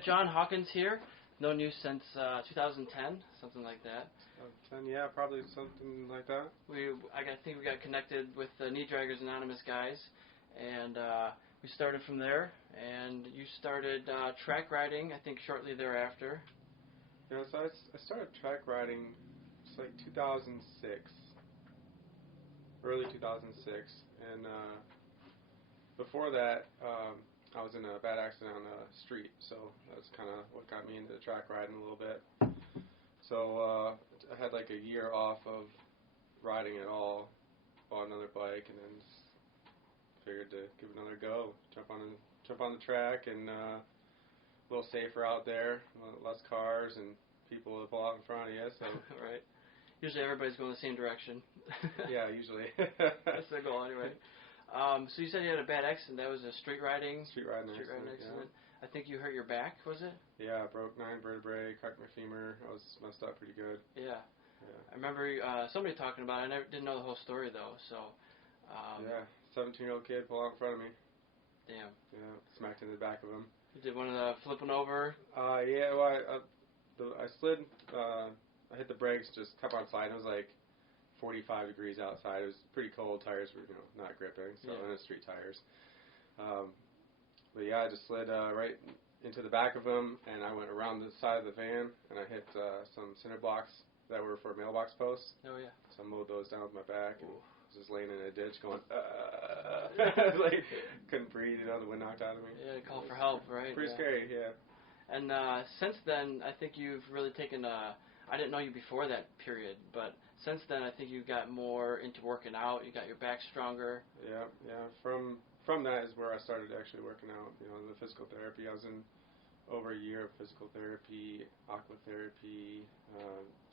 got John Hawkins here. Known you since 2010, something like that. 10, yeah, probably something like that. I think we got connected with the Knee Draggers Anonymous guys, and we started from there. And you started track riding, I think, shortly thereafter. Yeah, so I started track riding, it's like 2006, early 2006, and before that, I was in a bad accident on the street, so that's kind of what got me into track riding a little bit. So I had like a year off of riding at all, bought another bike, and then figured to give it another go. Jump on the track, and a little safer out there, less cars and people that pull out in front of you. So right. Usually everybody's going the same direction. Yeah, usually. That's the goal anyway. So you said you had a bad accident. That was a street riding accident. Yeah. I think you hurt your back, was it? Yeah, I broke 9 vertebrae, cracked my femur. I was messed up pretty good. Yeah. I remember somebody talking about it. I didn't know the whole story, though. So. Yeah, 17-year-old kid pulled out in front of me. Damn. Yeah, smacked in the back of him. You did one of the flipping over? Yeah, well, I slid, I hit the brakes, just kept on sliding. It was like 45 degrees outside. It was pretty cold. Tires were, not gripping, so and it's street tires. But yeah, I just slid right into the back of him, and I went around the side of the van, and I hit some cinder blocks that were for mailbox posts. Oh, yeah. So I mowed those down with my back, and was just laying in a ditch going, like, couldn't breathe, the wind knocked out of me. Yeah, call for help, right? Pretty scary, yeah. And since then, I think you've really taken I didn't know you before that period, but since then, I think you got more into working out. You got your back stronger. Yeah. From that is where I started actually working out. The physical therapy. I was in over a year of physical therapy, aqua therapy,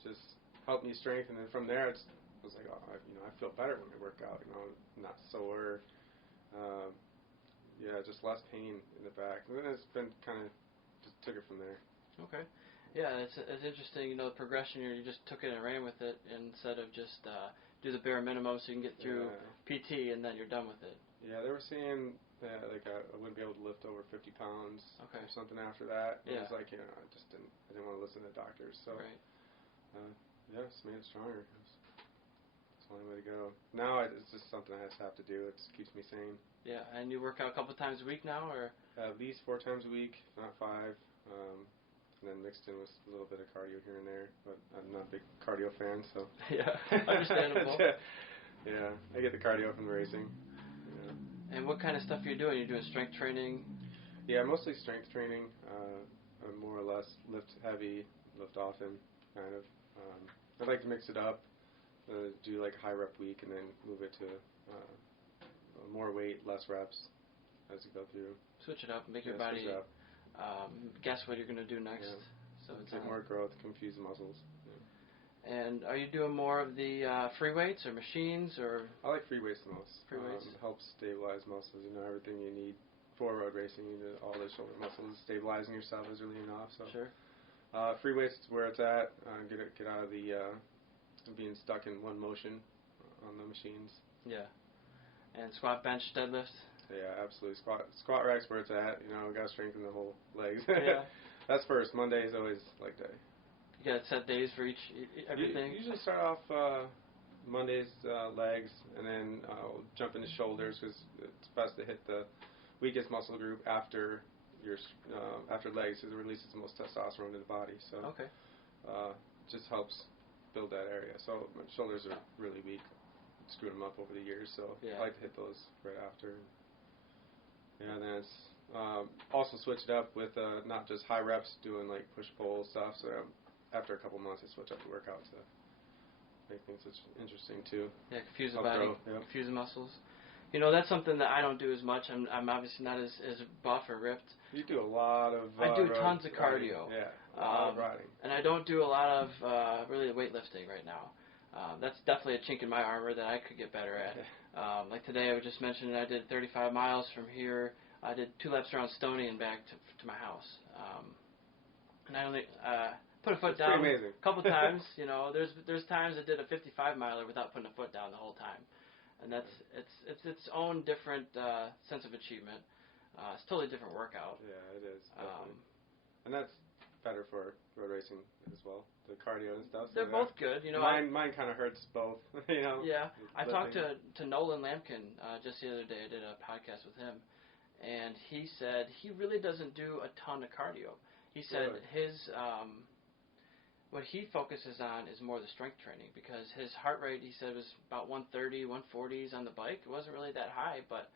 just helped me strengthen. And from there, I was like, I feel better when I work out. Not sore. Just less pain in the back. And then it's been kind of just took it from there. Okay. Yeah, it's interesting, the progression here. You just took it and ran with it instead of just do the bare minimum so you can get through PT and then you're done with it. Yeah, they were saying that I wouldn't be able to lift over 50 pounds or something after that. Yeah. It was like, I didn't want to listen to doctors. So, just made it stronger. It's the only way to go. Now it's just something I just have to do. It just keeps me sane. Yeah, and you work out a couple times a week now, or? At least 4 times a week, if not 5. And then mixed in with a little bit of cardio here and there, but I'm not a big cardio fan, so. Yeah, understandable. Yeah, I get the cardio from the racing. Yeah. And what kind of stuff are you doing? You're doing strength training? Yeah, mostly strength training. More or less lift heavy, lift often, kind of. I'd like to mix it up, do like a high rep week, and then move it to more weight, less reps as you go through. Switch it up, make your body guess what you're going to do next. Yeah. So it's get more growth, confuse the muscles. Yeah. And are you doing more of the free weights or machines, or? I like free weights the most. Free weights it helps stabilize muscles. Everything you need for road racing. You need all the shoulder muscles. Stabilizing yourself is really enough. So sure. Free weights is where it's at. Get out of the being stuck in one motion on the machines. Yeah. And squat, bench, deadlift. Yeah, absolutely. Squat rack's where it's at. We got to strengthen the whole legs. Yeah. That's first. Monday is always leg day. You got set days for everything? You usually start off Mondays legs, and then I'll jump into shoulders because it's best to hit the weakest muscle group after after legs because it releases the most testosterone in the body. So just helps build that area. So my shoulders are really weak. Screwed them up over the years, so I like to hit those right after. Yeah, and then it's also switch it up with not just high reps, doing like push-pull stuff. So after a couple months, I switch up the workout to make things interesting too. Yeah, confuse the body, confuse the muscles. That's something that I don't do as much. I'm obviously not as buff or ripped. You do a lot of I do tons of cardio. Yeah, a lot of riding. And I don't do a lot of really weightlifting right now. That's definitely a chink in my armor that I could get better at. Like today, I was just mentioning I did 35 miles from here. I did 2 laps around Stony and back to my house. And I only put a foot down a couple times. There's times I did a 55 miler without putting a foot down the whole time, and it's its own different sense of achievement. It's a totally different workout. Yeah, it is. And that's better for road racing as well, the cardio and stuff. They're both good, you know. Mine kind of hurts both, you know. Yeah, I talked to Nolan Lampkin just the other day. I did a podcast with him, and he said he really doesn't do a ton of cardio. He said his what he focuses on is more the strength training, because his heart rate, he said, was about 130, 140s on the bike. It wasn't really that high, but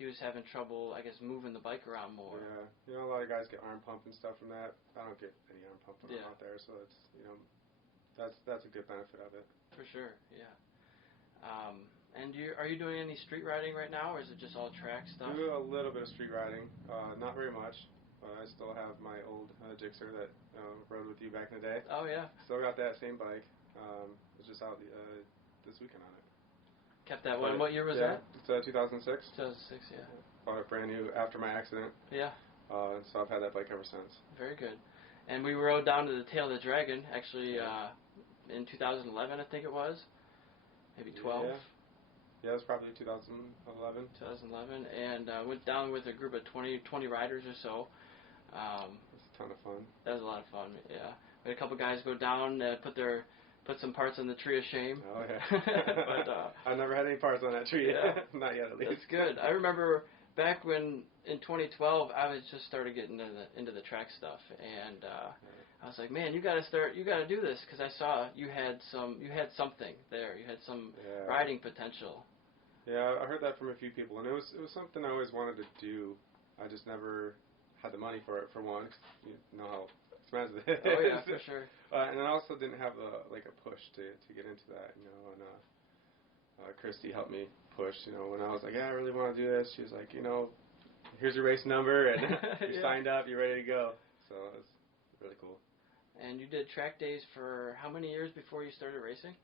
he was having trouble, I guess, moving the bike around more. Yeah, you know, a lot of guys get arm pump and stuff from that. I don't get any arm pump when I'm out there, so it's, you know, that's a good benefit of it. For sure, yeah. And are you doing any street riding right now, or is it just all track stuff? Do a little bit of street riding, not very much. I still have my old Gixxer that rode with you back in the day. Oh, yeah. Still got that same bike. Was just out this weekend on it. Kept that one. What year was that? It's 2006. 2006, yeah. Bought it brand new after my accident. Yeah. So I've had that bike ever since. Very good. And we rode down to the Tail of the Dragon, actually, in 2011, I think it was. Maybe 12. Yeah, it was probably 2011. 2011. And went down with a group of 20 riders or so. It was a ton of fun. That was a lot of fun, yeah. We had a couple guys go down, put some parts on the tree of shame. Oh, yeah. But, I've never had any parts on that tree yet. Not yet, at least. That's good. I remember back when, in 2012, I was just started getting into the track stuff, and I was like, man, you got to do this, because I saw you had something there. You had some riding potential. Yeah, I heard that from a few people, and it was something I always wanted to do. I just never had the money for it, for one, 'cause you know how expensive it is. Oh, yeah, for sure. And I also didn't have a push to get into that, you know, and Christy helped me push, you know, when I was like, yeah, I really want to do this. She was like, you know, here's your race number, and you're signed up, you're ready to go. So it was really cool. And you did track days for how many years before you started racing?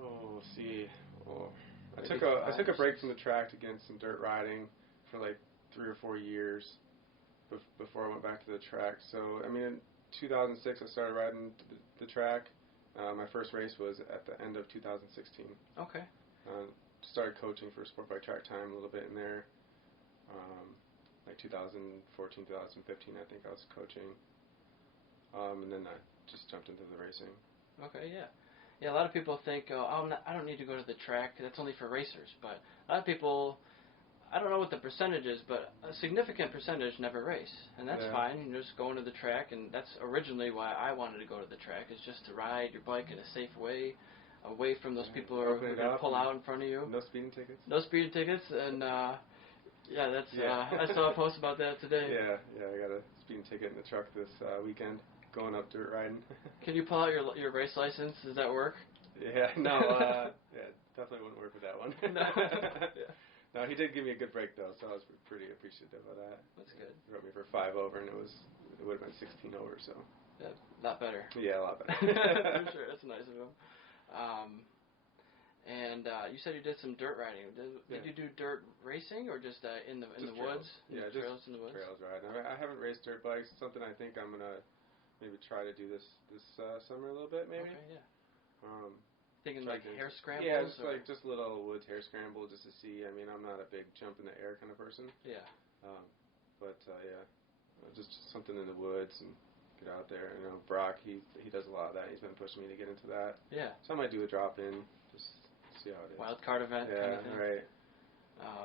Oh, let's see. Well, I took a break from the track to get in some dirt riding for like 3 or 4 years before I went back to the track. So, I mean, in 2006 I started riding the track. My first race was at the end of 2016. Okay. Started coaching for Sport Bike Track Time a little bit in there. Like 2014, 2015, I think I was coaching. And then I just jumped into the racing. Okay, yeah. Yeah, a lot of people think, I don't need to go to the track. That's only for racers. But a lot of people, I don't know what the percentage is, but a significant percentage never race. And that's fine. You're just going to the track, and that's originally why I wanted to go to the track, is just to ride your bike in a safe way, away from those people who are going to pull out in front of you. No speeding tickets. No speeding tickets, and that's I saw a post about that today. Yeah, I got a speeding ticket in the truck this weekend, going up dirt riding. Can you pull out your race license? Does that work? Yeah, no, definitely wouldn't work with that one. No. No, he did give me a good break though, so I was pretty appreciative of that. That's good. He wrote me for 5 over, and it would have been 16 over, so. Yeah, a lot better. Yeah, a lot better. I'm sure that's nice of him. And you said you did some dirt riding. Did you do dirt racing or just in the woods? Yeah, just trails in the woods. Trails riding. I haven't raced dirt bikes. It's something I think I'm gonna maybe try to do this summer a little bit, maybe. Okay, yeah. Thinking like hare scrambles? Yeah, just little woods hare scramble just to see. I mean, I'm not a big jump in the air kind of person. Yeah. But just something in the woods and get out there. You know, Brock, he does a lot of that. He's been pushing me to get into that. Yeah. So I might do a drop in, just see how it is. Wild card event. Yeah, kind of thing. Right.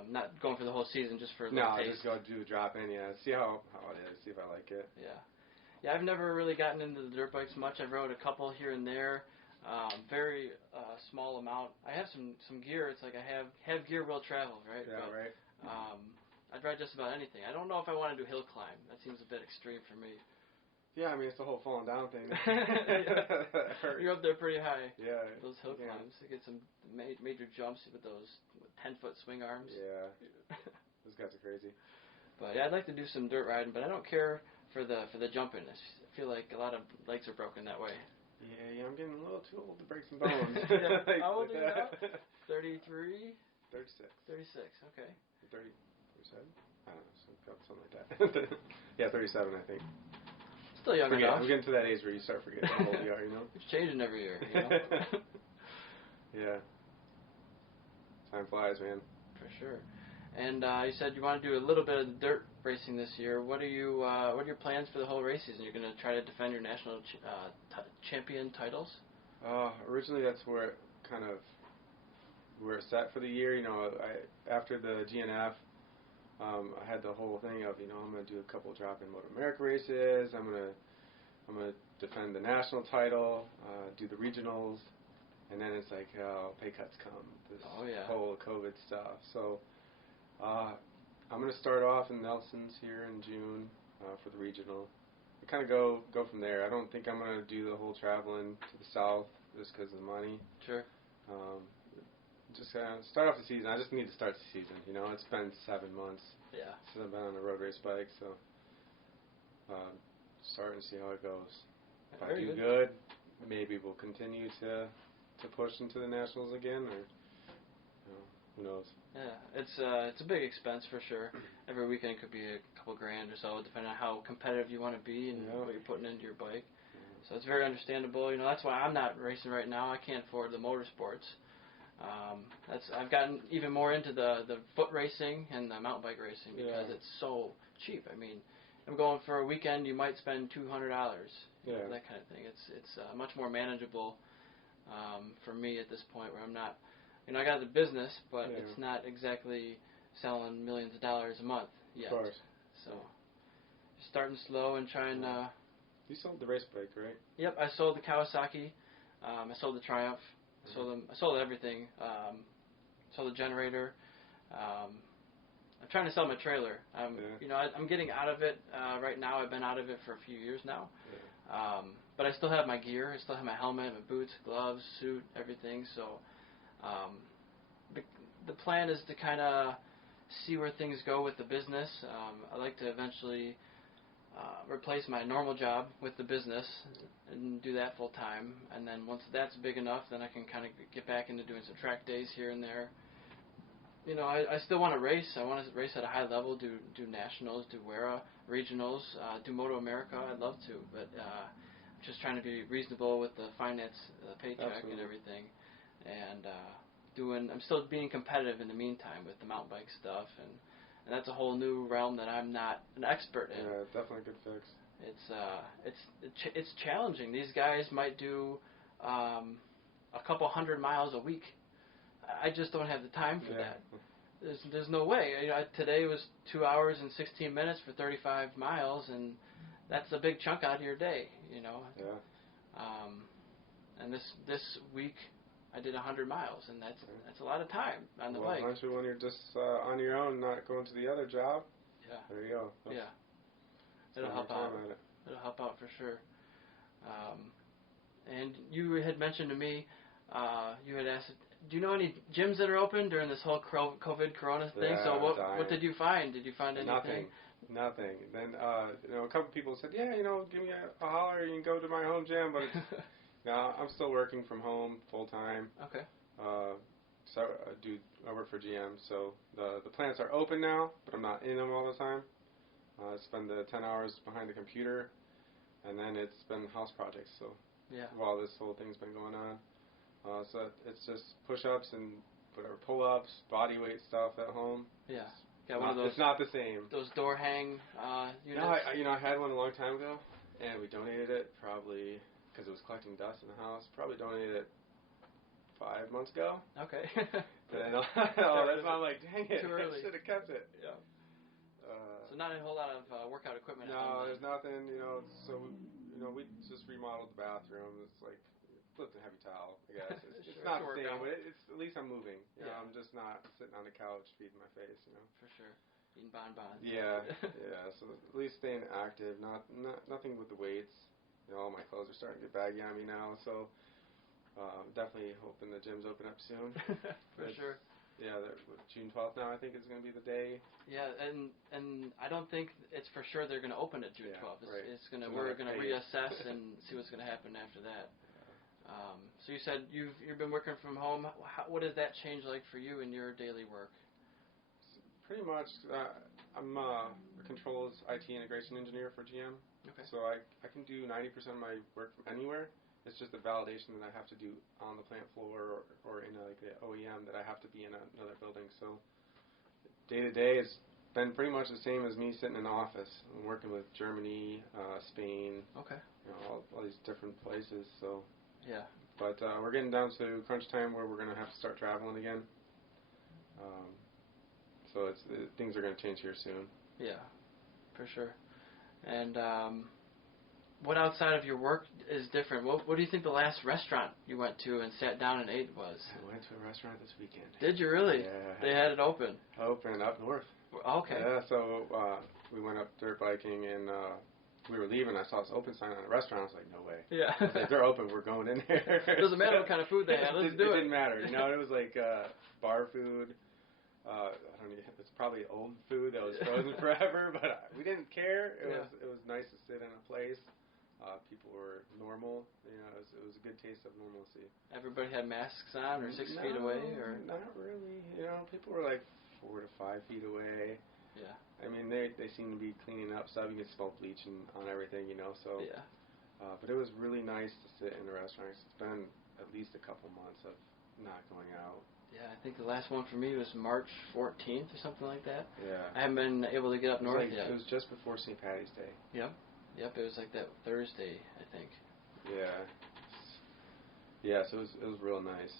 Not going for the whole season, just for a No, little taste. just go do a drop in. Yeah, see how it is. See if I like it. Yeah. Yeah, I've never really gotten into the dirt bikes much. I've rode a couple here and there. Very small amount. I have some gear. It's like I have gear well traveled, right? Yeah, but, right. I'd ride just about anything. I don't know if I want to do hill climb. That seems a bit extreme for me. Yeah, I mean, it's the whole falling down thing. You're up there pretty high. Yeah. Those hill climbs. You get some major jumps with those 10-foot swing arms. Yeah. Those guys are crazy. But yeah, I'd like to do some dirt riding, but I don't care for the jumping. I feel like a lot of legs are broken that way. Yeah, I'm getting a little too old to break some bones. How old are you now? 33? 36. 36, okay. 37? I don't know, something like that. Yeah, 37, I think. Still young enough. I'm getting to that age where you start forgetting how old you are, you know? It's changing every year, you know? Yeah. Time flies, man. For sure. And you said you want to do a little bit of dirt racing this year. What are your plans for the whole race season? You're going to try to defend your national champion titles? Originally, that's where it kind of we're set for the year. You know, after the GNF, I had the whole thing of, you know, I'm going to do a couple drop-in Moto America races. I'm going to defend the national title, do the regionals, and then it's like pay cuts come. This whole COVID stuff. So I'm going to start off in Nelson's here in June for the regional. We kind of go from there. I don't think I'm going to do the whole traveling to the south just because of the money. Sure. Just start off the season. I just need to start the season. You know, it's been 7 months since I've been on a road race bike, so start and see how it goes. If I do good, maybe we'll continue to push into the nationals again, or who knows. Yeah, it's a big expense for sure. Every weekend could be a couple grand or so, depending on how competitive you want to be and what you're putting into your bike. So it's very understandable. You know, that's why I'm not racing right now. I can't afford the motorsports. I've gotten even more into the foot racing and the mountain bike racing because it's so cheap. I mean, I'm going for a weekend. You might spend $200. That kind of thing. It's much more manageable for me at this point, where I'm not. You know, I got the business, but it's not exactly selling millions of dollars a month yet. Of course. So, starting slow and trying. You sold the race bike, right? Yep, I sold the Kawasaki. I sold the Triumph. I sold everything. Sold the generator. I'm trying to sell my trailer. You know, I'm getting out of it right now. I've been out of it for a few years now. But I still have my gear. I still have my helmet, my boots, gloves, suit, everything. So the plan is to kind of see where things go with the business. I'd like to eventually replace my normal job with the business and do that full time. And then once that's big enough, then I can kind of get back into doing some track days here and there. You know, I still want to race. I want to race at a high level, do nationals, do WERA, regionals, do Moto America. I'd love to, but I'm just trying to be reasonable with the finance, the paycheck and everything. And I'm still being competitive in the meantime with the mountain bike stuff, and that's a whole new realm that I'm not an expert in. Yeah, definitely a good fix. It's challenging. These guys might do a couple 100 miles a week. I just don't have the time for that. There's no way. You know, today was 2 hours and 16 minutes for 35 miles, and that's a big chunk out of your day. You know. Yeah. And this week I did 100 miles, and that's a lot of time on the bike. Especially when you're just on your own, not going to the other job. Yeah. There you go. It'll help out. It'll help out for sure. And you had mentioned to me, you had asked, do you know any gyms that are open during this whole COVID Corona thing? So what did you find? Did you find anything? Nothing. Then you know, a couple people said, yeah, you know, give me a holler. You can go to my home gym, but it's, no, I'm still working from home full time. Okay. So I work for GM, so the plants are open now, but I'm not in them all the time. I spend the 10 hours behind the computer, and then it's been house projects. So while this whole thing's been going on, so it's just push-ups and whatever, pull-ups, body weight stuff at home. Yeah. Got one of those. It's not the same. Those door hang units. No, I had one a long time ago, and we donated it probably because it was collecting dust in the house. Probably donated it 5 months ago. Okay. And that's why I'm like, dang it, too early. I should have kept it. Yeah. So not a whole lot of workout equipment. No, there's nothing. You know, so we just remodeled the bathroom. It's like flipped a heavy towel. I guess it's not the same, but it's at least I'm moving. You know, I'm just not sitting on the couch feeding my face. You know. For sure. Eating bonbons. Yeah. So at least staying active. Nothing with the weights. You know, all my clothes are starting to get baggy on me now. So definitely hoping the gyms open up soon. For sure. Yeah, June 12th now, I think, is going to be the day. Yeah, and I don't think it's for sure they're going to open it June 12th. We're going to reassess and see what's going to happen after that. So you said you've been working from home. What does that change like for you in your daily work? Pretty much, I'm a controls IT integration engineer for GM. Okay. So I can do 90% of my work from anywhere. It's just the validation that I have to do on the plant floor or in like the OEM that I have to be in another building. So day to day has been pretty much the same as me sitting in the office. I'm working with Germany, Spain, Okay. All these different places. So Yeah. But we're getting down to crunch time where we're going to have to start traveling again. So things are going to change here soon. Yeah, for sure. And what outside of your work is different? What do you think the last restaurant you went to and sat down and ate was? I went to a restaurant this weekend. Did you really? Yeah. They had it open? Open up north. Okay. Yeah, so we went up dirt biking and we were leaving. I saw this open sign on a restaurant. I was like, no way. Yeah. I was like, they're open. We're going in there. Doesn't matter what kind of food they had. Let's do it. It didn't matter. You know, it was like bar food. I don't know. It's probably old food that was frozen forever, but we didn't care. It was nice to sit in a place. People were normal. You know, it was a good taste of normalcy. Everybody had masks on, or 6 feet away, or not really. You know, people were like 4 to 5 feet away. Yeah. I mean, they seem to be cleaning up stuff. You can smell bleach on everything, you know. So yeah. But it was really nice to sit in the restaurant. It's been at least a couple months of not going out. Yeah, I think the last one for me was March 14th or something like that. Yeah. I haven't been able to get up north yet. It was just before St. Patty's Day. Yep. Yep, it was like that Thursday, I think. Yeah. Yeah, so it was real nice.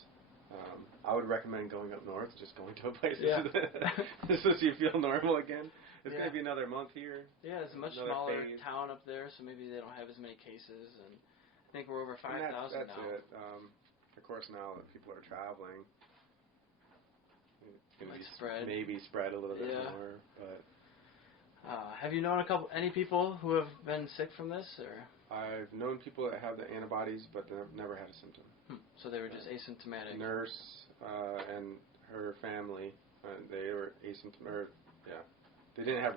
I would recommend going up north, just going to a place just so you feel normal again. It's going to be another month here. Yeah, it's a much smaller town up there, so maybe they don't have as many cases. And I think we're over 5,000 now. That's it. Of course, now that people are traveling, it's going to maybe spread a little bit more. But have you known any people who have been sick from this, or? I've known people that have the antibodies, but they've never had a symptom. So they were just asymptomatic. Nurse and her family, they were asymptomatic. Yeah, they didn't have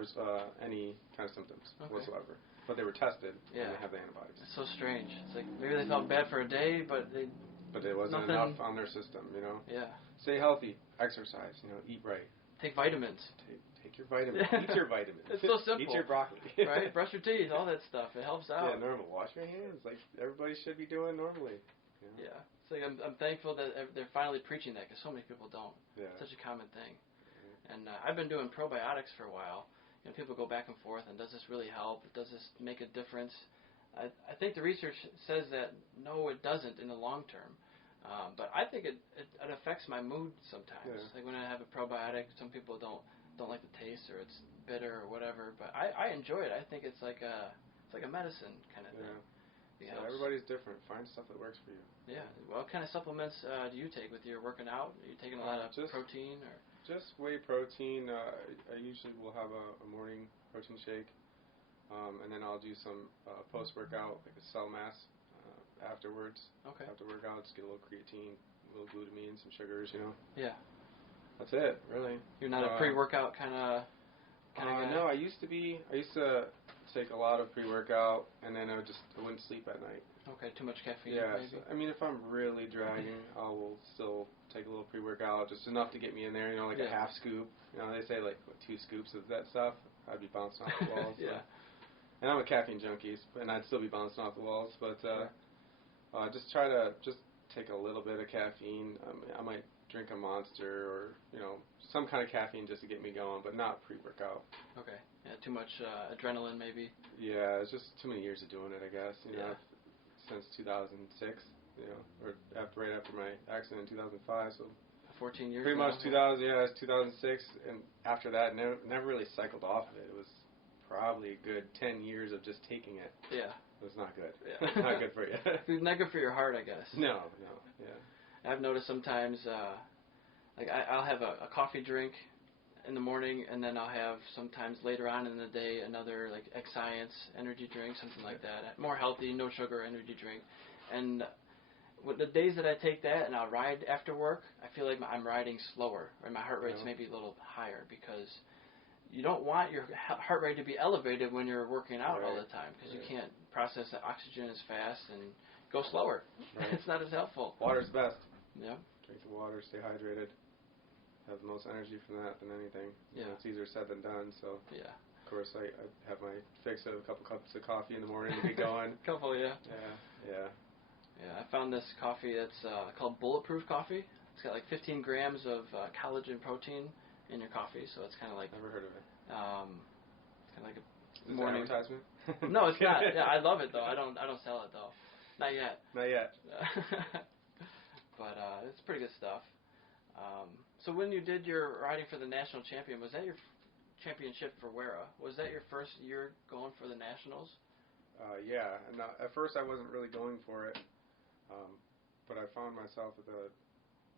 any kind of symptoms whatsoever, but they were tested and they have the antibodies. It's so strange. It's like maybe they felt bad for a day, but it wasn't enough on their system, you know. Yeah. Stay healthy, exercise, you know, eat right. Take vitamins. Take your vitamins. Eat your vitamins. It's so simple. Eat your broccoli. Right? Brush your teeth, all that stuff. It helps out. Yeah, normal. Wash your hands like everybody should be doing normally. You know? Yeah. It's like I'm thankful that they're finally preaching that, because so many people don't. Yeah. It's such a common thing. And I've been doing probiotics for a while. You know, people go back and forth, and does this really help? Does this make a difference? I think the research says that no, it doesn't in the long term. But I think it affects my mood sometimes. Yeah. Like when I have a probiotic, some people don't like the taste, or it's bitter or whatever. But I enjoy it. I think it's like a medicine kind of thing. Yeah. So everybody's different. Find stuff that works for you. Yeah. What kind of supplements do you take with your working out? Are you taking a lot of protein or? Just whey protein. I usually will have a morning protein shake, and then I'll do some post-workout, like a cell mass afterwards. Okay. After workout, just get a little creatine, a little glutamine, some sugars, you know. Yeah. That's it, really. You're not a pre-workout kind of guy? No, I used to take a lot of pre-workout, and then I wouldn't sleep at night. Okay, too much caffeine. Yeah, maybe? so, I mean, if I'm really dragging, I will still take a little pre-workout, just enough to get me in there, you know, like a half scoop. You know, they say like 2 scoops of that stuff. I'd be bouncing off the walls. Yeah. And I'm a caffeine junkie, and I'd still be bouncing off the walls, but just take a little bit of caffeine. I might drink a Monster or, you know, some kind of caffeine just to get me going, but not pre-workout. Okay. Yeah, too much adrenaline maybe. Yeah, it's just too many years of doing it, I guess. You know, since 2006, you know, or right after my accident in 2005, so 14 years. Pretty much 2006, and after that, never really cycled off of it. It was probably a good 10 years of just taking it. Yeah. It was not good. Yeah. Not good for you. It's not good for your heart, I guess. No, yeah. I've noticed sometimes, like I'll have a coffee drink in the morning, and then I'll have sometimes later on in the day another like X-Science energy drink, something like that. More healthy, no sugar energy drink. And with the days that I take that and I'll ride after work, I feel like I'm riding slower, or my heart rate's maybe a little higher, because you don't want your heart rate to be elevated when you're working out all the time, because you can't process the oxygen as fast and go slower. Right. It's not as helpful. Water's best. Yeah. Drink the water, stay hydrated. Have the most energy from that than anything. Yeah. It's easier said than done, so. Yeah. Of course, I have my fix of a couple cups of coffee in the morning to get going. Couple, yeah. Yeah. Yeah, I found this coffee that's called Bulletproof Coffee. It's got like 15 grams of collagen protein, in your coffee, so it's kind of like Never heard of it. Kind of like a Is morning it advertisement? No, it's not. Yeah, I love it though. I don't sell it though. Not yet. Not yet. But it's pretty good stuff. So when you did your riding for the national champion, was that your championship for WERA? Was that your first year going for the nationals? Yeah. And at first I wasn't really going for it, but I found myself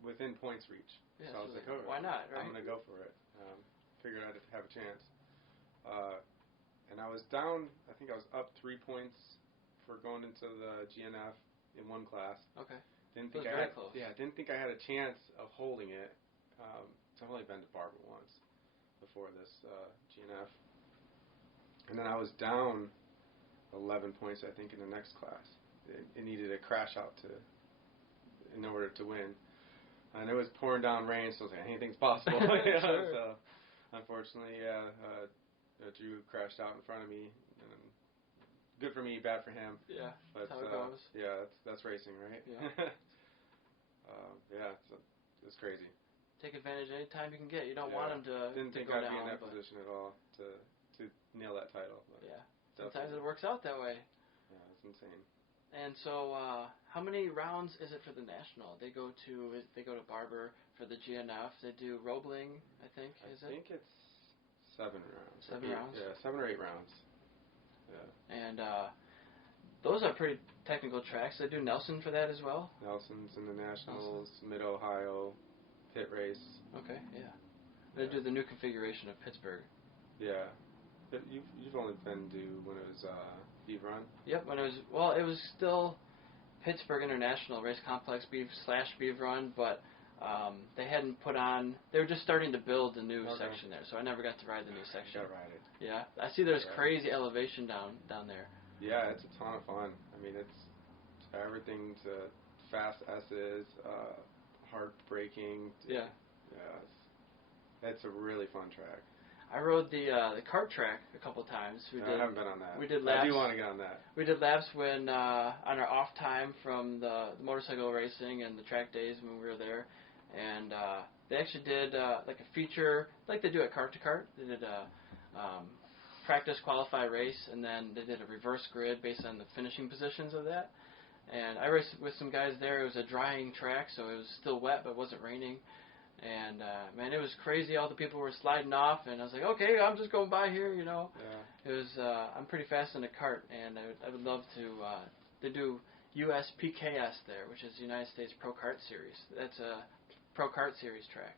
within points reach. Yeah, so I was like, oh, why not? Right? I'm going to go for it. Figured I'd have a chance. And I was down. I think I was up 3 points for going into the GNF in one class. Okay. Didn't think I had. Close. Yeah, didn't think I had a chance of holding it. I've only been to Barber once before this GNF, and then I was down 11 points, I think, in the next class. It needed a crash out in order to win, and it was pouring down rain, so I was like, anything's possible. Sure. So, unfortunately, Drew crashed out in front of me. And good for me, bad for him. Yeah, but, that's how it goes. Yeah, that's racing, right? Yeah. Yeah, it's crazy. Take advantage any time you can get. You don't want him to Didn't think go I'd down, be in that position at all to nail that title. But yeah, sometimes it works out that way. Yeah, it's insane. And so, how many rounds is it for the national? They go to Barber for the GNF. They do Roebling, I think. I think it's 7 rounds. 7 rounds. Yeah, 7 or 8 rounds. Yeah. And those are pretty technical tracks. They do Nelson for that as well? Nelson's in the Nationals, Mid-Ohio, pit race. Okay, yeah. They do the new configuration of Pittsburgh. Yeah. But you've only been to when it was Beeve Run? Yep, when it was still Pittsburgh International Race Complex Beeve Run, but they hadn't put on, they were just starting to build the new section there, so I never got to ride the new section. You gotta ride it. Yeah. I see there's crazy elevation down there. Yeah, it's a ton of fun. I mean, it's everything to fast S's, hard braking. Yeah. Yeah, it's a really fun track. I rode the kart track a couple times. I haven't been on that. We did laps. I do want to get on that. We did laps when on our off time from the motorcycle racing and the track days when we were there, and they actually did like a feature like they do at Kart to Kart. They did a practice, qualify, race, and then they did a reverse grid based on the finishing positions of that. And I raced with some guys there. It was a drying track, so it was still wet, but it wasn't raining. And, man, it was crazy. All the people were sliding off, and I was like, okay, I'm just going by here, you know. Yeah. It was, I'm pretty fast in a kart, and I would love to, they do USPKS there, which is the United States Pro Kart Series. That's a Pro Kart Series track.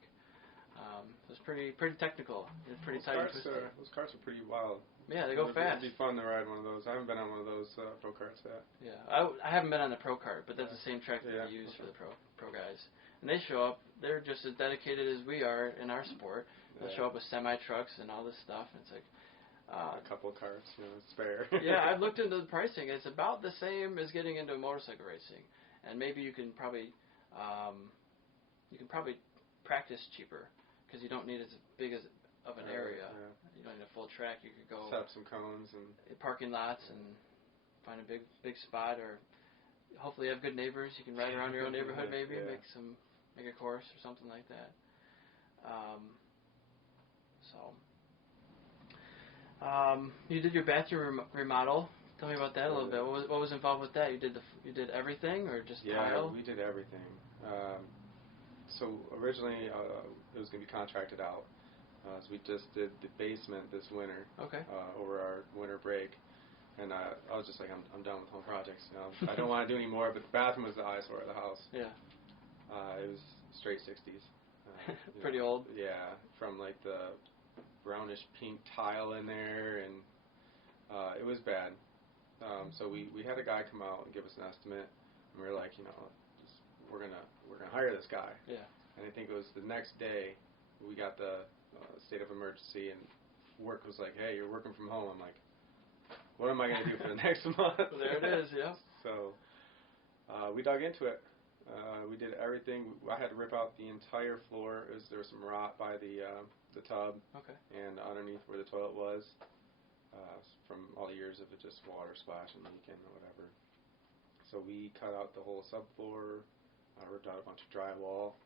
It was pretty technical. It's pretty tight and twisted. Those karts are pretty wild. Yeah, they go fast. It'd be fun to ride one of those. I haven't been on one of those pro karts yet. Yeah, I haven't been on the pro kart, but that's the same track that they use for the pro guys. And they show up. They're just as dedicated as we are in our sport. They'll show up with semi trucks and all this stuff. And it's like a couple of carts, spare. Yeah, I've looked into the pricing. It's about the same as getting into motorcycle racing, and maybe you can probably practice cheaper because you don't need as big of an area. Yeah. You don't need a full track. You could go set up some cones and parking lots and find a big spot, or hopefully have good neighbors. You can ride around your own neighborhood, maybe make a course or something like that. You did your bathroom remodel. Tell me about that a little bit. What was involved with that? You did everything, or just tile? Yeah, we did everything. So originally it was going to be contracted out. So we just did the basement this winter. Okay. Over our winter break, and I was just like, I'm done with home projects. You know, I don't want to do any more. But the bathroom was the eyesore of the house. Yeah. It was straight 60s. Pretty old. Yeah, from like the brownish pink tile in there, and it was bad. So we had a guy come out and give us an estimate, and we were like, we're gonna hire this guy. Yeah. And I think it was the next day we got the state of emergency, and work was like, hey, you're working from home. I'm like, what am I gonna do for the next month? There it is. Yeah. So we dug into it. We did everything. I had to rip out the entire floor. There was some rot by the tub. Okay. And underneath where the toilet was, from all the years of it just water splashing, leaking, or whatever. So we cut out the whole subfloor, ripped out a bunch of drywall,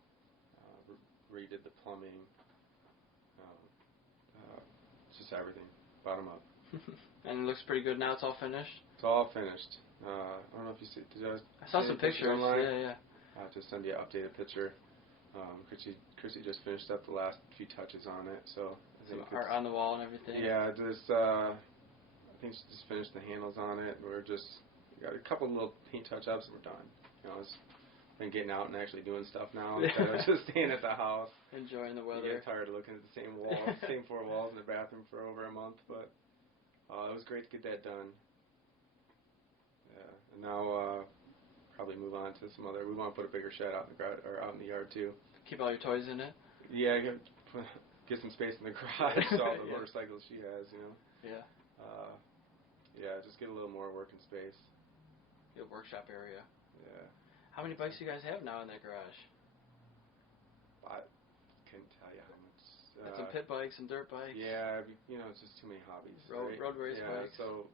redid the plumbing, Just everything, bottom up. And it looks pretty good now. It's all finished. It's all finished. I don't know if you see. I saw some pictures online? Yeah. I'll have to send you an updated picture. Chrissy just finished up the last few touches on it, so some art on the wall and everything. Yeah, I think she just finished the handles on it. We got a couple of little paint touch-ups and we're done. It's been getting out and actually doing stuff now instead of just staying at the house. Enjoying the weather. You get tired of looking at the same walls, same four walls in the bathroom for over a month, but it was great to get that done. Yeah, and now probably move on to some other. We want to put a bigger shed out in the garage or out in the yard too. Keep all your toys in it. Yeah, get some space in the garage. All the motorcycles she has, Yeah. Yeah, just get a little more working space. Good workshop area. Yeah. How many bikes do you guys have now in that garage? I couldn't tell you how much. Got some pit bikes and dirt bikes. Yeah, it's just too many hobbies. Road race bikes. So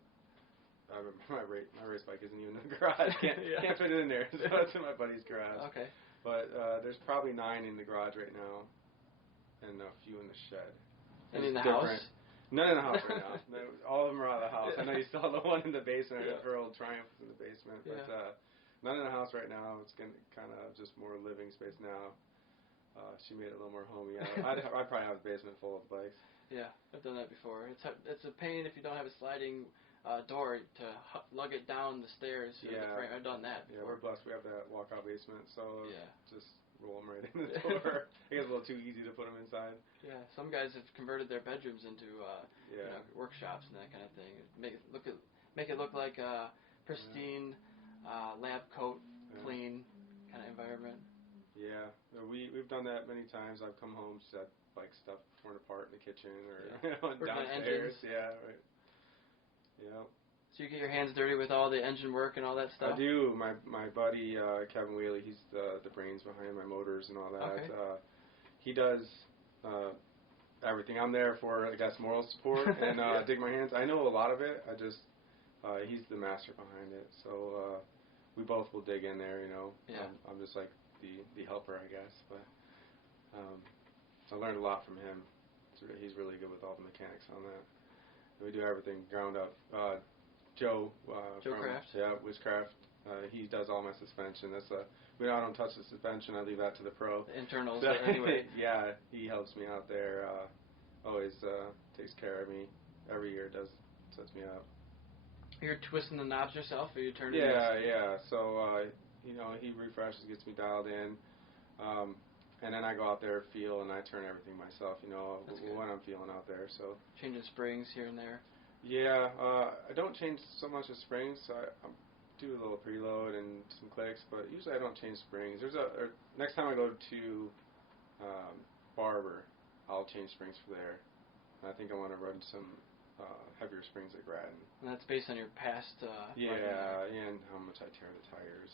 my race bike isn't even in the garage. Can't fit it in there. So it's in my buddy's garage. Okay. But there's probably 9 in the garage right now, and a few in the shed. And in the house? None in the house right now. No, all of them are out of the house. I know you still have the one in the basement. Her old Triumph in the basement. But none in the house right now. It's kind of just more living space now. She made it a little more homey. I'd probably have a basement full of bikes. Yeah, I've done that before. It's a pain if you don't have a sliding door to lug it down the stairs. The frame. I've done that before. Yeah, we're blessed. We have that walkout basement, so just roll them right in the door. It gets a little too easy to put them inside. Yeah, some guys have converted their bedrooms into workshops and that kind of thing. Make it look like a pristine lab coat, clean kind of environment. Yeah, we've done that many times. I've come home, just had like stuff torn apart in the kitchen or downstairs. Yeah, right. Yeah. So you get your hands dirty with all the engine work and all that stuff? I do. My buddy Kevin Wheely, he's the brains behind my motors and all that. Okay. He does everything. I'm there for, I guess, moral support and dig my hands. I know a lot of it. I just he's the master behind it. So we both will dig in there. Yeah. I'm just like the helper, I guess. But I learned a lot from him. He's really good with all the mechanics on that. We do everything ground up. Joe Kraft. Yeah, Wizcraft. He does all my suspension. I don't touch the suspension. I leave that to the pro. The internals, anyway. Yeah, he helps me out there. Always takes care of me. Every year sets me up. You're twisting the knobs yourself, or you turning? Yeah. So he refreshes, gets me dialed in, and then I go out there, feel, and I turn everything myself. When I'm feeling out there. So changing springs here and there. Yeah, I don't change so much of springs. So I do a little preload and some clicks, but usually I don't change springs. Next time I go to Barber, I'll change springs for there. I think I want to run some heavier springs at Grattan. And that's based on your past. And how much I tear the tires.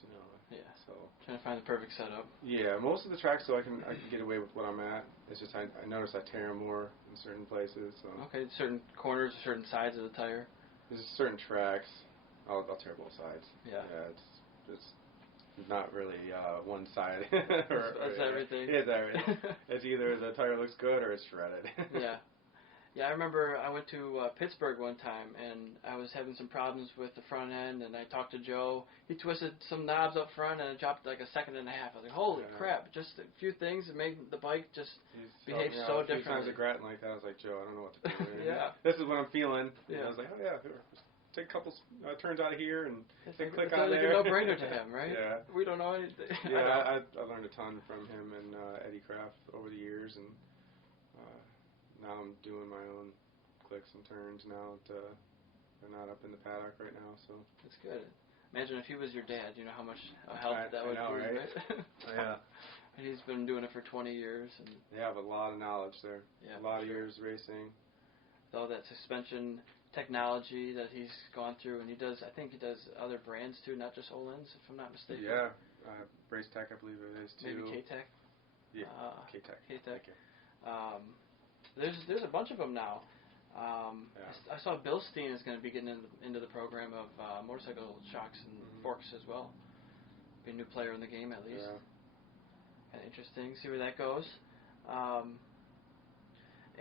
Yeah. So trying to find the perfect setup. Yeah, most of the tracks, so I can get away with what I'm at. It's just I notice I tear them more in certain places. So. Okay, certain corners, certain sides of the tire. There's certain tracks. I'll tear both sides. Yeah. It's not really one side. That's everything. It's everything. It's either the tire looks good or it's shredded. Yeah. Yeah, I remember I went to Pittsburgh one time, and I was having some problems with the front end, and I talked to Joe. He twisted some knobs up front, and it dropped like a second and a half. I was like, holy crap, just a few things that made the bike just behave so differently. Sometimes at Grattan like that, I was like, Joe, I don't know what to do. Yeah. This is what I'm feeling. Yeah. And I was like, oh, yeah, take a couple turns out of here and click it's on like there. It's like a no-brainer to him, right? Yeah. We don't know anything. Yeah, I learned a ton from him and Eddie Kraft over the years, and now I'm doing my own clicks and turns now. They're not up in the paddock right now, so that's good. Imagine if he was your dad. You know how much help that would be, right? Yeah. And he's been doing it for 20 years. And they have a lot of knowledge there. Yeah, a lot of years racing. With all that suspension technology that he's gone through, and I think he does other brands too, not just Olin's, if I'm not mistaken. Yeah, Brace Tech, I believe it is too. Maybe K-Tech. Yeah, K-Tech. K-Tech. There's a bunch of them now. I saw Bill Steen is going to be getting into the program of motorcycle shocks and forks as well. Be a new player in the game at least. Yeah. Kind of interesting. See where that goes.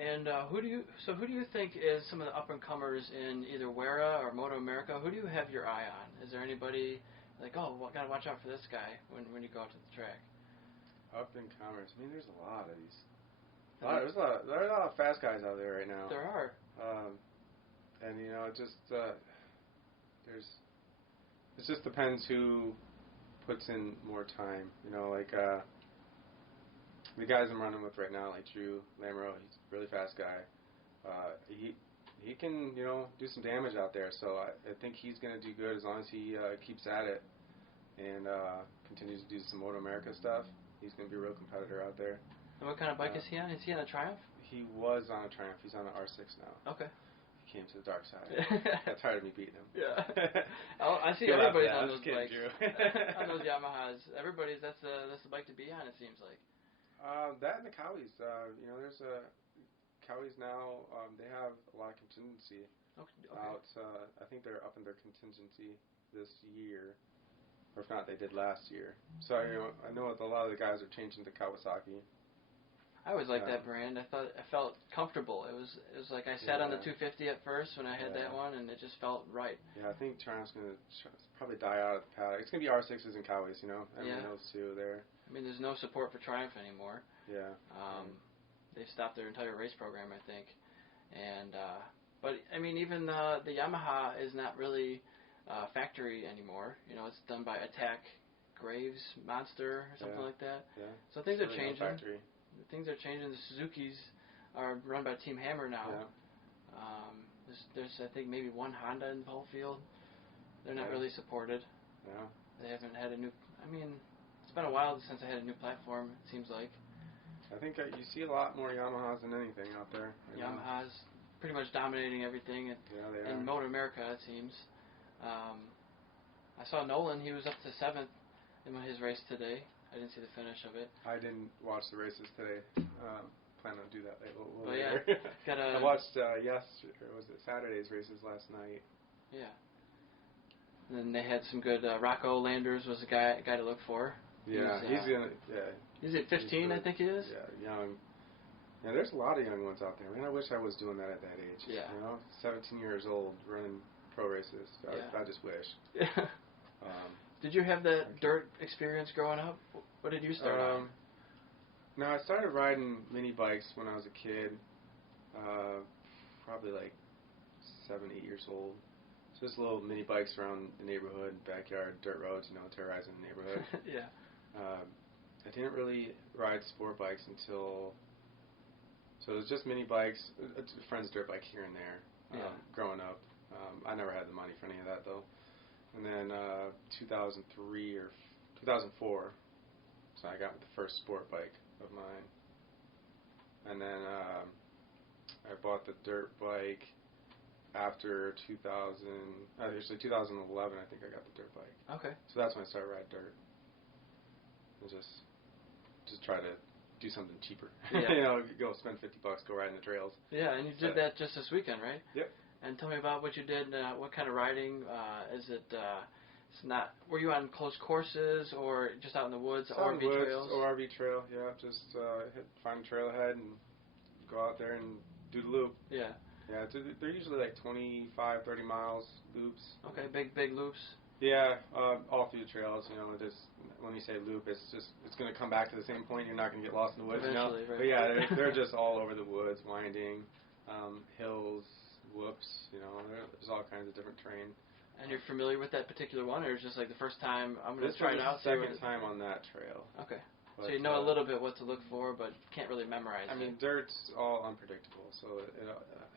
And who do you think is some of the up and comers in either WERA or Moto America? Who do you have your eye on? Is there anybody like, oh, well, gotta watch out for this guy when you go out to the track? Up and comers. I mean, there's a lot of these. There are a lot of fast guys out there right now. There are. And it just depends who puts in more time. The guys I'm running with right now, like Drew Lamoureux, he's a really fast guy. He can do some damage out there. So I think he's going to do good as long as he keeps at it and continues to do some Moto America stuff. He's going to be a real competitor out there. And what kind of bike is he on? Is he on a Triumph? He was on a Triumph. He's on an R6 now. Okay. He came to the dark side. Got tired of me beating him. Yeah. I see everybody's on those kidding, bikes. On those Yamahas. That's the bike to be on, it seems like. That and the Cowies. There's Cowies now. They have a lot of contingency out. I think they're up in their contingency this year, or if not, they did last year. So I know a lot of the guys are changing to Kawasaki. I always liked that brand. I felt comfortable. It was like I sat on the 250 at first when I had that one, and it just felt right. Yeah, I think Triumph's going to probably die out of the paddock. It's going to be R6s and Cowies, Everyone knows those two there. I mean, there's no support for Triumph anymore. Yeah. They've stopped their entire race program, I think. And but I mean, even the Yamaha is not really factory anymore. It's done by Attack Graves Monster or something like that. Yeah. So things are changing. No factory. Things are changing. The Suzukis are run by Team Hammer now. Yeah. There's I think maybe one Honda in the whole field. They're not really supported. Yeah. They haven't had a new. I mean, it's been a while since I had a new platform. It seems like. I think you see a lot more Yamahas than anything out there. Yamaha's pretty much dominating everything in Moto America, it seems. I saw Nolan. He was up to 7th in his race today. I didn't see the finish of it. I didn't watch the races today. Plan on do that But later. Yeah, I watched Saturday's races last night. Yeah. And then they had some good. Rocco Landers was a guy to look for. Yeah, He's at 15, I think he is. Yeah, young. Yeah, there's a lot of young ones out there. Man, I wish I was doing that at that age. Yeah. 17 years old running pro races. I just wish. Yeah. Did you have that dirt experience growing up? What did you start on? No, I started riding mini bikes when I was a kid. Probably like 7, 8 years old. So just little mini bikes around the neighborhood, backyard, dirt roads, terrorizing the neighborhood. Yeah. I didn't really ride sport bikes until... So it was just mini bikes, a friend's dirt bike here and there, growing up. I never had the money for any of that, though. And then 2003 or 2004, so I got the first sport bike of mine. And then I bought the dirt bike after 2011, I think I got the dirt bike. Okay. So that's when I started riding dirt. And just try to do something cheaper. Yeah. Go spend $50, go ride in the trails. Yeah, and you did that just this weekend, right? Yep. And tell me about what you did. What kind of riding? Is it? It's not. Were you on close courses or just out in the woods, RV trails? Or RV trail. Yeah, just find a trailhead and go out there and do the loop. Yeah. Yeah, they're usually like 25, 30 miles loops. Okay, big loops. Yeah, all through the trails. When you say loop, it's going to come back to the same point. You're not going to get lost in the woods. Eventually, right. But yeah, they're just all over the woods, winding, hills, whoops. There's all kinds of different terrain. And you're familiar with that particular one, or is it just like the first time I'm going to try it out? This is the second time on that trail. Okay. But, so you know a little bit what to look for, but can't really memorize it. I mean, dirt's all unpredictable, so it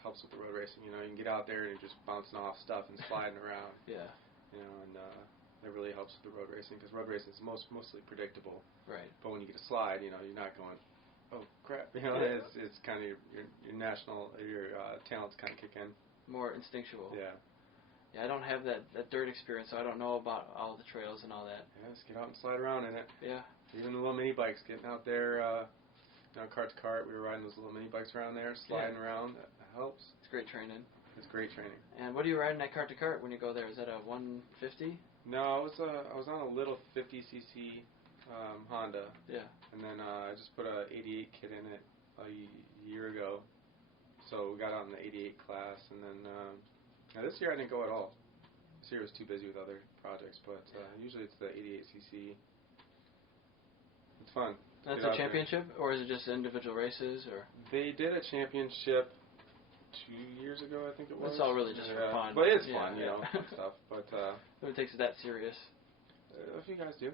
helps with the road racing. You can get out there and you're just bouncing off stuff and sliding around. Yeah. And it really helps with the road racing because road racing is mostly predictable. Right. But when you get a slide, you're not going, oh crap. It's kind of your talents kind of kick in. More instinctual. Yeah. Yeah, I don't have that dirt experience, so I don't know about all the trails and all that. Yeah, just get out and slide around in it. Yeah. Even the little mini bikes, getting out there, cart to cart. We were riding those little mini bikes around there, sliding around. That helps. It's great training. It's great training. And what are you riding at cart to cart when you go there? Is that a 150? No, I was on a little 50cc Honda. Yeah. And then I just put a 88 kit in it a year ago. So we got out in the 88 class, and then now this year I didn't go at all. This year I was too busy with other projects, but usually it's the 88cc. It's fun. That's a championship, or is it just individual races? Or they did a championship 2 years ago, I think it was. It's all really just for fun. But it's fun, you know, and stuff. But nobody takes it that serious. A few guys do.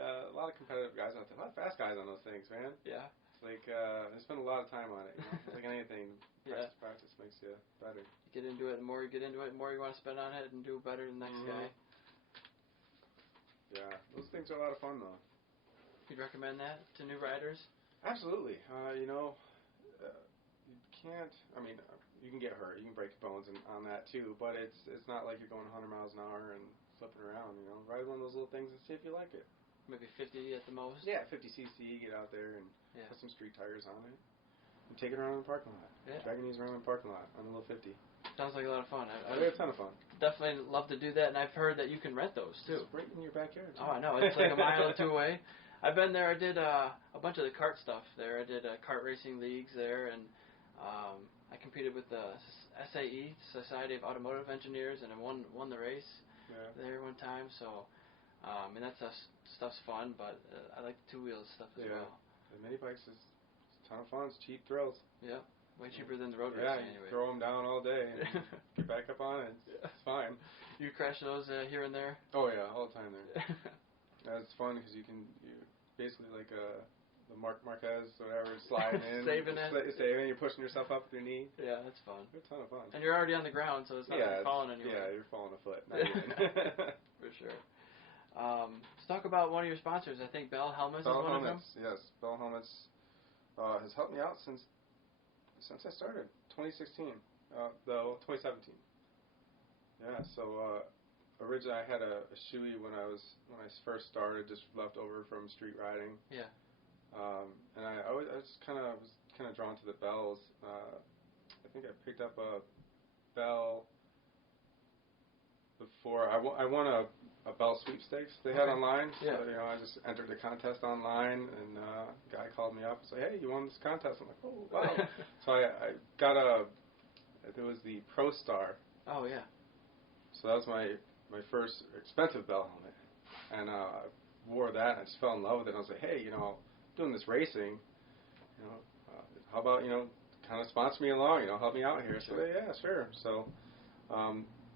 A lot of competitive guys out there. A lot of fast guys on those things, man. Yeah. It's like they spend a lot of time on it. You know? It's like anything. Practice makes you better. You get into it, the more you get into it, the more you want to spend on it and do better than the next guy. Yeah, those things are a lot of fun, though. You'd recommend that to new riders? Absolutely. You know, you can't. I mean, you can get hurt. You can break your bones on that too. But it's not like you're going 100 miles an hour and flipping around. You know, ride one of those little things and see if you like it. Maybe 50 at the most. Yeah, 50cc. Get out there and put some street tires on it. And take it around the parking lot. Yeah. Drag your knees around the parking lot on a little 50. Sounds like a lot of fun. I'd have a ton of fun. Definitely love to do that, and I've heard that you can rent those too. It's right in your backyard. Oh, I know. It's like a mile or two away. I've been there. I did a bunch of the kart stuff there. I did kart racing leagues there, and I competed with the SAE, Society of Automotive Engineers, and I won the race there one time. So, and that stuff's fun, but I like the two-wheel stuff as well. The mini bikes is a ton of fun. It's cheap thrills. Yeah. Way cheaper than the road racing anyway. Yeah, throw them down all day and get back up on it. It's fine. You crash those here and there? Oh, yeah, all the time there. It's fun because you basically like the Marquez, whatever, sliding in. Saving it. Saving, you're pushing yourself up with your knee. Yeah, that's fun. It's a ton of fun. And you're already on the ground, so it's not like you're falling anywhere. Yeah, you're falling a foot. For sure. Let's talk about one of your sponsors. I think Bell Helmets is one of them. Yes. Bell Helmets has helped me out since I started, 2016, 2017. Yeah, so originally I had a shoey when I first started, just left over from street riding. Yeah. And I was kind of drawn to the bells. I think I picked up a bell before I won a bell sweepstakes they had online. Yeah. So, you know, I just entered the contest online, and a guy called me up and said, "Hey, you won this contest." I'm like, "Oh, wow." So I got it was the Pro Star. Oh, yeah. So that was my first expensive bell helmet. And I wore that, and I just fell in love with it. And I was like, "Hey, you know, doing this racing, you know, how about, you know, kind of sponsor me along, you know, help me out here." So yeah, sure. So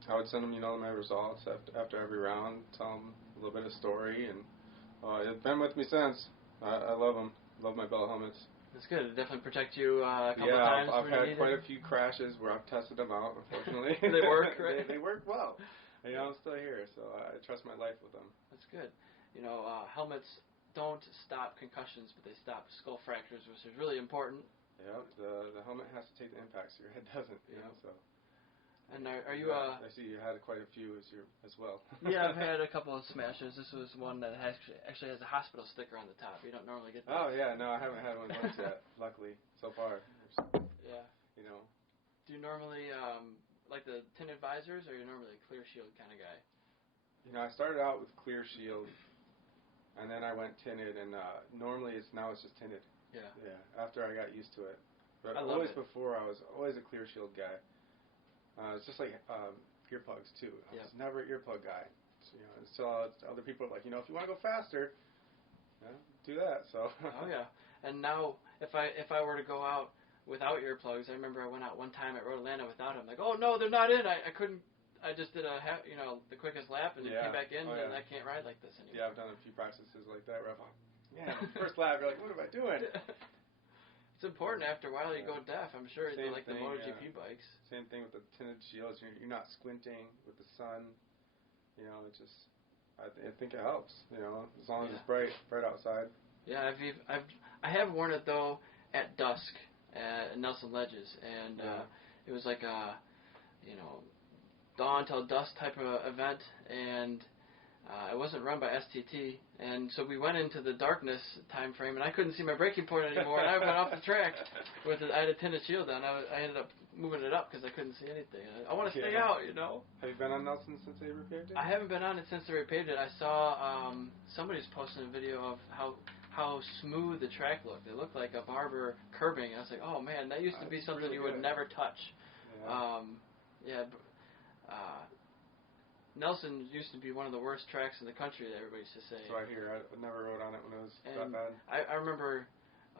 I would send them, you know, my results after every round, tell them a little bit of story, and it's been with me since. I love them. Love my bell helmets. That's good. It definitely protect you a couple of times. I've had quite a few crashes where I've tested them out, unfortunately. They work, right? They work well. You know, I'm still here, so I trust my life with them. That's good. You know, helmets don't stop concussions, but they stop skull fractures, which is really important. Yeah, the helmet has to take the impact, so your head doesn't. You know, so. And are you? I see you had quite a few as well. Yeah, I've had a couple of smashes. This was one that actually has a hospital sticker on the top. You don't normally get that. Oh yeah, no, I haven't had one of those yet. Luckily, so far. Yeah. You know. Do you normally like the tinted visors, or are you normally a clear shield kind of guy? You know, I started out with clear shield, and then I went tinted, and normally it's just tinted. Yeah. Yeah. After I got used to it, but I love always it. before I was always a clear shield guy. It's just like earplugs too. I was never an earplug guy. So, you know, until other people are like, you know, if you want to go faster, do that. So. Oh yeah. And now, if I were to go out without earplugs, I remember I went out one time at Road Atlanta without them. Like, oh no, they're not in. I couldn't. I just did the quickest lap and then came back in, and I can't ride like this anymore. Yeah, I've done a few practices like that where I'm like, man, first lap, you're like, what am I doing? It's important after a while you go deaf. I'm sure Same like thing, the MotoGP bikes. Same thing with the tinted shields. You're not squinting with the sun. You know, it just I think it helps. You know, as long as it's bright outside. Yeah, I have worn it though at dusk at Nelson Ledges, and it was like a dawn till dusk type of event, and It wasn't run by STT, and so we went into the darkness time frame, and I couldn't see my braking point anymore, and I went off the track I had a tinted shield on. I ended up moving it up because I couldn't see anything. I want to stay out, you know. Have you been on Nelson since they repaved it? I haven't been on it since they repaved it. I saw somebody's posting a video of how smooth the track looked. It looked like a barber curbing. I was like, oh man, that used to be something really you would good. never touch. Yeah. Nelson used to be one of the worst tracks in the country that everybody used to say. That's what I hear. I never rode on it when it was that bad. I remember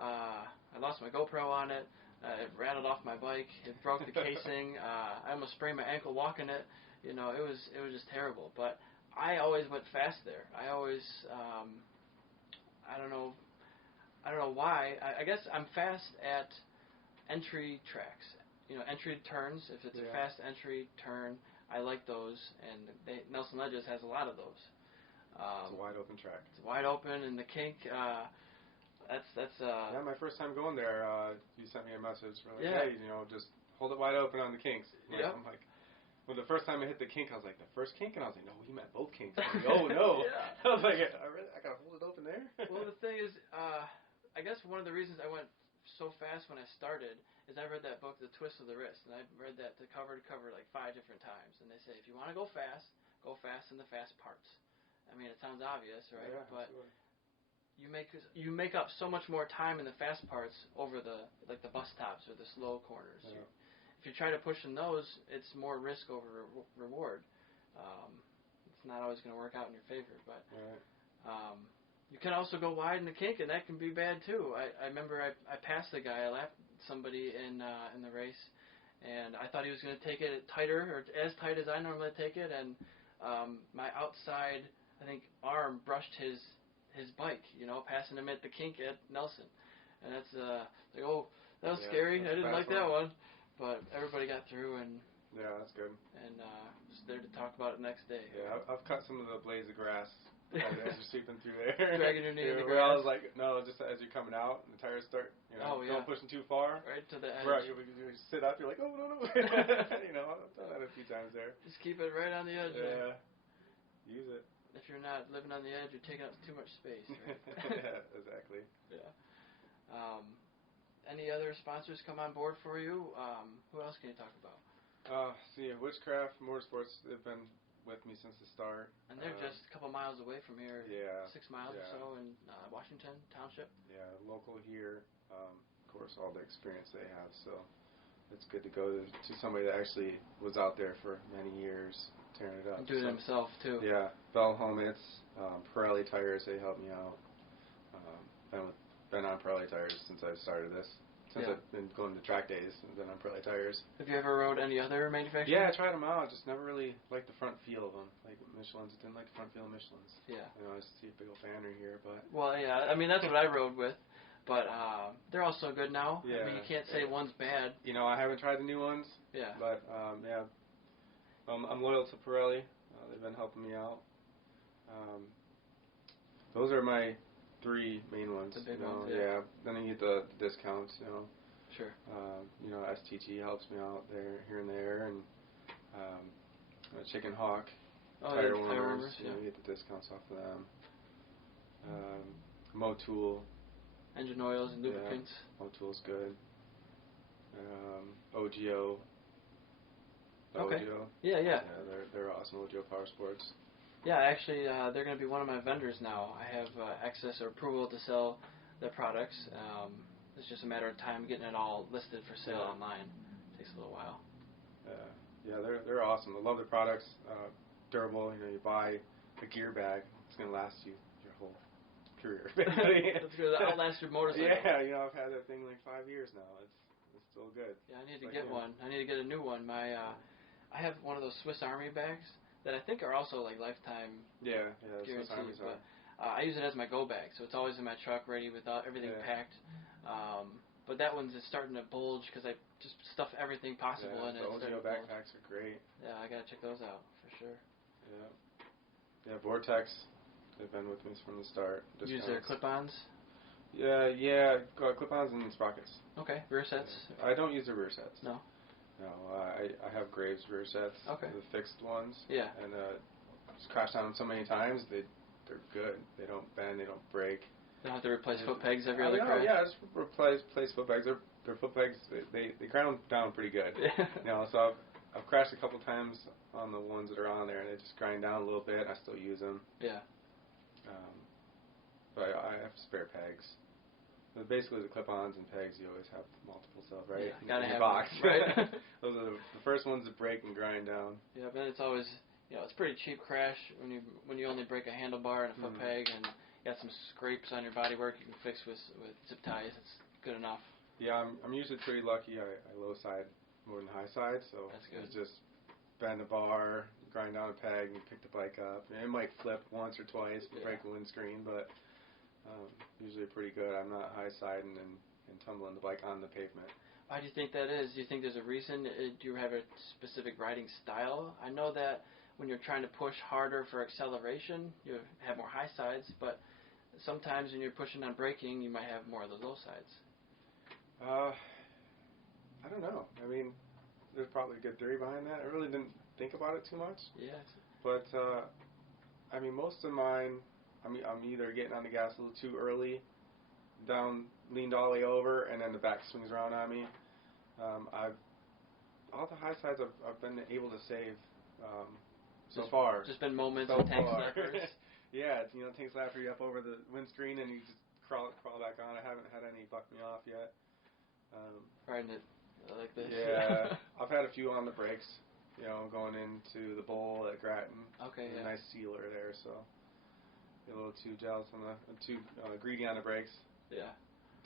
I lost my GoPro on it. It rattled off my bike. It broke the casing. I almost sprained my ankle walking it. You know, it was just terrible. But I always went fast there. I always I don't know why. I guess I'm fast at entry tracks. You know, entry turns. If it's a fast entry turn, I like those, and Nelson Ledges has a lot of those. It's a wide open track. It's wide open, and the kink. That's. Yeah, my first time going there, you sent me a message for like, hey, you know, just hold it wide open on the kinks. I'm like, well, the first time I hit the kink, I was like, the first kink, and I was like, no, he meant both kinks. I was like, oh no. I was like, I gotta hold it open there. Well, the thing is, I guess one of the reasons I went so fast when I started is I read that book, The Twist of the Wrist, and I read that cover to cover like 5 different times. And they say if you want to go fast in the fast parts. I mean, it sounds obvious, right? Yeah, but absolutely. you make up so much more time in the fast parts over the bus stops or the slow corners. Yeah. If you try to push in those, it's more risk over reward. It's not always going to work out in your favor, but. Right. You can also go wide in the kink, and that can be bad too. I remember I passed a guy, I lapped somebody in the race, and I thought he was going to take it tighter, or as tight as I normally take it, and my outside, I think, arm brushed his bike, you know, passing him at the kink at Nelson. And that's like, oh, that was scary. I didn't like that one. But everybody got through, and yeah, that's good. And was there to talk about it next day. Yeah, I've cut some of the blades of grass. As you're sweeping through there. Dragging your knee in the grass. I grass. was like, no, just as you're coming out and the tires start, you know, don't pushing too far. Right to the edge. Right, you sit up, you're like, oh, no. You know, I've done that a few times there. Just keep it right on the edge. Yeah. Right? Use it. If you're not living on the edge, you're taking up too much space. Right? Yeah, exactly. Yeah. Any other sponsors come on board for you? Who else can you talk about? Witchcraft Motorsports, they've been with me since the start. And they're just a couple miles away from here. Yeah. 6 miles or so in Washington Township. Yeah, local here. Of course, all the experience they have, so it's good to go to somebody that actually was out there for many years, tearing it up. And doing it himself, too. Yeah. Bell Helmets, Pirelli Tires, they helped me out. Been on Pirelli Tires since I started this. Since I've been going to track days, and then on Pirelli Tires. Have you ever rode any other manufacturers? Yeah, I tried them out. Just never really liked the front feel of them. Like Michelin's, didn't like the front feel of Michelin's. Yeah. You know, I see a big old banner here, but. Well, yeah. I mean, that's what I rode with, but they're all so good now. Yeah. I mean, you can't say one's bad. You know, I haven't tried the new ones. Yeah. But yeah, I'm loyal to Pirelli. They've been helping me out. Those are my 3 main ones. The big ones, ones, yeah. Then you get the discounts, you know. Sure. You know, STG helps me out there, here and there, and Chicken Hawk, tire warmers, you know, you get the discounts off of them. Motul. Engine oils and lubricants. Yeah, Motul's good. OGO. Okay. OGO. Yeah, they're awesome. OGO Power Sports. Yeah, actually, they're going to be one of my vendors now. I have access or approval to sell their products. It's just a matter of time getting it all listed for sale online. It takes a little while. Yeah, they're awesome. I love their products. Durable. You know, you buy a gear bag, it's going to last you your whole career. It's going to outlast your motorcycle. Yeah, you know, I've had that thing like 5 years now. It's still good. Yeah, I need to get one. I need to get a new one. I have one of those Swiss Army bags that I think are also like lifetime guaranteed. But I use it as my go bag, so it's always in my truck, ready with everything packed. But that one's just starting to bulge because I just stuff everything possible in it. The OGO backpacks are great. Yeah, I gotta check those out for sure. Yeah, Vortex. They've been with me from the start. Use their clip-ons. Yeah, clip-ons and sprockets. Okay, rear sets. I don't use the rear sets. No. No, I have Graves rear sets. Okay. The fixed ones. Yeah. And just crashed on them so many times. They're good. They don't bend. They don't break. You don't have to replace foot pegs every other crash? Yeah, just replace foot pegs. Their foot pegs, they ground down pretty good. So I've crashed a couple times on the ones that are on there, and they just grind down a little bit. I still use them. Yeah. But I have spare pegs. But basically, the clip-ons and pegs, you always have multiples of, right? Yeah, gotta in have the box. them, right? Those are the first ones that break and grind down. Yeah, but it's always, it's a pretty cheap crash when you only break a handlebar and a foot peg, and you got some scrapes on your bodywork you can fix with zip ties. It's good enough. Yeah, I'm usually pretty lucky. I low side more than high side, so that's good. It's just bend a bar, grind down a peg, and pick the bike up. And it might flip once or twice, break a windscreen, but usually pretty good. I'm not high siding and tumbling the bike on the pavement. Why do you think that is? Do you think there's a reason? Do you have a specific riding style? I know that when you're trying to push harder for acceleration, you have more high sides, but sometimes when you're pushing on braking, you might have more of the low sides. I don't know. I mean, there's probably a good theory behind that. I really didn't think about it too much. Yes. But, I mean, most of mine, I'm either getting on the gas a little too early, leaned all the way over, and then the back swings around on me. All the high sides I've been able to save so far. Just been moments of tank slappers. Yeah, tank slapper you up over the windscreen and you just crawl back on. I haven't had any buck me off yet. Riding it like this. Yeah, I've had a few on the brakes. Going into the bowl at Grattan. Okay, There's a nice sealer there, so a little too jealous on too greedy on the brakes. Yeah.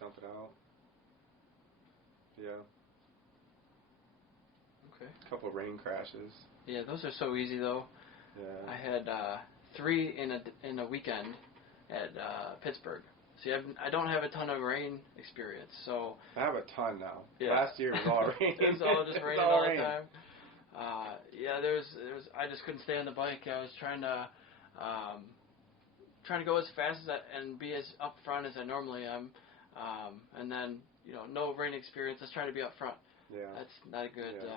Dump it out. Yeah. Okay. A couple of rain crashes. Yeah, those are so easy though. Yeah. I had 3 in a weekend at Pittsburgh. See, I don't have a ton of rain experience, so I have a ton now. Yeah. Last year was all rain. It was all just raining all the time. There was. I just couldn't stay on the bike. I was trying to go as fast as and be as up front as I normally am, and then no rain experience. Let's try to be up front. Yeah. That's not a good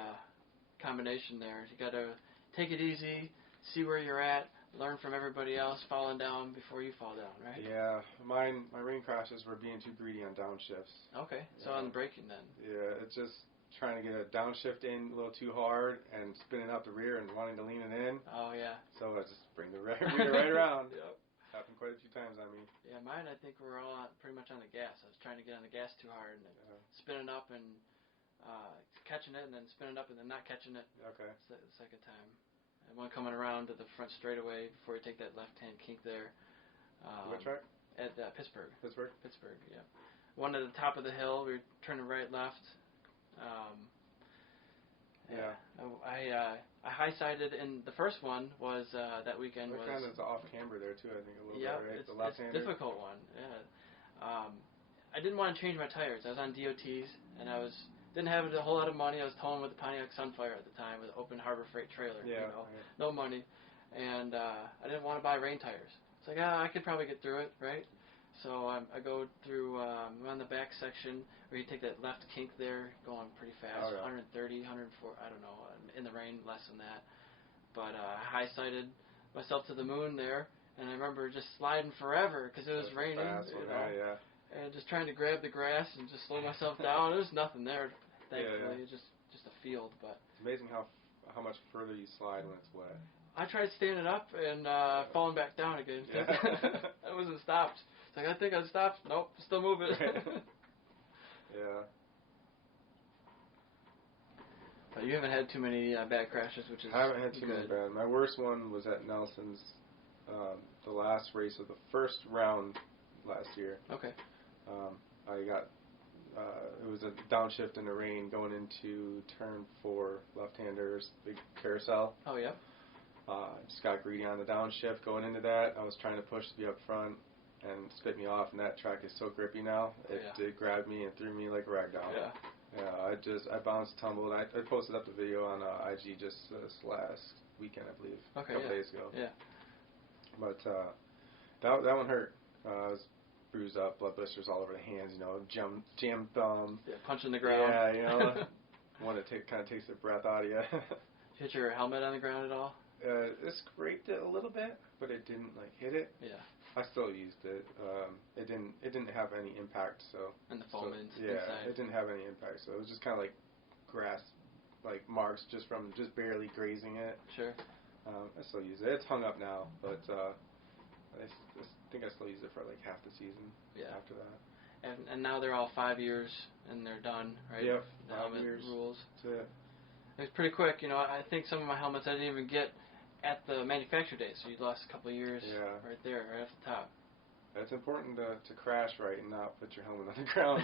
combination there. You got to take it easy, see where you're at, learn from everybody else falling down before you fall down, right? Yeah, my rain crashes were being too greedy on downshifts. Okay, so on braking then. Yeah, it's just trying to get a downshift in a little too hard and spinning out the rear and wanting to lean it in. Oh, yeah. So I just bring the rear right around. Yep. Happened quite a few times, I mean. Yeah, mine I think were all pretty much on the gas. I was trying to get on the gas too hard and spinning up and catching it and then spinning up and then not catching it. Okay. The second time. And one coming around to the front straightaway before you take that left-hand kink there. What track? At Pittsburgh. Pittsburgh, yeah. One at the top of the hill. We were turning right, left. I high-sided in the first one was that weekend. What kind of off-camber there, too, I think, a little bit, right? It's a difficult one, yeah. I didn't want to change my tires. I was on DOTs, and I didn't have a whole lot of money. I was towing with the Pontiac Sunfire at the time with an open Harbor Freight trailer, no money. And I didn't want to buy rain tires. It's like, I could probably get through it, right? So I go through on the back section where you take that left kink there, going pretty fast, 130, 104, I don't know, in the rain, less than that. But I high-sided myself to the moon there, and I remember just sliding forever because it was raining, and just trying to grab the grass and just slow myself down. There's nothing there, thankfully. It's just a field. But it's amazing how much further you slide when it's wet. I tried standing up and falling back down again. Yeah. I wasn't stopped. It's like, I think I stopped. Nope, still moving. Yeah. But you haven't had too many bad crashes, which is I haven't had too good. many bad. My worst one was at Nelson's, the last race of the first round last year. Okay. I got, it was a downshift in the rain going into turn 4, left-handers, big carousel. Oh, yeah. Just got greedy on the downshift going into that. I was trying to push to be up front and spit me off, and that track is so grippy now. It grabbed me and threw me like a rag doll. Yeah. Yeah, I bounced, tumbled. I posted up the video on IG just this last weekend, I believe, a couple days ago. Yeah. But that one hurt. I was bruised up, blood blisters all over the hands, jammed thumb. Yeah, punching the ground. Yeah, one that kind of takes the breath out of you. Hit your helmet on the ground at all? It scraped it a little bit, but it didn't like hit it. Yeah. I still used it. It didn't have any impact. So. And the foam yeah, inside. it didn't have any impact. So it was just kind of like grass, like marks just from just barely grazing it. Sure. I still use it. It's hung up now, but I think I still use it for like half the season. Yeah. After that. And now they're all 5 years and they're done, right? Yep. The helmet rules. That's it. It's pretty quick. You know, I think some of my helmets I didn't even get at the manufacture date, so you lost a couple of years right there, right off the top. It's important to crash right and not put your helmet on the ground.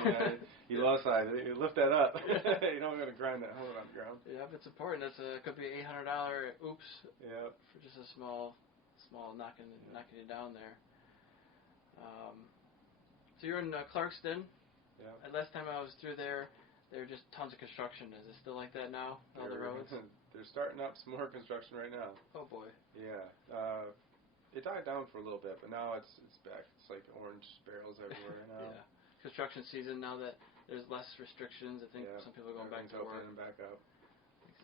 You lost that. You lift that up. You don't want to grind that helmet on the ground. Yep, it's important. It could be $800 oops. Yep. For just a small knocking you down there. So you're in Clarkston. Yeah. Last time I was through there were just tons of construction. Is it still like that now? All the roads? They're starting up some more construction right now. Oh boy. Yeah. It died down for a little bit, but now it's back. It's like orange barrels everywhere right now. Yeah. Construction season now that there's less restrictions. I think some people are going back to work. And back up.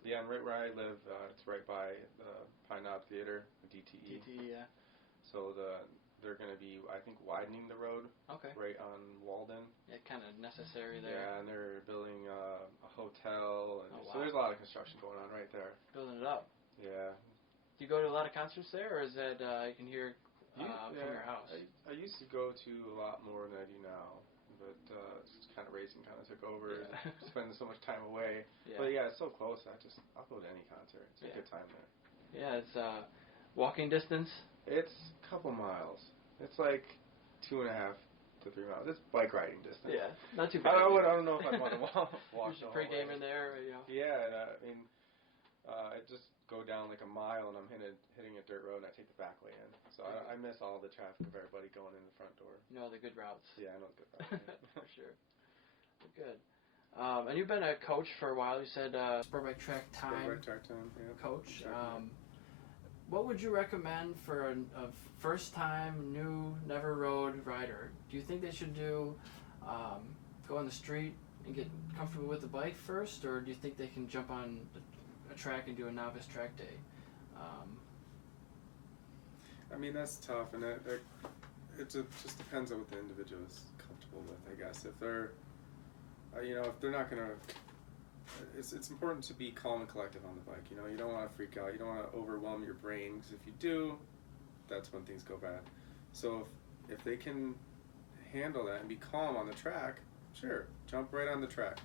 Yeah, and right where I live, it's right by the Pine Knob Theater, DTE. DTE, yeah. So they're going to be, I think, widening the road. Okay. Right on Walden. Yeah, kind of necessary there. Yeah, and they're building a hotel, and so there's a lot of construction going on right there. Building it up. Yeah. Do you go to a lot of concerts there, or is that you can hear from your house? I used to go to a lot more than I do now, but racing kind of took over, spending so much time away. Yeah. But yeah, it's so close. I'll go to any concert. It's a good time there. Yeah, it's walking distance. It's a couple miles. It's like 2.5 to 3 miles. It's bike riding distance. Yeah, not too bad. I don't know if I'd want to walk. You should pregame in there, you know. Yeah, I just go down like a mile and I'm hitting a dirt road and I take the back way in. So I miss all the traffic of everybody going in the front door. You know the good routes. Yeah, I know the good routes. For sure. Good. And you've been a coach for a while. You said Sport Bike Track Time. Sport Bike Track Time, yeah. Coach. What would you recommend for a first-time, new, never rode rider? Do you think they should go on the street and get comfortable with the bike first, or do you think they can jump on a track and do a novice track day? That's tough, and it just depends on what the individual is comfortable with, I guess. If they're, if they're not gonna, it's important to be calm and collective on the bike. You don't want to freak out. You don't want to overwhelm your brain, because if you do, that's when things go bad. So if they can handle that and be calm on the track, sure, jump right on the track.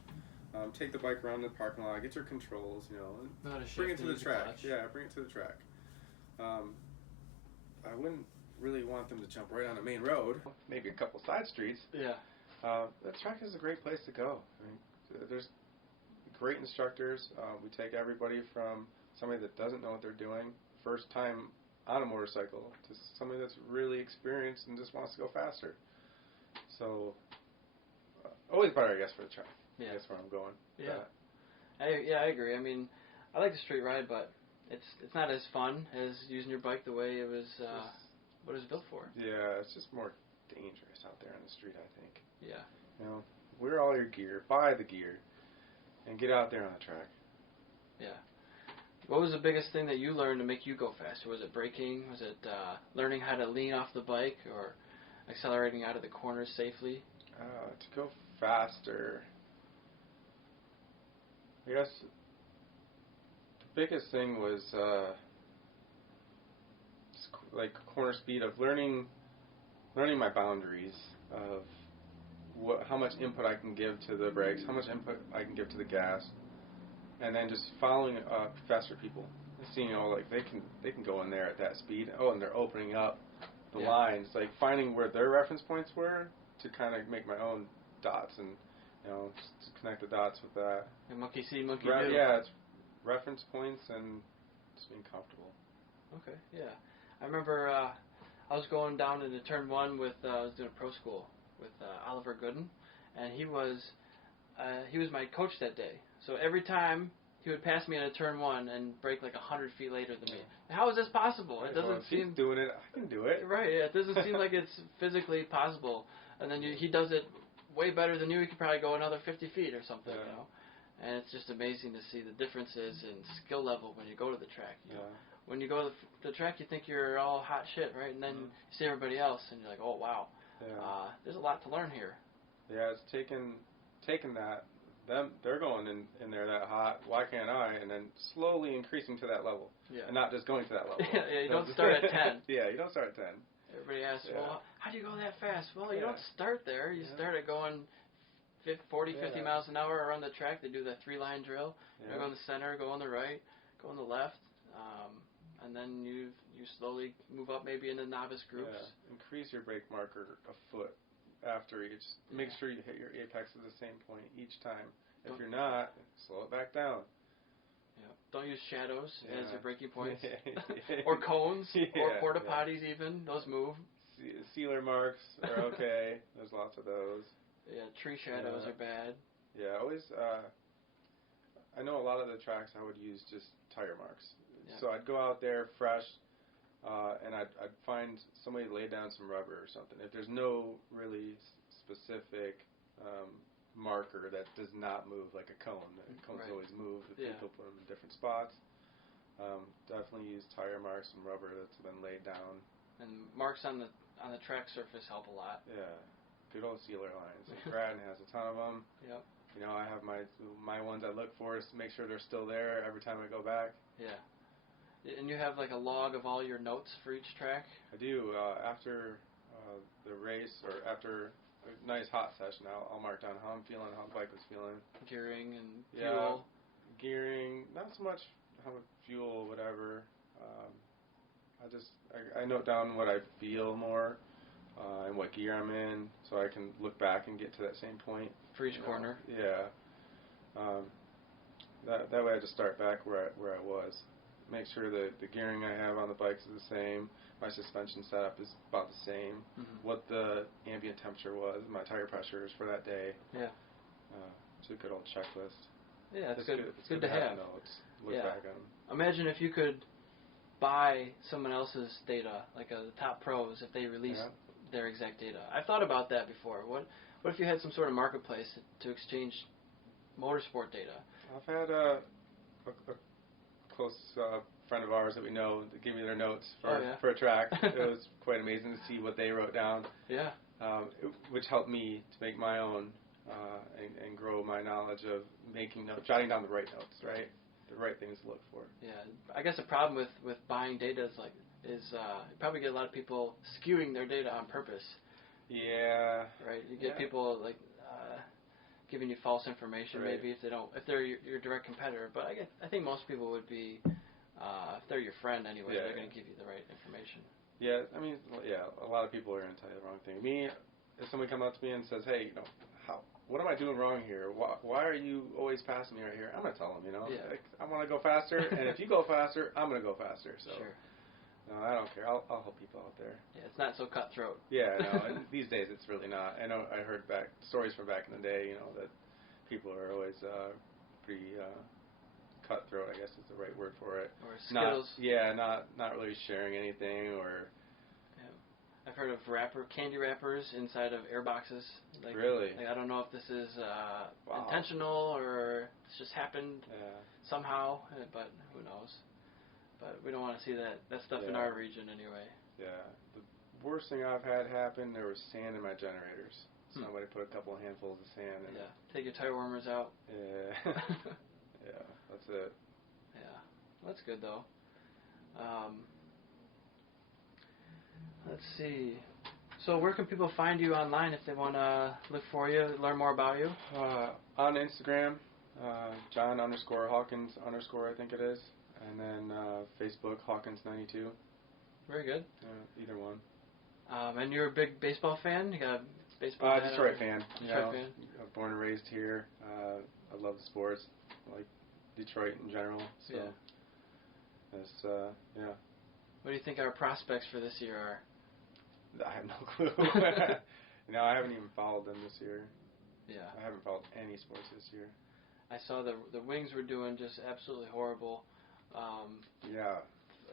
Take the bike around the parking lot, get your controls, and bring it to the track. Yeah, bring it to the track. I wouldn't really want them to jump right on the main road. Maybe a couple side streets. Yeah. The track is a great place to go. There's great instructors. We take everybody from somebody that doesn't know what they're doing, first time on a motorcycle, to somebody that's really experienced and just wants to go faster. So, always better, I guess, for the track. Yeah. That's where I'm going. Yeah. I agree. I like the street ride, but it's not as fun as using your bike the way it was what it was built for. Yeah, it's just more dangerous out there on the street, I think. Yeah. Wear all your gear, buy the gear, and get out there on the track. Yeah. What was the biggest thing that you learned to make you go faster? Was it braking? Was it learning how to lean off the bike, or accelerating out of the corners safely? To go faster, I guess the biggest thing was like corner speed, of learning my boundaries of how much input I can give to the brakes, how much input I can give to the gas, and then just following faster people, seeing like they can go in there at that speed. And they're opening up the lines, like finding where their reference points were to kind of make my own dots, and just connect the dots with that. And monkey see, monkey do. Yeah, it's reference points and just being comfortable. Okay, yeah. I remember I was going down into turn 1 with I was doing a pro school with Oliver Gooden, and he was my coach that day. So every time he would pass me in a turn 1 and brake like 100 feet later than me. How is this possible? It doesn't seem he's doing it. I can do it. Right. Yeah, it doesn't seem like it's physically possible. And then he does it way better than you. He could probably go another 50 feet or something. And it's just amazing to see the differences in skill level when you go to the track. when you go to the track, you think you're all hot shit, right? And then you see everybody else, and you're like, oh wow, there's a lot to learn here. Yeah, it's taken that. They're going in there that hot. Why can't I? And then slowly increasing to that level, and not just going to that level. Yeah, you don't start at 10. Yeah, you don't start at 10. Everybody asks, well, how do you go that fast? Well, you don't start there. You start at going 40, 50 miles an hour around the track. They do the 3-line drill. You go in the center, go on the right, go on the left, and then you slowly move up maybe into novice groups. Yeah. Increase your brake marker a foot after each. Make sure you hit your apex at the same point each time. If you're not, slow it back down. Yeah. Don't use shadows as your braking points. Or cones, or porta potties even. Those move. Sealer marks are okay. There's lots of those. Yeah, tree shadows are bad. Yeah, always. I know a lot of the tracks I would use just tire marks. Yeah. So I'd go out there fresh, and I'd find somebody lay down some rubber or something. If there's no really specific marker that does not move like a cone, cones always move. People put them in different spots. Definitely use tire marks and rubber that's been laid down. And marks on the track surface help a lot. Yeah. Good old sealer lines. Braden has a ton of them. Yep. You know, I have my ones I look for to make sure they're still there every time I go back. Yeah. And you have like a log of all your notes for each track? I do. After the race or after a nice hot session, I'll mark down how I'm feeling, how the bike was feeling. Gearing and fuel? Yeah. Gearing, not so much how much fuel, whatever. I note down what I feel more. And what gear I'm in, so I can look back and get to that same point. For each corner? Yeah. That way I just start back where I was. Make sure that the gearing I have on the bikes is the same. My suspension setup is about the same. Mm-hmm. What the ambient temperature was, my tire pressures for that day. Yeah. It's a good old checklist. Yeah, it's good. It's good to have. Notes. Look back on them. Imagine if you could buy someone else's data, like the top pros, if they released their exact data. I've thought about that before. What if you had some sort of marketplace to exchange motorsport data? I've had a close friend of ours that we know that gave me their notes for a track. It was quite amazing to see what they wrote down. Yeah. Which helped me to make my own and grow my knowledge of making notes, jotting down the right notes, right? The right things to look for. Yeah. I guess the problem with buying data is you probably get a lot of people skewing their data on purpose. Yeah. Right. You get people like giving you false information maybe if they're your direct competitor. But I think most people would be if they're your friend anyway, they're going to give you the right information. Yeah. I mean, a lot of people are going to tell you the wrong thing. Me, if somebody comes up to me and says, "Hey, what am I doing wrong here? Why are you always passing me right here?" I'm going to tell them, like, I want to go faster, and if you go faster, I'm going to go faster. So. Sure. No, I don't care. I'll help people out there. Yeah, it's not so cutthroat. Yeah, no. And these days, it's really not. I know. I heard stories from back in the day. That people are always pretty cutthroat. I guess is the right word for it. Or Skittles. Not really sharing anything or. Yeah. I've heard of candy wrappers inside of airboxes. Really? I don't know if this is intentional or it's just happened somehow, but who knows. But we don't want to see that stuff in our region anyway. Yeah. The worst thing I've had happen, there was sand in my generators. Somebody put a couple of handfuls of sand in. Yeah. Take your tire warmers out. Yeah. Yeah, that's it. Yeah. That's good, though. Let's see. So where can people find you online if they want to look for you, learn more about you? On Instagram, John_Hawkins_ I think it is. And then Facebook, Hawkins92. Very good. Either one. And you're a big baseball fan? You got a baseball fan? Detroit fan. Detroit fan. I'm born and raised here. I love the sports. I like Detroit in general. So it's, What do you think our prospects for this year are? I have no clue. I haven't even followed them this year. Yeah. I haven't followed any sports this year. I saw the Wings were doing just absolutely horrible.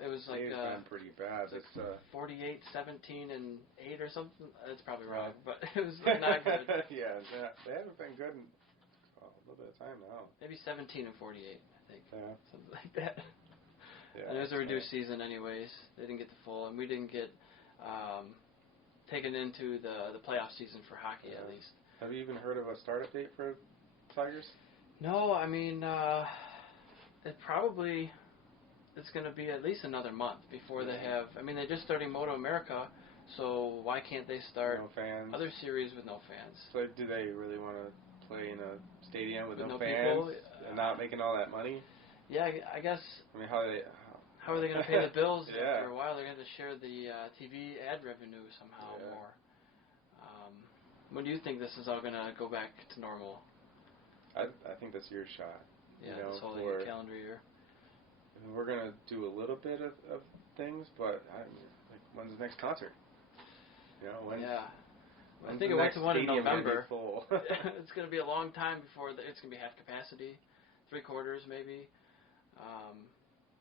It was like it's been pretty bad. It's 48, 17, and 8 or something. That's probably wrong, but it was not good. Yeah, they haven't been good in a little bit of time now. Maybe 17 and 48, I think. Yeah. Something like that. Yeah, and it was a reduced season anyways. They didn't get the full, and we didn't get taken into the playoff season for hockey at least. Have you even heard of a startup date for Tigers? No, I mean, it's going to be at least another month before they have. I mean, they're just starting Moto America, so why can't they start no fans. Other series with no fans? So do they really want to play in a stadium with no fans people, and not making all that money? Yeah, I guess. I mean, how are they going to pay the bills yeah. after a while? They're going to share the TV ad revenue somehow more. When do you think this is all going to go back to normal? I think this year's shot. Yeah, you know, this whole calendar year. We're going to do a little bit of things, but like, when's the next concert? You know, I think it went to one in November. Full? It's going to be a long time before it's going to be half capacity, 3/4 maybe.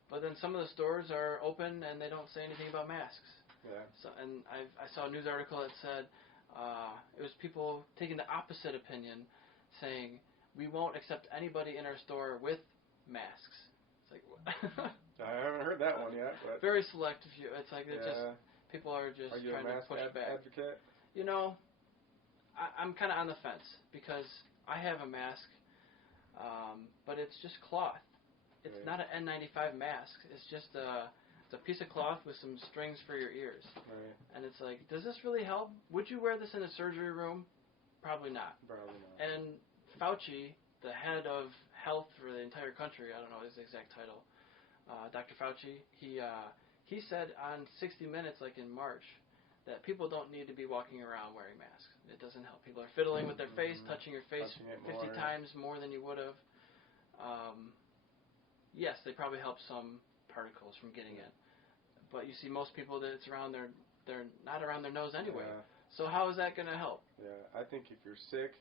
But then some of the stores are open and they don't say anything about masks. Yeah. So, and I saw a news article that said it was people taking the opposite opinion, saying we won't accept anybody in our store with masks. It's like I haven't heard that one yet. But very select few. It's like people are just you trying a mask to push back. Advocate? You know, I'm kind of on the fence because I have a mask, but it's just cloth. It's not an N95 mask. It's just it's a piece of cloth with some strings for your ears. Right. And it's like, does this really help? Would you wear this in a surgery room? Probably not. Probably not. And Fauci, the head of health for the entire country, I don't know his exact title, Dr. Fauci, he said on 60 Minutes, like in March, that people don't need to be walking around wearing masks. It doesn't help. People are fiddling with their face, touching your face 50 times more than you would have. Yes, they probably help some particles from getting in. But you see most people that it's around they're not around their nose anyway. Yeah. So how is that going to help? Yeah, I think if you're sick,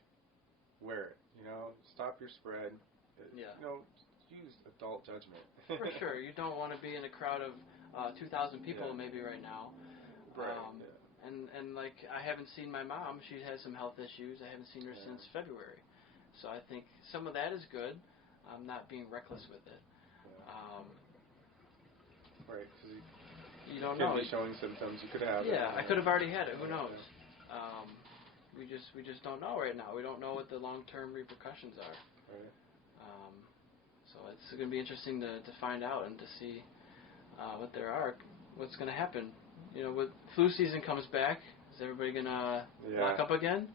wear it. You know, stop your spread. Yeah. You know, use adult judgment. For sure. You don't want to be in a crowd of 2,000 people maybe right now. Right. And like, I haven't seen my mom. She has some health issues. I haven't seen her since February. So I think some of that is good. I'm not being reckless with it. Right, because you don't know. Could be showing symptoms. You could have it. Yeah, I could have already had it. Who knows? We just don't know right now. We don't know what the long-term repercussions are. Right. So it's going to be interesting to find out and to see what's going to happen. You know, when flu season comes back, is everybody going to lock up again?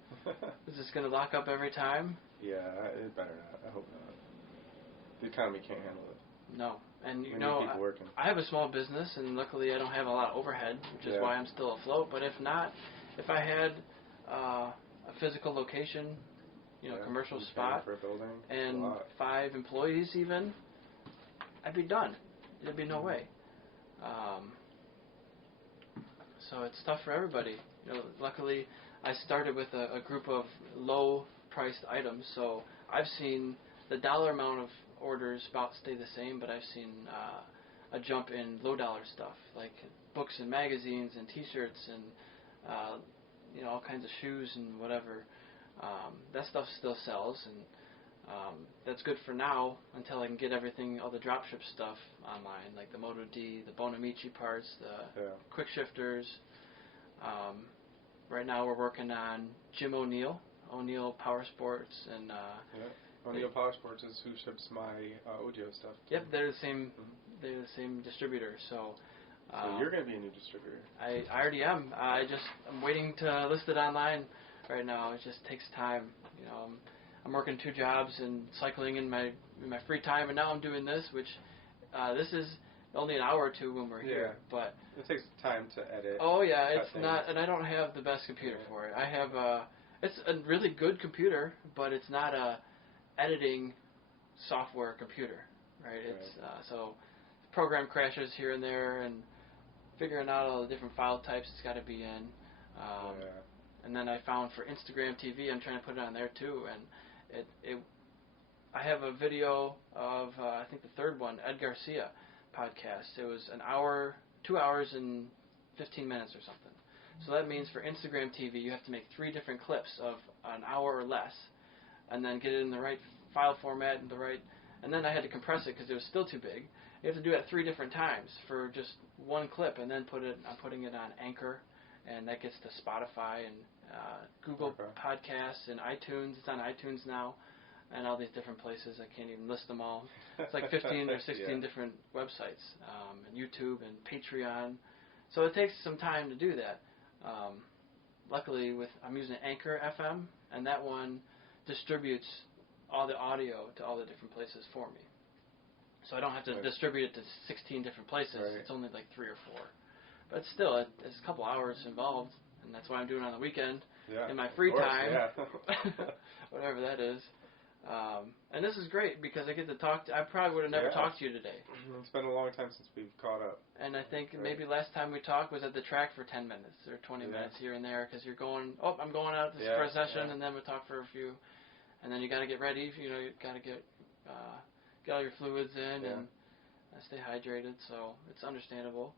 Is this going to lock up every time? Yeah, it better not. I hope not. The economy can't handle it. No. And we need people working. I have a small business, and luckily I don't have a lot of overhead, which is why I'm still afloat. But if I had a physical location, commercial spot, for a building, and 5 employees even, I'd be done. There'd be no way. So it's tough for everybody. Luckily I started with a group of low-priced items, so I've seen the dollar amount of orders about stay the same, but I've seen a jump in low-dollar stuff, like books and magazines and T-shirts and all kinds of shoes and whatever. That stuff still sells, and that's good for now until I can get everything, all the dropship stuff online, like the Moto D, the Bonamici parts, the quick shifters. Right now we're working on Jim O'Neill Power Sports, and O'Neill Power Sports is who ships my audio stuff. Yep, they're the same. They're the same distributor. So you're going to be a new distributor. I already am. I'm waiting to list it online right now. It just takes time. I'm working 2 jobs and cycling in my free time, and now I'm doing this, which this is only an hour or 2 when we're here. But it takes time to edit. Oh yeah, it's not, and I don't have the best computer for it. I have it's a really good computer, but it's not a editing software computer, right? It's so program crashes here and there, and figuring out all the different file types it's got to be in. And then I found for Instagram TV, I'm trying to put it on there too, and I have a video of I think the 3rd one, Ed Garcia podcast. It was 2 hours and 15 minutes or something. So that means for Instagram TV, you have to make 3 different clips of an hour or less, and then get it in the right file format and and then I had to compress it because it was still too big, You have to do it 3 different times for just one clip, and then I'm putting it on Anchor, and that gets to Spotify and Google Podcasts and iTunes. It's on iTunes now, and all these different places. I can't even list them all. It's like 15 or 16 different websites, and YouTube and Patreon. So it takes some time to do that. Luckily, I'm using Anchor FM, and that one distributes all the audio to all the different places for me. So I don't have to distribute it to 16 different places. Right. It's only like 3 or 4. But still, it's a couple hours involved, and that's why I'm doing it on the weekend in my free time, whatever that is. And this is great because I get to talk I probably would have never talked to you today. It's been a long time since we've caught up. And I think maybe last time we talked was at the track for 10 minutes or 20 minutes here and there because you're going, I'm going out to this for a session, and then we'll talk for a few. And then you got to get ready. You got to get all your fluids in and stay hydrated, so it's understandable.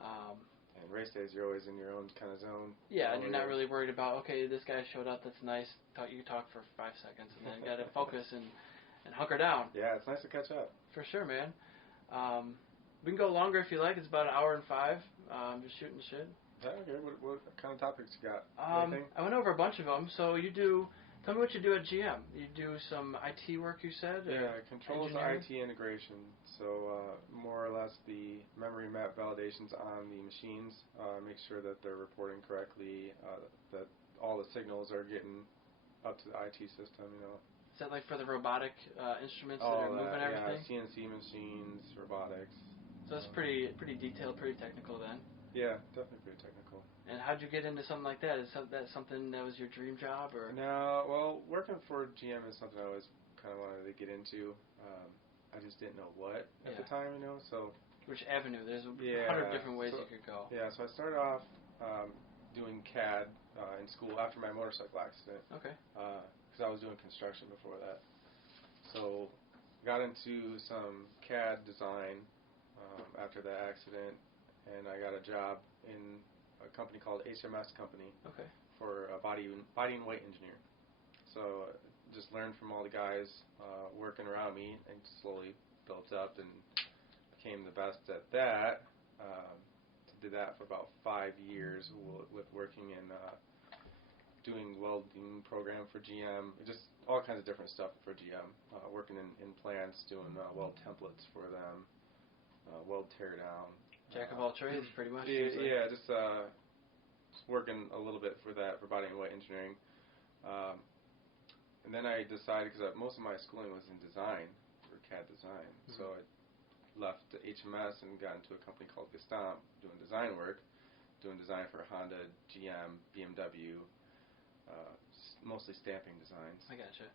And race days, you're always in your own kind of zone. Yeah, and you're not really worried about, okay, this guy showed up, that's nice. You talk for 5 seconds, and then you got to focus and hunker down. Yeah, it's nice to catch up. For sure, man. We can go longer if you like. It's about 1 hour and 5, just shooting shit. Yeah, okay. What kind of topics you got? I went over a bunch of them. So tell me what you do at GM. You do some IT work, you said? Yeah, controls IT integration. So more or less the memory map validations on the machines, make sure that they're reporting correctly, that all the signals are getting up to the IT system, Is that like for the robotic instruments that are moving everything? Yeah, CNC machines, robotics. So that's pretty detailed, pretty technical then. Yeah, definitely pretty technical. And how'd you get into something like that? Is that something that was your dream job, or? No, well, working for GM is something I always kind of wanted to get into. I just didn't know what at the time, so. Which avenue? There's 100 different ways you could go. Yeah, so I started off doing CAD in school after my motorcycle accident. Okay. Because I was doing construction before that. So got into some CAD design after that accident, and I got a job in a company called HMS Company for a body and weight engineer. So just learned from all the guys working around me and slowly built up and became the best at that. Did that for about 5 years with working in doing welding program for GM, just all kinds of different stuff for GM, working in plants, doing weld templates for them, weld teardown. Jack of all trades, pretty much. Yeah, just working a little bit for that, for body and weight engineering. And then I decided, because most of my schooling was in design, for CAD design, so I left HMS and got into a company called Gestamp, doing design work, doing design for Honda, GM, BMW, mostly stamping designs. I gotcha.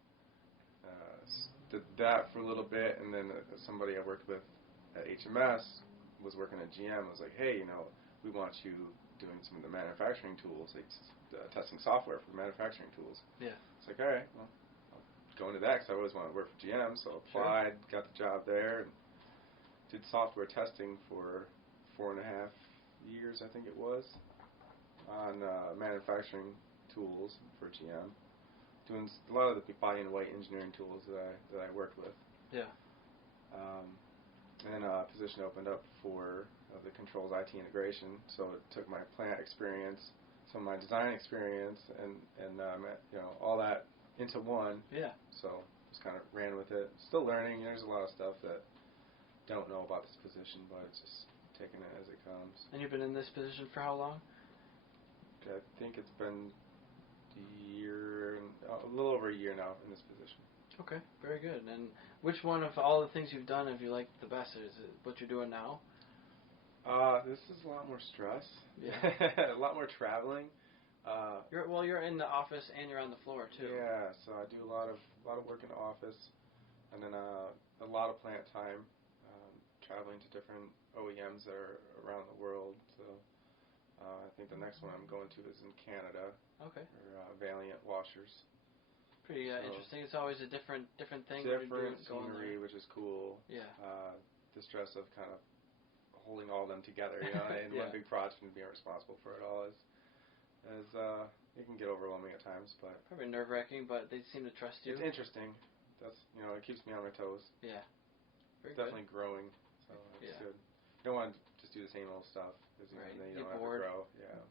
Did that for a little bit, and then somebody I worked with at HMS was working at GM, was like, hey, we want you doing some of the manufacturing tools, like testing software for manufacturing tools. Yeah. It's like, all right, well, I'll go into that because I always wanted to work for GM, so applied, got the job there, and did software testing for 4.5 years, I think it was, on manufacturing tools for GM, doing a lot of the body and weight engineering tools that I worked with. Yeah. And then a position opened up for the controls IT integration, so it took my plant experience, some of my design experience, and all that into one. Yeah. So just kind of ran with it. Still learning. There's a lot of stuff that don't know about this position, but it's just taking it as it comes. And you've been in this position for how long? I think it's been a little over a year now in this position. Okay, very good. And which one of all the things you've done have you liked the best? Is it what you're doing now? This is a lot more stress. Yeah. A lot more traveling. You're in the office and you're on the floor too. Yeah, so I do a lot of work in the office, and then a lot of plant time, traveling to different OEMs that are around the world. So I think the next one I'm going to is in Canada. Okay. For Valiant washers. Pretty interesting. It's always a different thing. Different scenery, which is cool. Yeah. The stress of kind of holding all of them together, in one big project and being responsible for it all is it can get overwhelming at times, but probably nerve-wracking. But they seem to trust you. It's interesting. That's it keeps me on my toes. Yeah. Very definitely good. growing So it's good. You don't want to just do the same old stuff because then you don't ever grow. Yeah.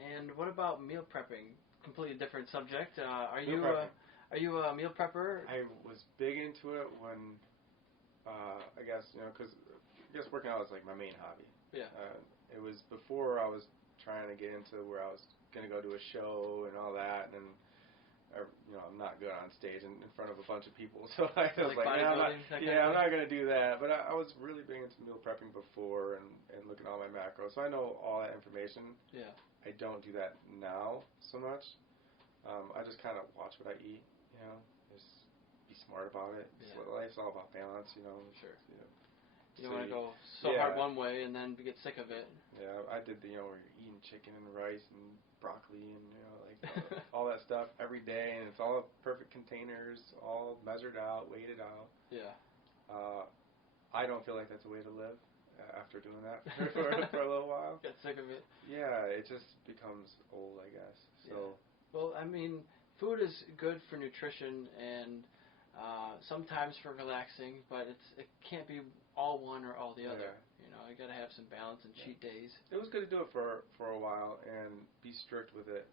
And what about meal prepping? Completely different subject. Are you a meal prepper? I was big into it when, I guess, because working out was like my main hobby. Yeah. It was before I was trying to get into where I was going to go to a show and all that, and I'm not good on stage in front of a bunch of people, so I was like, I'm not going to do that. But I was really big into meal prepping before and looking at all my macros, so I know all that information. Yeah. I don't do that now so much. I just kind of watch what I eat, just be smart about it. Yeah. Life's all about balance, Sure. You so don't want to go so hard one way and then get sick of it. Yeah, I did where you're eating chicken and rice and broccoli and all that stuff every day, and it's all perfect containers, all measured out, weighed out. Yeah. I don't feel like that's a way to live after doing that for a little while. Get sick of it. Yeah, it just becomes old, I guess. So. Yeah. Well, I mean, food is good for nutrition and sometimes for relaxing, but it can't be all one or all the other. You got to have some balance and cheat days. It was good to do it for a while and be strict with it,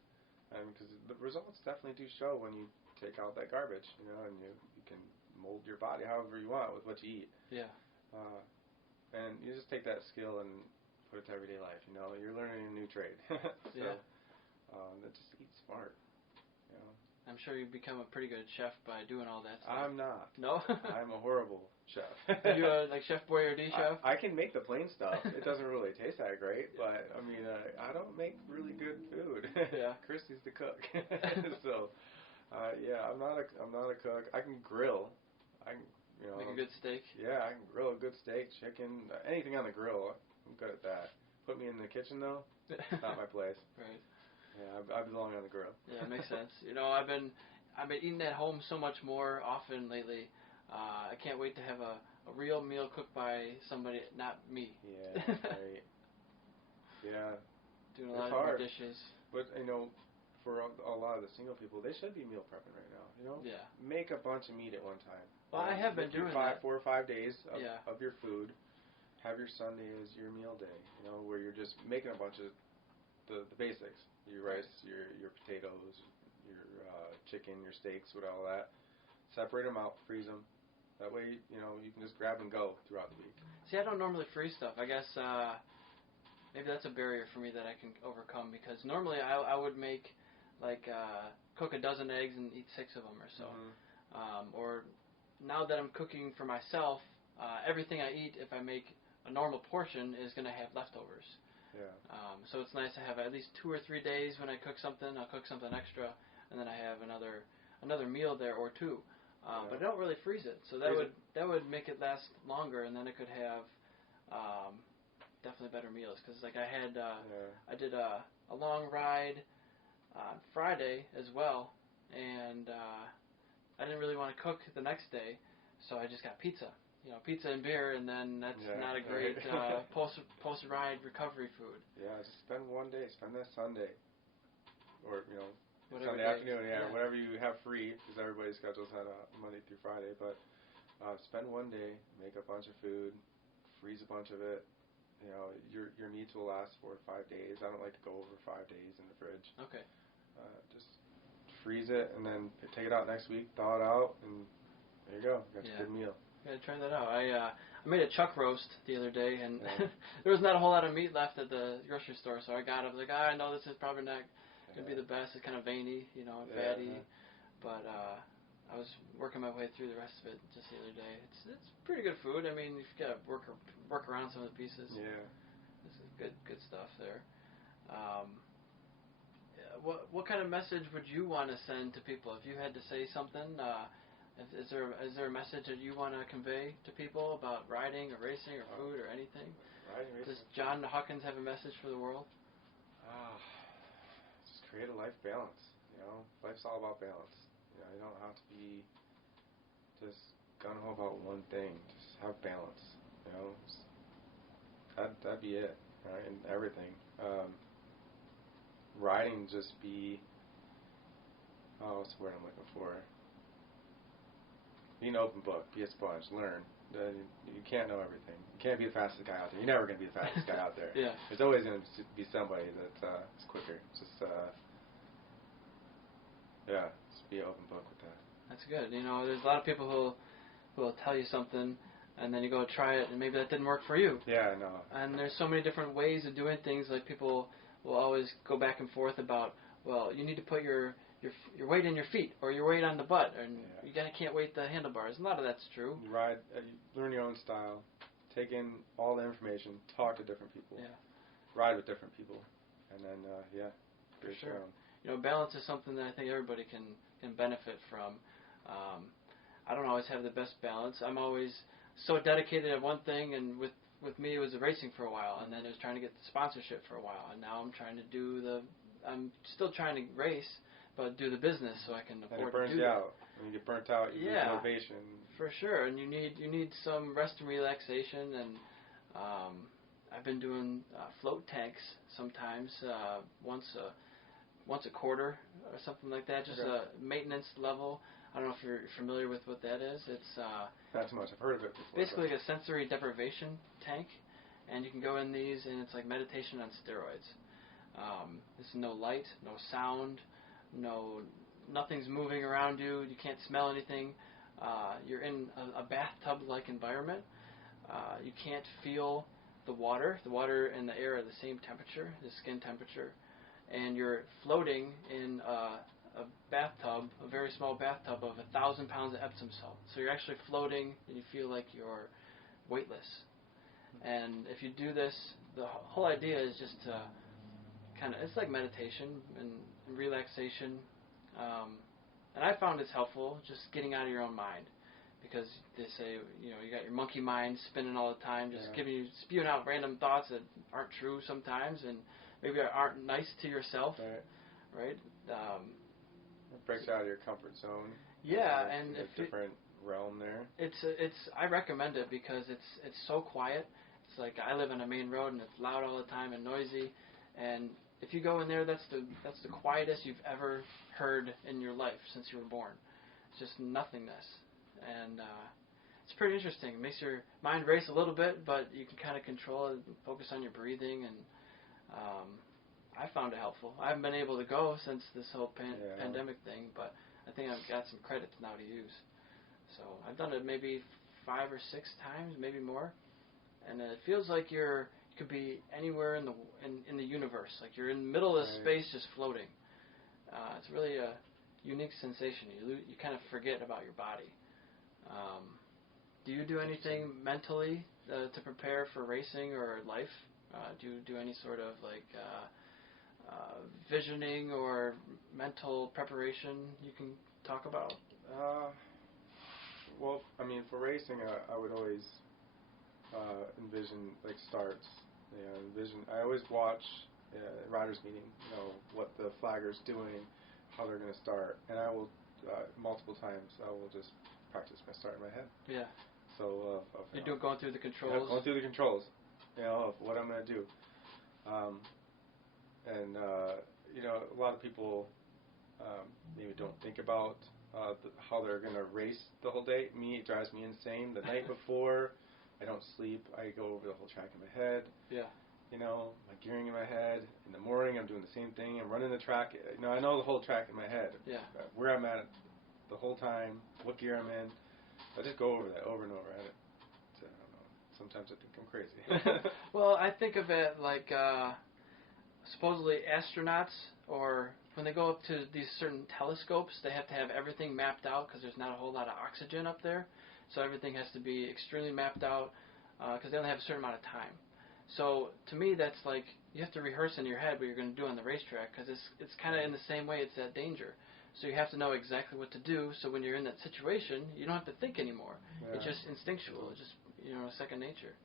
because the results definitely do show when you take out that garbage, and you can mold your body however you want with what you eat. Yeah. And you just take that skill and put it to everyday life. You're learning a new trade. So, just eat smart. I'm sure you've become a pretty good chef by doing all that stuff. I'm not. No? I'm a horrible chef. Are you a Chef Boyardee chef? I can make the plain stuff. It doesn't really taste that great, but I mean, I don't make really good food. Yeah. Christy's the cook. So, I'm not a cook. I can grill. I can, make a good steak. Yeah, I can grill a good steak, chicken, anything on the grill. I'm good at that. Put me in the kitchen though, not my place. Right. Yeah, I belong on the grill. Yeah, it makes sense. I've been eating at home so much more often lately. I can't wait to have a real meal cooked by somebody, not me. Yeah, right. Yeah. Doing a lot of dishes. But for a lot of the single people, they should be meal prepping right now. Yeah. Make a bunch of meat at one time. Well, I have been doing that. 4 or 5 days of your food. Have your Sunday as your meal day. Where you're just making a bunch of the basics. Your rice, your potatoes, your chicken, your steaks, with all that. Separate them out, freeze them. That way, you can just grab and go throughout the week. See, I don't normally freeze stuff. I guess maybe that's a barrier for me that I can overcome, because normally I would make cook a dozen eggs and eat 6 of them or so. Mm-hmm. Or now that I'm cooking for myself, everything I eat, if I make a normal portion, is going to have leftovers. Yeah. So it's nice to have at least 2 or 3 days when I cook something, I'll cook something extra, and then I have another meal there or two. But I don't really freeze it, so that would make it last longer, and then I could have definitely better meals. Because I did a long ride on Friday as well, and I didn't really want to cook the next day, so I just got pizza. Pizza and beer, and then that's not a great post-ride recovery food. Yeah, just spend one day. Spend that Sunday. Or, Sunday afternoon, whatever you have free, because everybody's schedules had Monday through Friday. But spend one day, make a bunch of food, freeze a bunch of it. Your meats will last 4 or 5 days. I don't like to go over 5 days in the fridge. Okay. Just freeze it, and then take it out next week, thaw it out, and there you go. Got your good meal. Yeah, try that out. I made a chuck roast the other day, and there was not a whole lot of meat left at the grocery store, so I got it. I was like, I know this is probably not going to be the best. It's kind of veiny, and fatty. But I was working my way through the rest of it just the other day. It's pretty good food. I mean, you've got to work around some of the pieces. Yeah. This is good stuff there. What kind of message would you want to send to people if you had to say something? Is there a message that you want to convey to people about riding or racing or food or anything? Does John Hawkins have a message for the world? Just create a life balance. Life's all about balance. You don't have to be just gung-ho about one thing. Just have balance. That'd be it, right? And everything. Riding just be. What's the word I'm looking for? Be an open book. Be a sponge. Learn. You can't know everything. You can't be the fastest guy out there. You're never going to be the fastest guy out there. Yeah. There's always going to be somebody that is quicker. Just be an open book with that. That's good. There's a lot of people who will tell you something, and then you go try it, and maybe that didn't work for you. Yeah, I know. And there's so many different ways of doing things. Like people will always go back and forth about, well, you need to put your weight in your feet or your weight on the butt, and you can't weight the handlebars. A lot of that's true. You ride, learn your own style, take in all the information, talk to different people, ride with different people, and then for sure. Balance is something that I think everybody can benefit from. I don't always have the best balance. I'm always so dedicated at one thing, and with me it was the racing for a while, and then it was trying to get the sponsorship for a while, and now I'm I'm still trying to race, but do the business so I can afford to do it. And it burns you out. When you get burnt out, you lose motivation. For sure, and you need some rest and relaxation, and I've been doing float tanks sometimes, once a quarter or something like that, just a maintenance level. I don't know if you're familiar with what that is. It's not too much. I've heard of it before. Basically a sensory deprivation tank, and you can go in these, and it's like meditation on steroids. There's no light, no sound, nothing's moving around you. You can't smell anything. You're in a bathtub-like environment. You can't feel the water. The water and the air are the same temperature, the skin temperature, and you're floating in a bathtub, a very small bathtub of 1,000 pounds of Epsom salt. So you're actually floating, and you feel like you're weightless. And if you do this, the whole idea is just to it's like meditation and relaxation. And I found it's helpful just getting out of your own mind, because they say, you got your monkey mind spinning all the time, just spewing out random thoughts that aren't true sometimes, and maybe aren't nice to yourself, right? It breaks out of your comfort zone. Yeah, and it's a different realm there. I recommend it because it's so quiet. It's like I live on a main road, and it's loud all the time and noisy, and if you go in there, that's the quietest you've ever heard in your life since you were born. It's just nothingness, and it's pretty interesting. It makes your mind race a little bit, but you can kind of control it, focus on your breathing, and I found it helpful. I haven't been able to go since this whole pandemic thing, but I think I've got some credits now to use. So I've done it maybe 5 or 6 times, maybe more, and it feels like you could be anywhere in the universe. Like you're in the middle of space, just floating. It's really a unique sensation. You kind of forget about your body. Do you do anything mentally to prepare for racing or life? Do you do any sort of visioning or mental preparation you can talk about? Well, I mean, for racing, I would always envision starts. I always watch riders meeting. What the flagger's doing, how they're going to start, and I will multiple times. I will just practice my start in my head. Yeah. So you're going through the controls. Yeah, going through the controls. Of what I'm going to do. And a lot of people maybe don't think about how they're going to race the whole day. It drives me insane. The night before, I don't sleep. I go over the whole track in my head. Yeah. My gearing in my head. In the morning, I'm doing the same thing. I'm running the track. I know the whole track in my head. Yeah. Where I'm at the whole time, what gear I'm in. I just go over that over and over. I don't know. Sometimes I think I'm crazy. Well, I think of it like supposedly astronauts, or when they go up to these certain telescopes, they have to have everything mapped out because there's not a whole lot of oxygen up there. So everything has to be extremely mapped out because they only have a certain amount of time. So to me, that's like you have to rehearse in your head what you're going to do on the racetrack, because it's kind of in the same way. It's that danger. So you have to know exactly what to do. So when you're in that situation, you don't have to think anymore. Yeah. It's just instinctual. It's just second nature.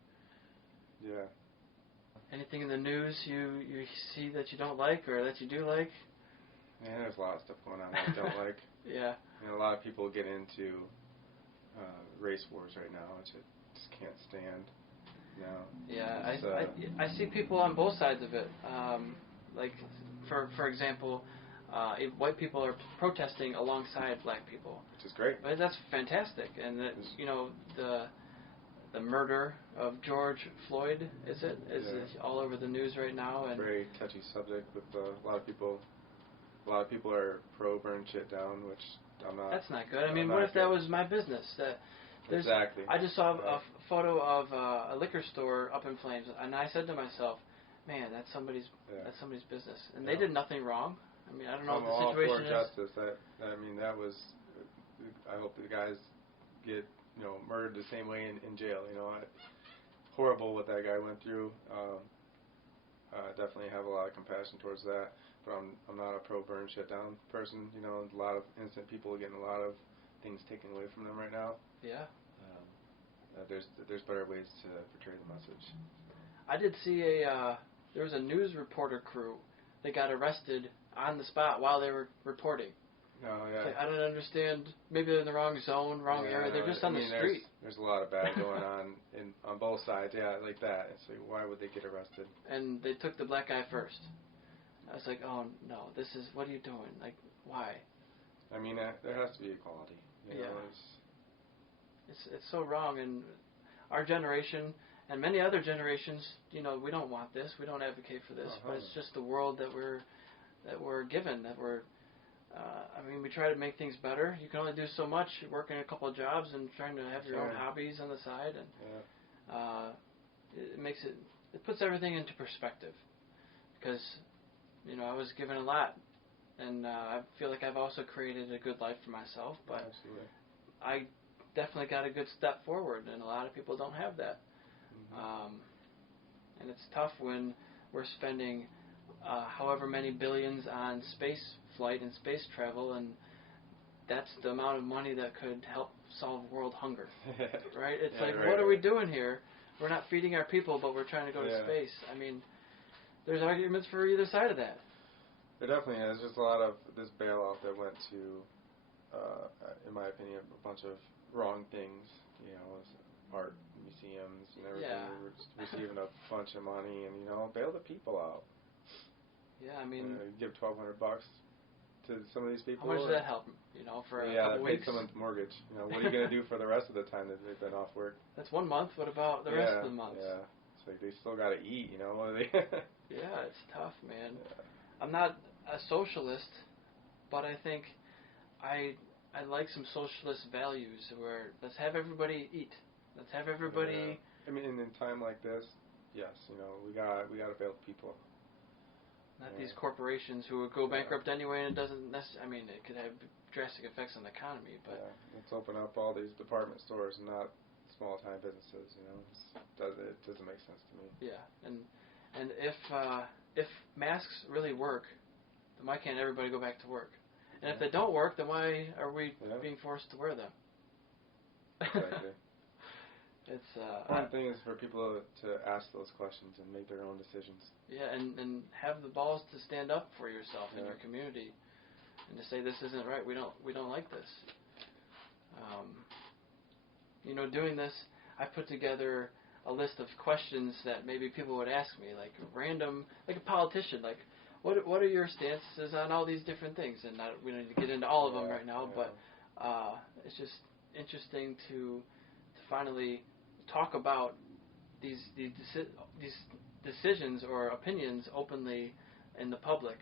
Yeah. Anything in the news you see that you don't like or that you do like? Yeah, there's a lot of stuff going on that I don't like. Yeah. A lot of people get into race wars right now, which I just can't stand. Yeah, I see people on both sides of it. Like, for example, if white people are protesting alongside black people, which is great. But that's fantastic, and that the murder of George Floyd. Is it all over the news right now? And very touchy subject with a lot of people. A lot of people are pro burn shit down, which I'm not. That's not good. I mean, what if that was my business? Exactly. I just saw a photo of a liquor store up in flames, and I said to myself, "Man, that's somebody's business," and they did nothing wrong. I mean, I don't know what the situation is. I'm all for justice. I mean, that was. I hope the guys get murdered the same way in jail. Horrible what that guy went through. Definitely have a lot of compassion towards that. But I'm not a pro burn shit down person. A lot of innocent people getting a lot of things taken away from them right now. Yeah. There's better ways to portray the message. I did see there was a news reporter crew that got arrested on the spot while they were reporting. Oh yeah. Like, I don't understand. Maybe they're in the wrong zone, wrong area. They're just on the street. There's a lot of bad going on on both sides. Yeah, like that. It's like, why would they get arrested? And they took the black guy first. I was like, oh no, what are you doing? Like, why? I mean, there has to be equality. It's so wrong, and our generation and many other generations, we don't want this. We don't advocate for this, but it's just the world that we're given. We try to make things better. You can only do so much working a couple of jobs and trying to have your own hobbies on the side, and it puts everything into perspective. Because I was given a lot, and I feel like I've also created a good life for myself. But absolutely. I definitely got a good step forward, and a lot of people don't have that. Mm-hmm. And it's tough when we're spending however many billions on space flight and space travel, and that's the amount of money that could help solve world hunger. Right? It's what are we doing here? We're not feeding our people, but we're trying to go to space. I mean, there's arguments for either side of that. There definitely is. There's a lot of this bailout that went to, in my opinion, a bunch of wrong things. Art museums and everything. We're receiving a bunch of money, and bail the people out. Yeah, I mean, give $1,200 to some of these people. How much does that help? For a couple weeks. Pay someone's mortgage. What are you going to do for the rest of the time that they've been off work? That's 1 month. What about the rest of the months? Yeah, it's like they still got to eat. Yeah, it's tough, man. Yeah. I'm not a socialist, but I think I like some socialist values where let's have everybody eat. Let's have everybody. Yeah. I mean, in a time like this, yes, we got to bail people. Not these corporations who would go bankrupt anyway, and it doesn't necessarily. I mean, it could have drastic effects on the economy, but let's open up all these department stores and not small-time businesses. It doesn't make sense to me. Yeah, and if masks really work, then why can't everybody go back to work? And if they don't work, then why are we being forced to wear them? Exactly. It's one thing is for people to ask those questions and make their own decisions. Yeah, and have the balls to stand up for yourself in your community, and to say this isn't right. We don't like this. Doing this, I put together a list of questions that maybe people would ask me, like random, like a politician, like what are your stances on all these different things? And we don't need to get into all of them right now, but it's just interesting to finally talk about these decisions or opinions openly in the public.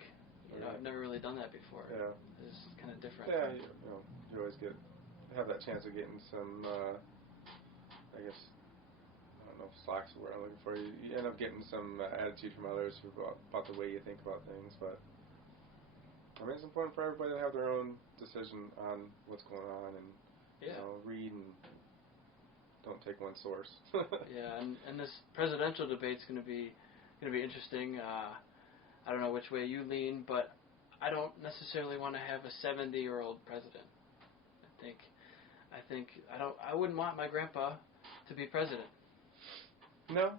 I've never really done that before. Yeah. It's kind of different. Yeah, you always have that chance of getting some, I guess, I don't know if slack's the word I'm looking for. You end up getting some attitude from others about the way you think about things, but I mean, it's important for everybody to have their own decision on what's going on and read and don't take one source. Yeah, and this presidential debate's going to be interesting. I don't know which way you lean, but I don't necessarily want to have a 70-year-old president. I wouldn't want my grandpa to be president. No,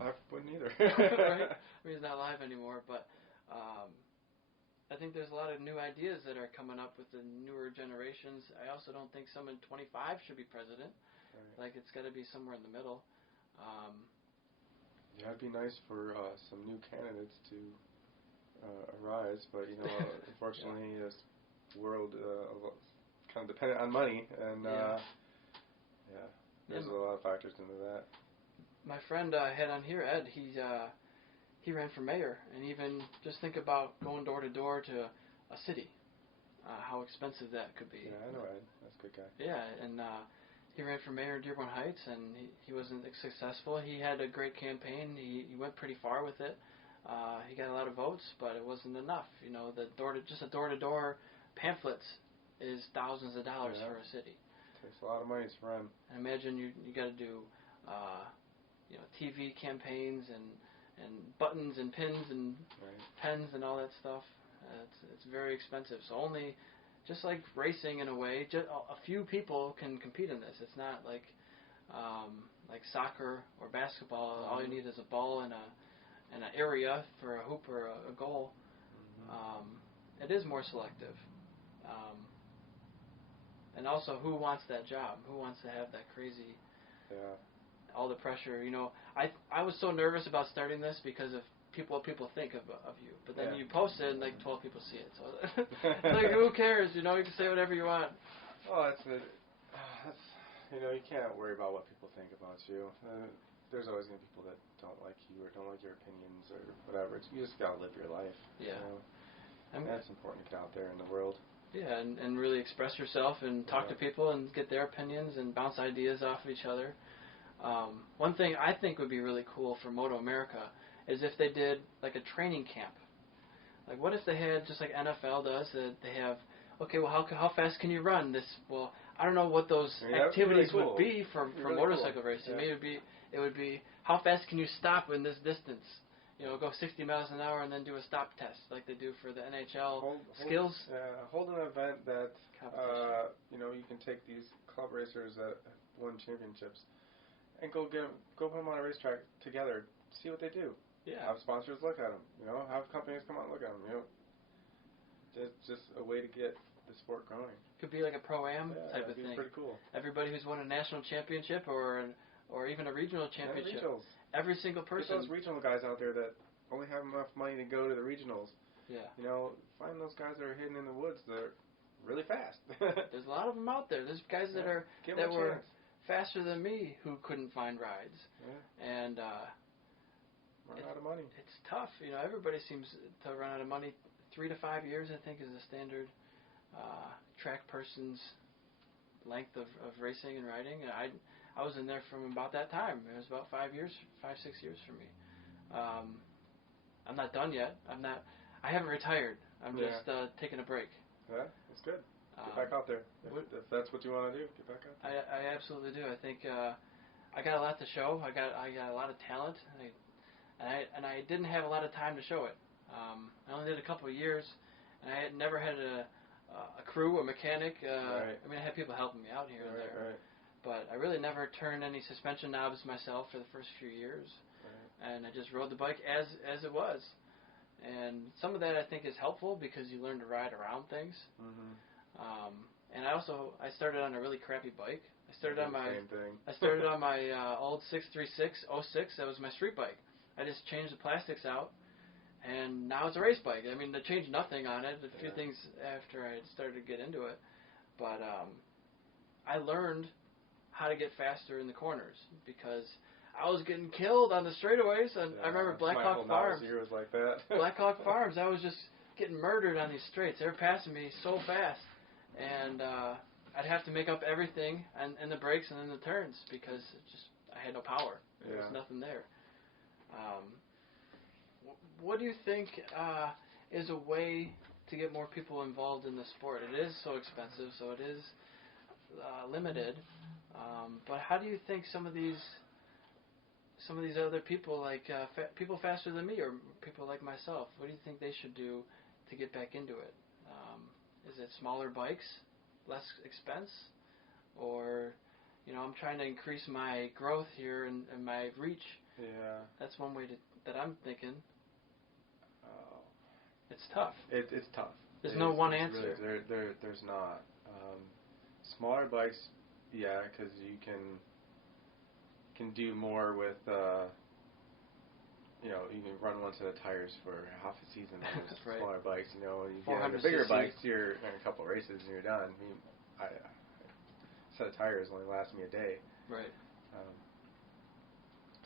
I wouldn't either. Right? He's not alive anymore, but I think there's a lot of new ideas that are coming up with the newer generations. I also don't think someone 25 should be president. Right. Like, it's got to be somewhere in the middle. It'd be nice for some new candidates to arise, but unfortunately, this world kind of dependent on money, and There's a lot of factors into that. My friend I had on here, Ed, he ran for mayor, and even just think about going door to door to a city, how expensive that could be. Yeah, I know Ed. That's a good guy. Yeah, and he ran for mayor in Dearborn Heights, and he wasn't successful. He had a great campaign. He went pretty far with it. He got a lot of votes, but it wasn't enough. You know, just a door-to-door pamphlets is thousands of dollars for a city. It takes a lot of money to run. And imagine you got to do, TV campaigns and buttons and pins and pens and all that stuff. It's very expensive. So only, just like racing in a way, just a few people can compete in this. It's not like soccer or basketball. All you need is a ball and an area for a hoop or a goal. It is more selective. And also, who wants that job? Who wants to have that crazy, all the pressure? You know, I was so nervous about starting this because of what people think of you. But then you post it and like 12 people see it. So like, who cares? You know, you can say whatever you want. Oh, you can't worry about what people think about you. There's always going to be people that don't like you or don't like your opinions or whatever. You just got to live your life. Yeah. You know? And that's important to get out there in the world. Yeah, and really express yourself and talk to people and get their opinions and bounce ideas off of each other. One thing I think would be really cool for Moto America is if they did like a training camp. Like, what if they had, just like NFL does, that they have, okay, well, how fast can you run this? Well, I don't know what those activities would be for motorcycle racing. Maybe it would be how fast can you stop in this distance? You know, go 60 miles an hour and then do a stop test like they do for the NHL skills. Hold an event that you can take these club racers that won championships and go put them on a racetrack together. See what they do. Yeah. Have sponsors look at them. You know, have companies come out and look at them. You know, it's just a way to get the sport growing. Could be like a pro-am type of thing. Pretty cool. Everybody who's won a national championship or even a regional championship. Regionals. Every single person. Get those regional guys out there that only have enough money to go to the regionals. Yeah. You know, find those guys that are hidden in the woods that are really fast. There's a lot of them out there. There's guys that were faster than me who couldn't find rides. Yeah. And run out of money. It's tough. You know, everybody seems to run out of money. 3 to 5 years, I think, is the standard track person's length of racing and riding. I was in there from about that time. It was about 5 years, 5-6 years for me. I'm not done yet. I haven't retired. I'm just taking a break. Yeah, that's good. Get back out there. If that's what you want to do, get back out there. I absolutely do. I think I got a lot to show. I got a lot of talent, and I didn't have a lot of time to show it. I only did a couple of years, and I had never had a crew, a mechanic. I mean, I had people helping me out here and there. Right. But I really never turned any suspension knobs myself for the first few years. Right. And I just rode the bike as it was. And some of that I think is helpful because you learn to ride around things. Mm-hmm. And I started on a really crappy bike. I started on my old 636 06. That was my street bike. I just changed the plastics out, and now it's a race bike. I mean, they changed nothing on it. A few things after I started to get into it, but I learned how to get faster in the corners because I was getting killed on the straightays. And I remember Black Hawk Farms. Like that. Black Hawk Farms. I was just getting murdered on these straights. They were passing me so fast, and I'd have to make up everything and the brakes and then the turns because I had no power. There was nothing there. What do you think is a way to get more people involved in the sport? It is so expensive, so it is limited. But how do you think some of these other people, like people faster than me or people like myself, what do you think they should do to get back into it? Is it smaller bikes, less expense, or I'm trying to increase my growth here and my reach? Yeah, that's one way that I'm thinking. It's tough. It's tough. There's no one answer. Really, there's not. Smaller bikes, because you can do more with. You can run one set of tires for half a season on those smaller bikes. You get the bigger bikes, you're in a couple of races and you're done. A set of tires only lasts me a day. Right.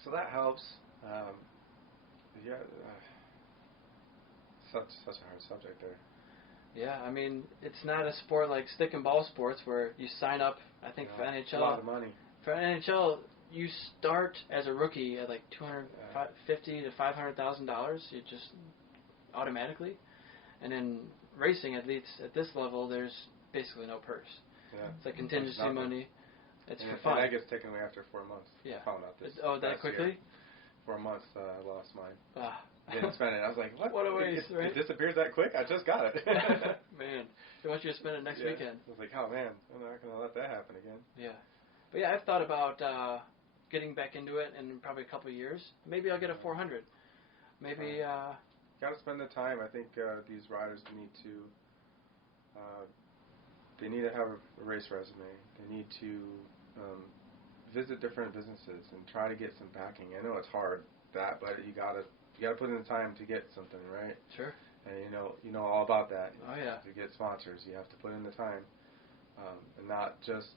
So that helps. Yeah, such a hard subject there. Yeah, I mean, it's not a sport like stick and ball sports where you sign up. I think for NHL, a lot of money. For NHL, you start as a rookie at like $250,000 to $500,000. You just automatically, and in racing, at least at this level, there's basically no purse. Yeah. It's like contingency money. It's for fun. And that gets taken away after 4 months. Yeah. I found out this. That quickly? Year. 4 months, I lost mine. Didn't spend it. I was like, what? What a waste, right? It disappears that quick? I just got it. Man, they want you to spend it next weekend. I was like, oh man, I'm not going to let that happen again. Yeah. But yeah, I've thought about getting back into it in probably a couple of years. Maybe I'll get a 400. Maybe... Got to spend the time. I think these riders need to... they need to have a race resume. They need to visit different businesses and try to get some backing. I know it's hard, but you gotta put in the time to get something, right? Sure. And you know all about that. Oh yeah. To get sponsors, you have to put in the time, and not just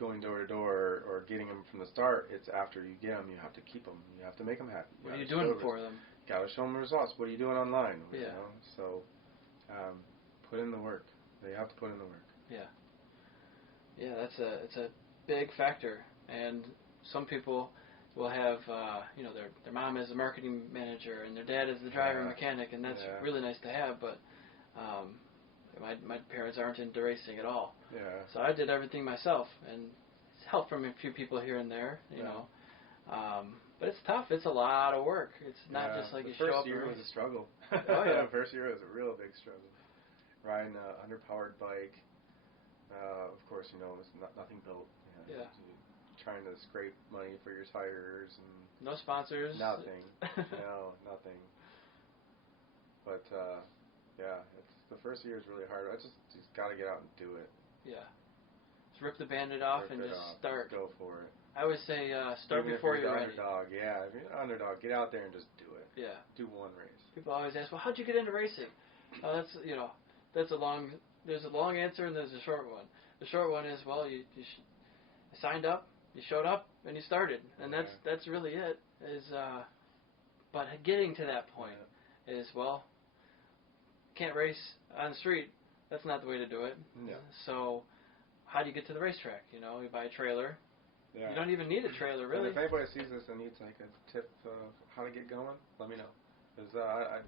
going door to door or getting them from the start. It's after you get them, you have to keep them. You have to make them happy. What are you doing for them? Got to show them results. What are you doing online? Yeah. You know? So put in the work. They have to put in the work. Yeah. Yeah, it's a big factor, and some people will have their mom is the marketing manager and their dad is the driver mechanic, and that's really nice to have, but my parents aren't into racing at all. Yeah. So I did everything myself, and it's help from a few people here and there, you know. But it's tough. It's a lot of work. It's not just like you show up. The first year was a struggle. Oh yeah. The first year was a real big struggle. Riding an underpowered bike. Of course, you know, it's nothing built. You know, trying to scrape money for your tires and no sponsors. Nothing. No, nothing. But it's the first year is really hard. I just got to get out and do it. Yeah. Just rip the Band-Aid off and just start. Just go for it. I always say start Even before if you're ready. Underdog. Yeah, if you're an underdog, get out there and just do it. Yeah. Do one race. People always ask, well, how'd you get into racing? There's a long answer and there's a short one. The short one is, well, you signed up, you showed up, and you started, and that's really it. But getting to that point is, well, can't race on the street. That's not the way to do it. No. So how do you get to the racetrack? You know, you buy a trailer. Yeah. You don't even need a trailer, really. And if anybody sees this and needs like a tip of how to get going, let me know. Because I'm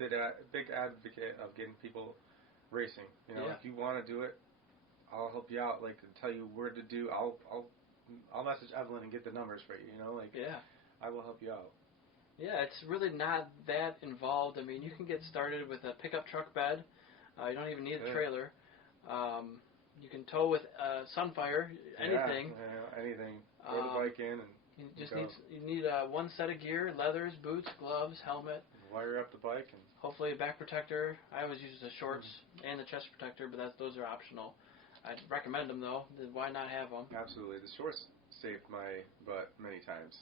a big advocate of getting people racing. You know, if you want to do it, I'll help you out. Like, to tell you where to do. I'll message Evelyn and get the numbers for you. You know, like I will help you out. Yeah, it's really not that involved. I mean, you can get started with a pickup truck bed. You don't even need a trailer. You can tow with Sunfire, anything. Yeah, anything. Throw the bike in and you need one set of gear, leathers, boots, gloves, helmet. Wire up the bike and hopefully a back protector. I always use the shorts and the chest protector, but those are optional. I'd recommend them though. Why not have them? Absolutely, the shorts saved my butt many times.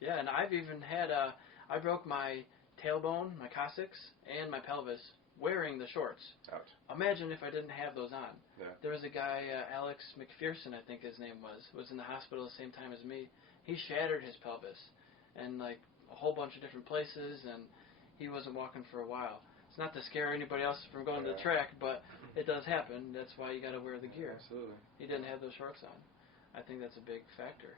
Yeah, and I've even had I broke my tailbone, my coccyx, and my pelvis wearing the shorts. Ouch. Imagine if I didn't have those on. Yeah. There was a guy, Alex McPherson, I think his name was in the hospital the same time as me. He shattered his pelvis and like a whole bunch of different places, and he wasn't walking for a while. It's not to scare anybody else from going to the track, but it does happen. That's why you got to wear the gear. Absolutely. He didn't have those shorts on. I think that's a big factor.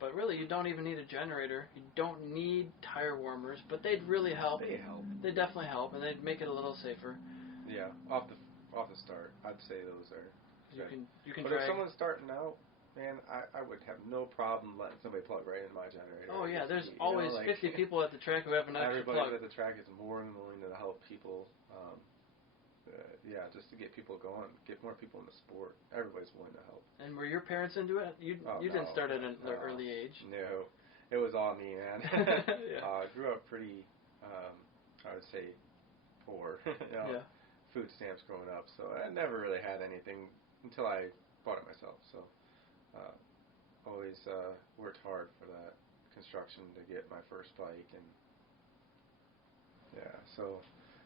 But really, you don't even need a generator. You don't need tire warmers, but they'd really help. They help. They definitely help, and they'd make it a little safer. Yeah, off the start, I'd say those are. You can. But if someone's starting out, man, I would have no problem letting somebody plug right in my generator. Oh yeah, there's always 50 people at the track who have an extra plug. Everybody at the track is more than willing to help people. Just to get people going, get more people in the sport. Everybody's willing to help. And were your parents into it? You didn't start at an early age. No, it was all me, man. I grew up pretty, I would say, poor. Food stamps growing up, so I never really had anything until I bought it myself. So always worked hard for that construction to get my first bike, and so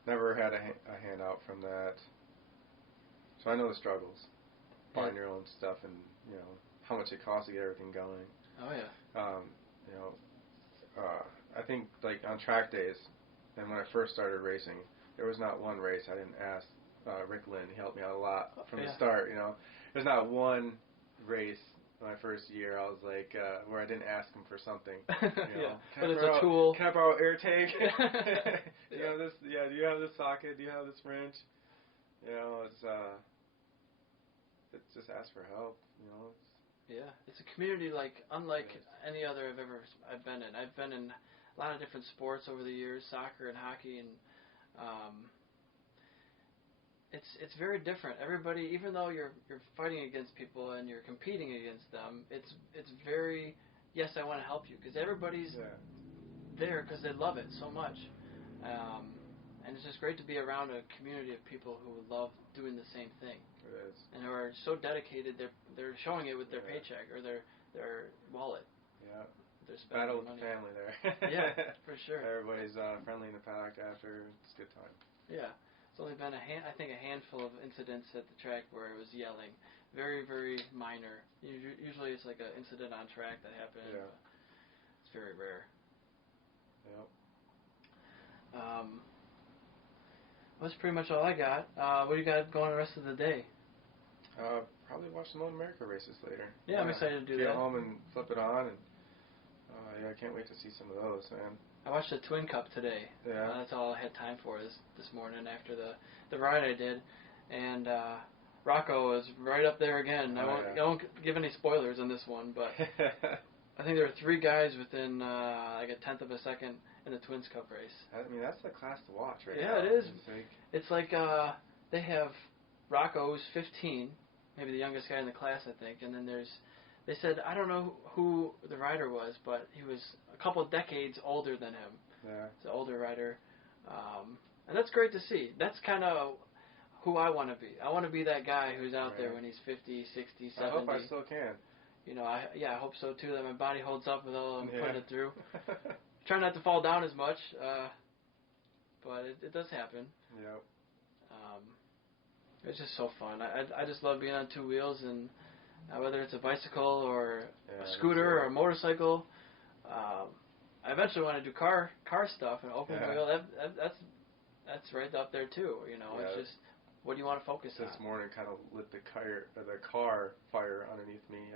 never had a handout from that. So I know the struggles, buying your own stuff and how much it costs to get everything going. Oh yeah. You know, I think like on track days, and when I first started racing, there was not one race I didn't ask Rick Lynn. He helped me out a lot from the start. You know, there's not one race my first year I was like where I didn't ask him for something. You know, but it's a tool. Can I borrow air tank? Do you have this? Yeah. Do you have this socket? Do you have this wrench? You know, it's just ask for help. You know. It's a community unlike any other I've been in. I've been in a lot of different sports over the years, soccer and hockey, and it's very different. Everybody, even though you're fighting against people and you're competing against them, it's very, yes, I want to help you, because everybody's there because they love it so much, and it's just great to be around a community of people who love doing the same thing. It is. And who are so dedicated, they're showing it with their paycheck or their wallet. Yeah. They're Battle with money. the family there. Yeah, for sure. Everybody's friendly in the paddock after. It's a good time. Yeah. It's only been I think a handful of incidents at the track where it was yelling. Very, very minor. Usually it's like an incident on track that happened. Yeah. It's very rare. Yep. That's pretty much all I got. What do you got going the rest of the day? Probably watch some Moto America races later. Yeah, I'm excited to do that. Get home and flip it on, and I can't wait to see some of those, man. I watched the Twin Cup today. Yeah. That's all I had time for this morning after the ride I did, and Rocco was right up there again. I won't give any spoilers on this one, but I think there were 3 guys within like a tenth of a second in the Twins Cup race. I mean, that's the class to watch, right? Yeah, now. it is. It's like they have Rocco, who's 15, maybe the youngest guy in the class, I think, and then they said, I don't know who the rider was, but he was a couple of decades older than him. Yeah. He's an older rider. And that's great to see. That's kind of who I want to be. I want to be that guy who's out there when he's 50, 60, 70. I hope I still can. You know, I hope so too, that my body holds up with all I'm putting it through. Try not to fall down as much, but it does happen. Yep. It's just so fun. I just love being on 2 wheels, and whether it's a bicycle or a scooter or a motorcycle. I eventually want to do car stuff and open wheel. That's right up there too. You know, it's just what do you want to focus on? This morning kind of lit the car fire underneath me.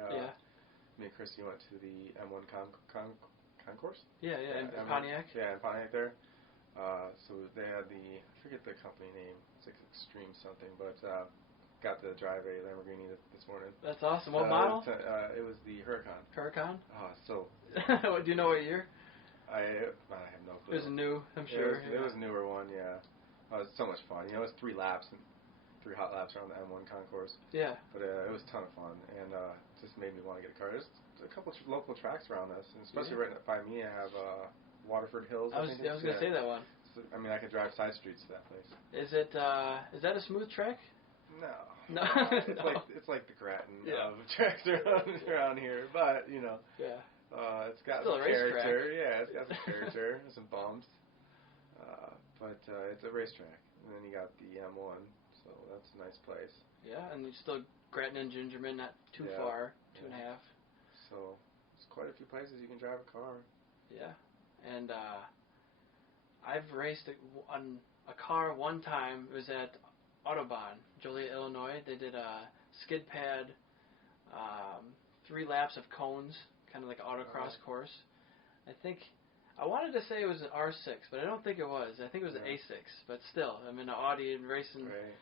Me and Christy went to the M1 concourse. Yeah, in Pontiac. Yeah, in Pontiac there. So they had I forget the company name. It's like Extreme something, but got to drive a Lamborghini this morning. That's awesome. What model? It was the Huracan. Huracan? Oh, so. Do you know what year? I have no clue. It was new, I'm sure. It was a newer one, yeah. It was so much fun. You know, it was 3 laps, 3 hot laps around the M1 concourse. Yeah. But it was a ton of fun, and just made me want to get a car. There's a couple of local tracks around us, and especially right by me, I have Waterford Hills. I was going to say that one. So, I mean, I could drive side streets to that place. Is that a smooth track? No. It's like the Grattan of tracks around here, but you know. Yeah. It's got still some a racetrack. character. Yeah, it's got some character, some bumps. But it's a racetrack, and then you got the M1, so that's a nice place. Yeah, and you still Grattan and Gingerman, not too far, 2.5. So there's quite a few places you can drive a car. Yeah, and I've raced a car one time. It was at Autobahn, Joliet, Illinois. They did a skid pad, 3 laps of cones, kind of like an autocross course. I wanted to say it was an R6, but I don't think it was. I think it was an A6, but still, I'm in an Audi and racing. Right.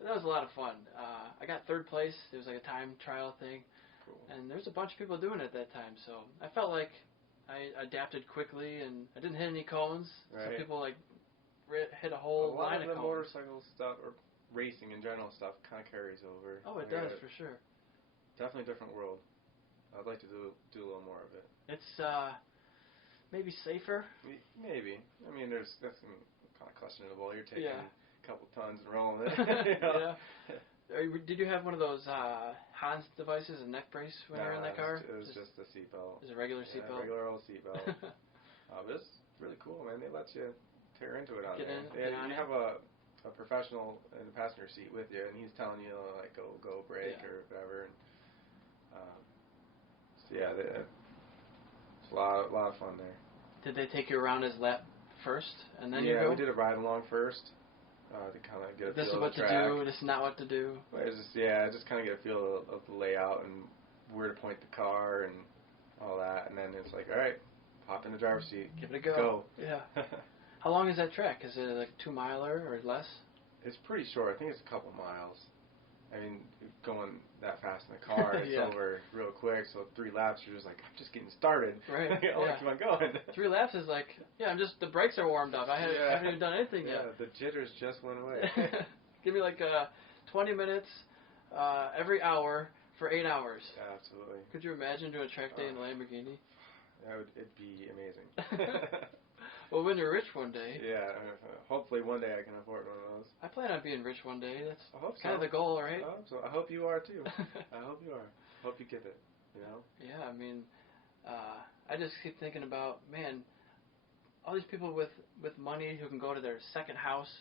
But that was a lot of fun. I got 3rd place. There was like a time trial thing. Cool. And there's a bunch of people doing it at that time, so I felt like I adapted quickly, and I didn't hit any cones. Right. Some people like hit a whole line of cones. A lot of the motorcycle stuff, or racing in general stuff, kind of carries over. Oh, it does, for sure. Definitely a different world. I'd like to do a little more of it. It's maybe safer. Maybe. I mean, that's kind of questionable. You're taking a couple tons and rolling it. Yeah. Did you have one of those Hans devices, a neck brace when you were in that car? It was just a seatbelt. It was a regular seatbelt? Regular old seatbelt. But it's really cool, man. They let you tear into it on there. You have a professional in the passenger seat with you, and he's telling you, like, go brake or whatever. And, So yeah, it's a lot of fun there. Did they take you around his lap first, and then you go? Yeah, we did a ride along first to kind of get a this feel is what of the to track. do. This is not what to do. Just kind of get a feel of the layout and where to point the car and all that, and then it's like, all right, hop in the driver's seat, give it a go. Go. Yeah. How long is that track? Is it like 2 miler or less? It's pretty short. I think it's a couple miles. I mean, going that fast in the car, it's over real quick. So 3 laps, you're just like, I'm just getting started. Right. I want to keep on going. 3 laps is like, the brakes are warmed up. I haven't even done anything yet. Yeah, the jitters just went away. Give me like 20 minutes every hour for 8 hours. Yeah, absolutely. Could you imagine doing a track day in a Lamborghini? It'd be amazing. Well, when you're rich one day. Yeah, hopefully one day I can afford one of those. I plan on being rich one day. That's kind of the goal, right? I hope so. I hope you are too. I hope you are. Hope you get it. You know? Yeah, I mean, I just keep thinking about, man, all these people with money who can go to their second house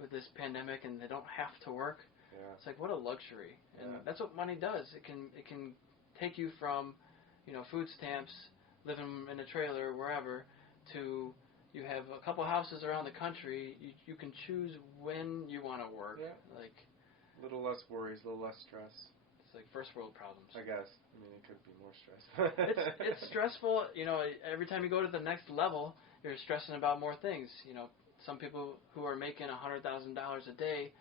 with this pandemic and they don't have to work. Yeah. It's like, what a luxury. And that's what money does. It can take you from, food stamps, living in a trailer, wherever, to you have a couple houses around the country. You can choose when you want to work. Yeah. Like a little less worries, a little less stress. It's like first world problems. I guess. I mean, it could be more stress. It's stressful. Every time you go to the next level, you're stressing about more things. Some people who are making $100,000 a day,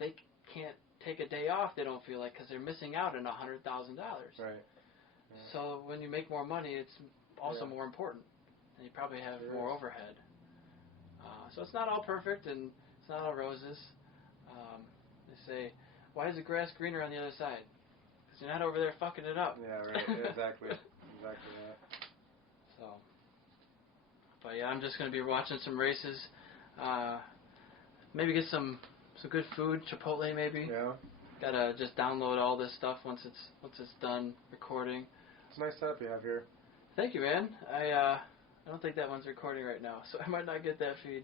they can't take a day off. They don't feel like, because they're missing out on $100,000. Right. Yeah. So when you make more money, it's also more important. And you probably have more overhead. So it's not all perfect and it's not all roses. They say, why is the grass greener on the other side? Because you're not over there fucking it up. Yeah, right. Exactly. Exactly that. So, but yeah, I'm just going to be watching some races. Maybe get some good food, Chipotle maybe. Yeah. Gotta just download all this stuff once it's done recording. It's a nice setup you have here. Thank you, man. I don't think that one's recording right now, so I might not get that feed.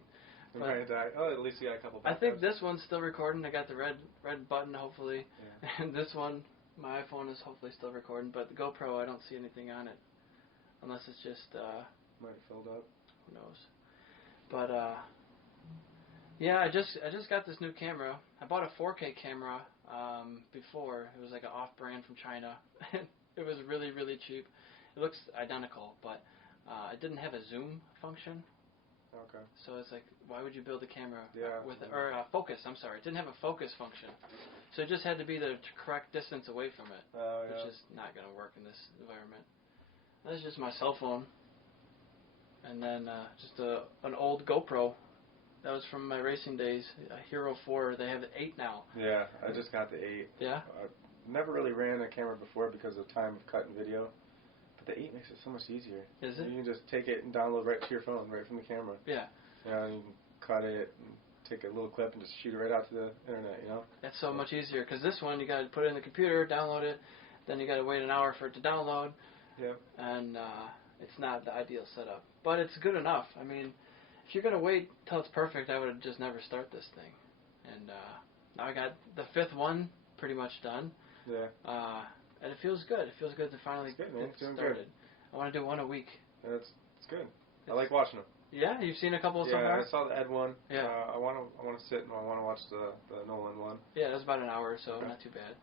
At least you got a couple. I think this one's still recording. I got the red button, hopefully, and this one, my iPhone is hopefully still recording. But the GoPro, I don't see anything on it, unless it's just might have filled up. Who knows? But yeah, I just got this new camera. I bought a 4K camera before. It was like an off-brand from China. It was really, really cheap. It looks identical, but it didn't have a zoom function. Okay. So it's like, why would you build a camera with focus? I'm sorry, it didn't have a focus function. So it just had to be the correct distance away from it, which is not going to work in this environment. That's just my cell phone, and then just an old GoPro. That was from my racing days, a Hero 4. They have the 8 now. Yeah, I just got the 8. Yeah? I've never really ran a camera before because of time of cutting video. But the 8 makes it so much easier. Is it? You can just take it and download right to your phone, right from the camera. Yeah. You can cut it and take a little clip and just shoot it right out to the internet, That's so much easier, because this one, you got to put it in the computer, download it, then you got to wait an hour for it to download. Yeah. And it's not the ideal setup. But it's good enough. I mean, if you're going to wait till it's perfect, I would just never start this thing. And now I got the 5th one pretty much done. Yeah. And it feels good. It feels good to finally get started. I want to do one a week. Yeah, it's good. I like watching them. Yeah, you've seen a couple so far? Yeah, I saw the Ed one. Yeah. I want to sit and I want to watch the Nolan one. Yeah, that was about an hour or so, not too bad.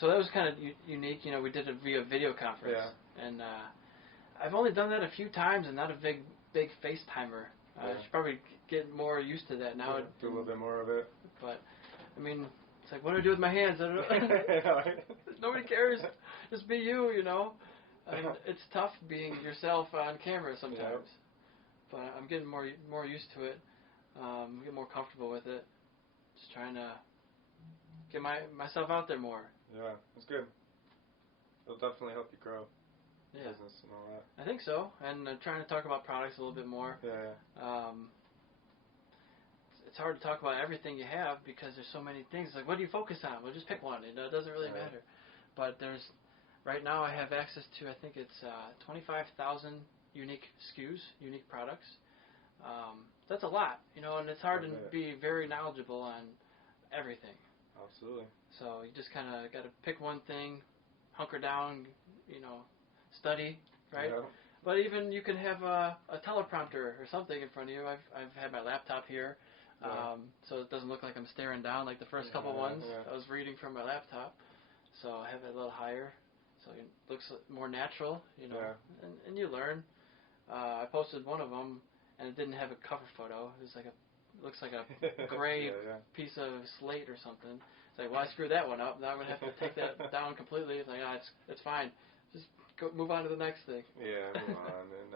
So that was kind of unique. We did it via video conference. Yeah. And I've only done that a few times and not a big FaceTimer. I should probably get more used to that now. Do a little bit more of it. But, I mean, it's like, what do I do with my hands? I don't know. Nobody cares. Just be you, And it's tough being yourself on camera sometimes. Yeah. But I'm getting more used to it. Get more comfortable with it. Just trying to get myself out there more. Yeah, it's good. It'll definitely help you grow. Business and all that. I think so. And trying to talk about products a little bit more. Yeah. It's hard to talk about everything you have because there's so many things. Like, what do you focus on? Well, just pick one. It doesn't really matter. But right now I have access to, I think it's 25,000 unique SKUs, unique products. That's a lot, and it's hard to be very knowledgeable on everything. Absolutely. So you just kind of got to pick one thing, hunker down, study, right? Yeah. But even you can have a teleprompter or something in front of you. I've had my laptop here, so it doesn't look like I'm staring down like the first couple ones. Yeah. I was reading from my laptop, so I have it a little higher, so it looks more natural, and you learn. I posted one of them, and it didn't have a cover photo. It was looks like a gray piece of slate or something. It's like, well, I screwed that one up. Now I'm gonna have to take that down completely. It's like, it's fine. Just move on to the next thing. Yeah, move on, and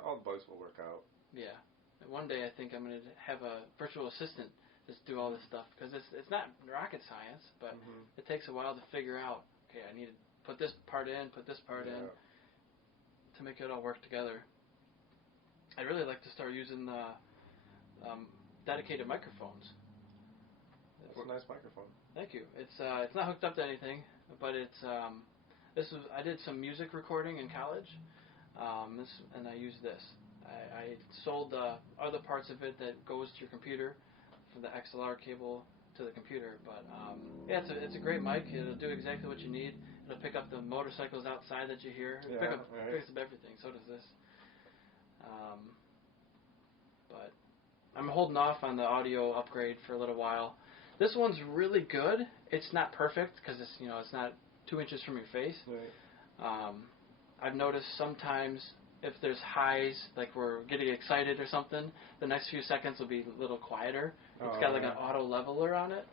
all the bugs will work out. Yeah, and one day I think I'm gonna have a virtual assistant just do all this stuff, because it's not rocket science, but it takes a while to figure out. Okay, I need to put this part in, put this part in, to make it all work together. I'd really like to start using the dedicated microphones. That's a nice microphone. Thank you. It's not hooked up to anything, but it's I did some music recording in college, and I used this. I sold the other parts of it that goes to your computer, from the XLR cable to the computer. But it's a great mic. It'll do exactly what you need. It'll pick up the motorcycles outside that you hear. It'll picks up everything. So does this. But I'm holding off on the audio upgrade for a little while. This one's really good. It's not perfect because it's not 2 inches from your face. Right. I've noticed sometimes if there's highs, like we're getting excited or something, the next few seconds will be a little quieter. It's got an auto leveler on it,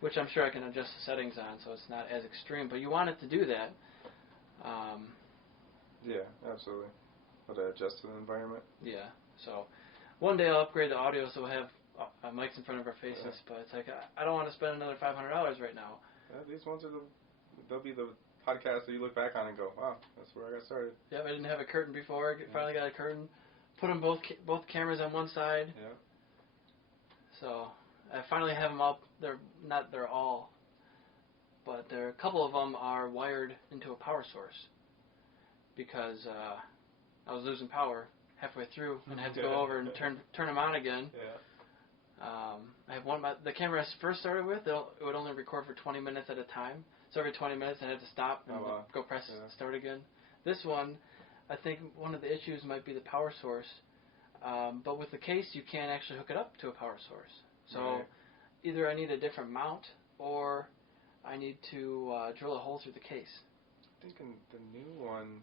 which I'm sure I can adjust the settings on, so it's not as extreme. But you want it to do that. Yeah, absolutely. How to adjust to the environment. Yeah. So one day I'll upgrade the audio so we'll have mics in front of our faces. But it's like I don't want to spend another $500 right now. These ones they'll be the podcast that you look back on and go, wow, that's where I got started. Yeah, I didn't have a curtain before. Finally got a curtain. Put them both cameras on one side. Yeah. So I finally have them up. They're all, but a couple of them are wired into a power source because I was losing power halfway through and I had to go over and turn them on again. Yeah. I have one. The camera I first started with, it would only record for 20 minutes at a time. So every 20 minutes I had to stop and go press start again. This one, I think one of the issues might be the power source. But with the case, you can't actually hook it up to a power source. So either I need a different mount or I need to drill a hole through the case. I think in the new one,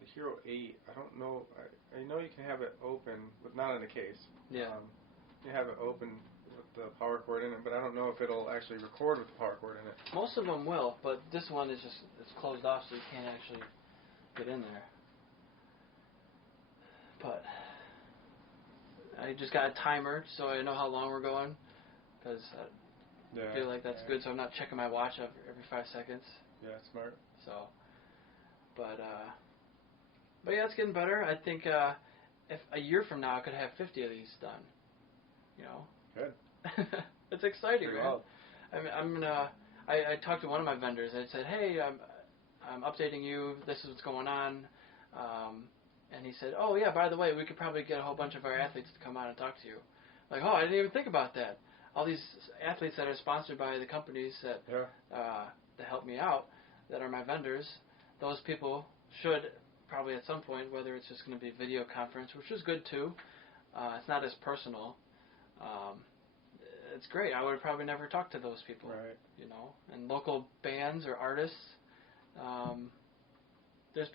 the Hero 8, I don't know. I know you can have it open, but not in the case. Yeah. You have it open with the power cord in it, but I don't know if it'll actually record with the power cord in it. Most of them will, but this one is it's closed off, so you can't actually get in there. But I just got a timer, so I know how long we're going, because I feel like that's good, so I'm not checking my watch every 5 seconds. Yeah, smart. So, but yeah, it's getting better. I think if a year from now I could have 50 of these done. Good. It's exciting, man. Well. I talked to one of my vendors. I said, hey, I'm updating you. This is what's going on. And he said, oh, yeah, by the way, we could probably get a whole bunch of our athletes to come out and talk to you. Like, oh, I didn't even think about that. All these athletes that are sponsored by the companies that help me out, that are my vendors, those people should probably at some point, whether it's just going to be video conference, which is good too. It's not as personal. It's great. I would have probably never talked to those people. Right. And local bands or artists. There's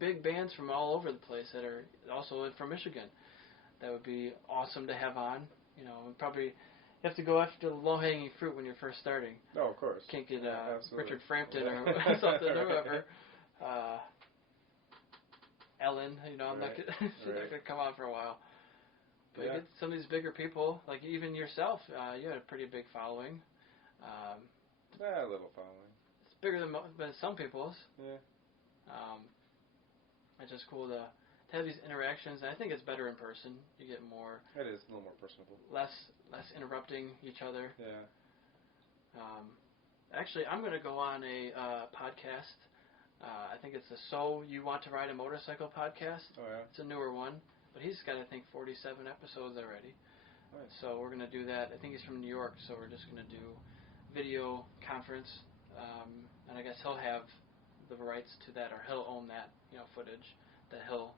big bands from all over the place that are also from Michigan. That would be awesome to have on. Probably you have to go after the low-hanging fruit when you're first starting. No, of course. Can't get Richard Frampton or something or whoever. Ellen, I'm not gonna come on for a while. But you get some of these bigger people, like even yourself, you had a pretty big following. A little following. It's bigger than some people's. Yeah. It's just cool to have these interactions, and I think it's better in person. You get more. It is a little more personable. Less interrupting each other. Yeah. Actually, I'm going to go on a podcast. I think it's the So You Want to Ride a Motorcycle podcast. Oh, yeah? It's a newer one. But he's got, I think, 47 episodes already. Nice. So we're going to do that. I think he's from New York, so we're just going to do video conference and I guess he'll have the rights to that, or he'll own that, footage that he'll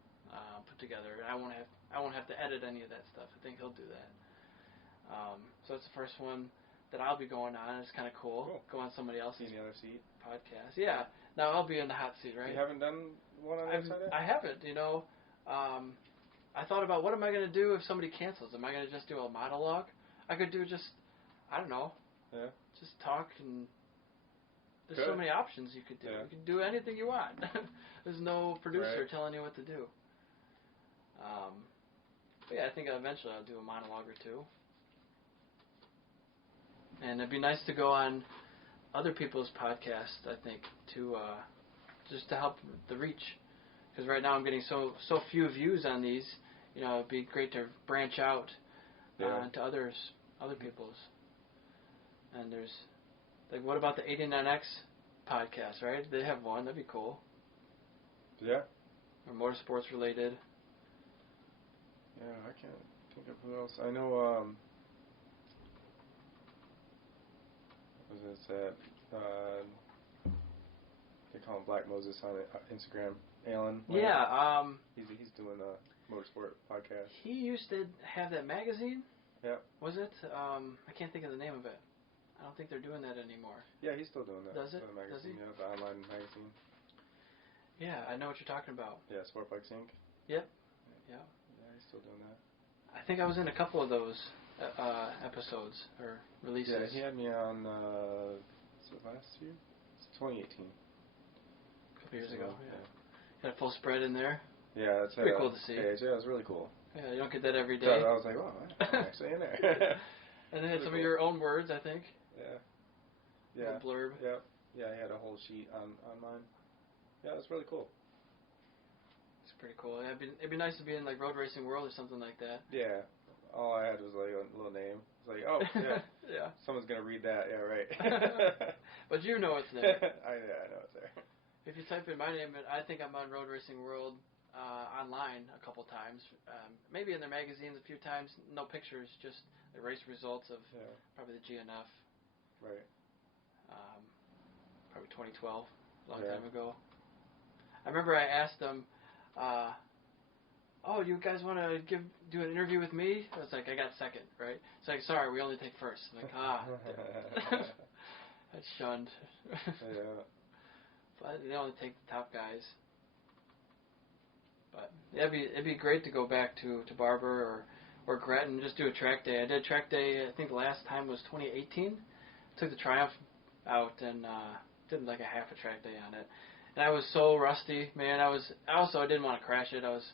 put together. I won't have to edit any of that stuff. I think he'll do that. So it's the first one that I'll be going on. It's kind of cool. Go on somebody else's in the other seat podcast. Yeah. Now I'll be in the hot seat, right? You haven't done one on that side yet? I haven't. I thought about what am I going to do if somebody cancels. Am I going to just do a monologue? I could do just, I don't know. Yeah. Just talk, and there's so many options you could do. Yeah. You can do anything you want. There's no producer Right. telling you what to do. But yeah, I think eventually I'll do a monologue or two. And it'd be nice to go on other people's podcasts, I think, to just to help the reach. Because right now I'm getting so few views on these. It'd be great to branch out to other people's. And there's, like, what about the 89X podcast, right? They have one. That'd be cool. Yeah. Or motorsports related. Yeah, I can't think of who else. I know, what was it? They call him Black Moses on Instagram. Alan. Yeah. He's doing a motorsport podcast. He used to have that magazine. Yeah. Was it? I can't think of the name of it. I don't think they're doing that anymore. Yeah, he's still doing that. Does it? The magazine, Does he? Yeah, the online magazine. Yeah, I know what you're talking about. Yeah, Sport Bikes Inc. Yep. Yeah, he's still doing that. I think I was in a couple of those episodes or releases. Yeah, he had me on, was it last year? It's 2018. A couple years ago, yeah. Got a full spread in there. Yeah, that's pretty cool to see. Yeah, it was really cool. Yeah, you don't get that every day. So I was like, wow, I'm actually in there. And then had some of your own words, I think. Yeah. Yeah. A blurb. Yeah. Yeah, I had a whole sheet on mine. Yeah, it was really cool. It's pretty cool. Yeah, it'd be nice to be in like Road Racing World or something like that. Yeah. All I had was like a little name. It's like, oh, yeah. Yeah. Someone's going to read that. Yeah, right. But you know it's there. I know it's there. If you type in my name, I think I'm on Road Racing World online a couple times. Maybe in their magazines a few times. No pictures, just the race results of probably the GNF. Right. Probably 2012, a long time ago. I remember I asked them, oh, you guys want to do an interview with me? I was like, I got second, right? It's like, sorry, we only take first. I'm like, that's shunned. Yeah. But they only take the top guys. But yeah, it'd be great to go back to Barber or Gretton and just do a track day. I did a track day, I think the last time was 2018. Took the Triumph out and did like a half a track day on it. And I was so rusty, man. I didn't want to crash it. I was,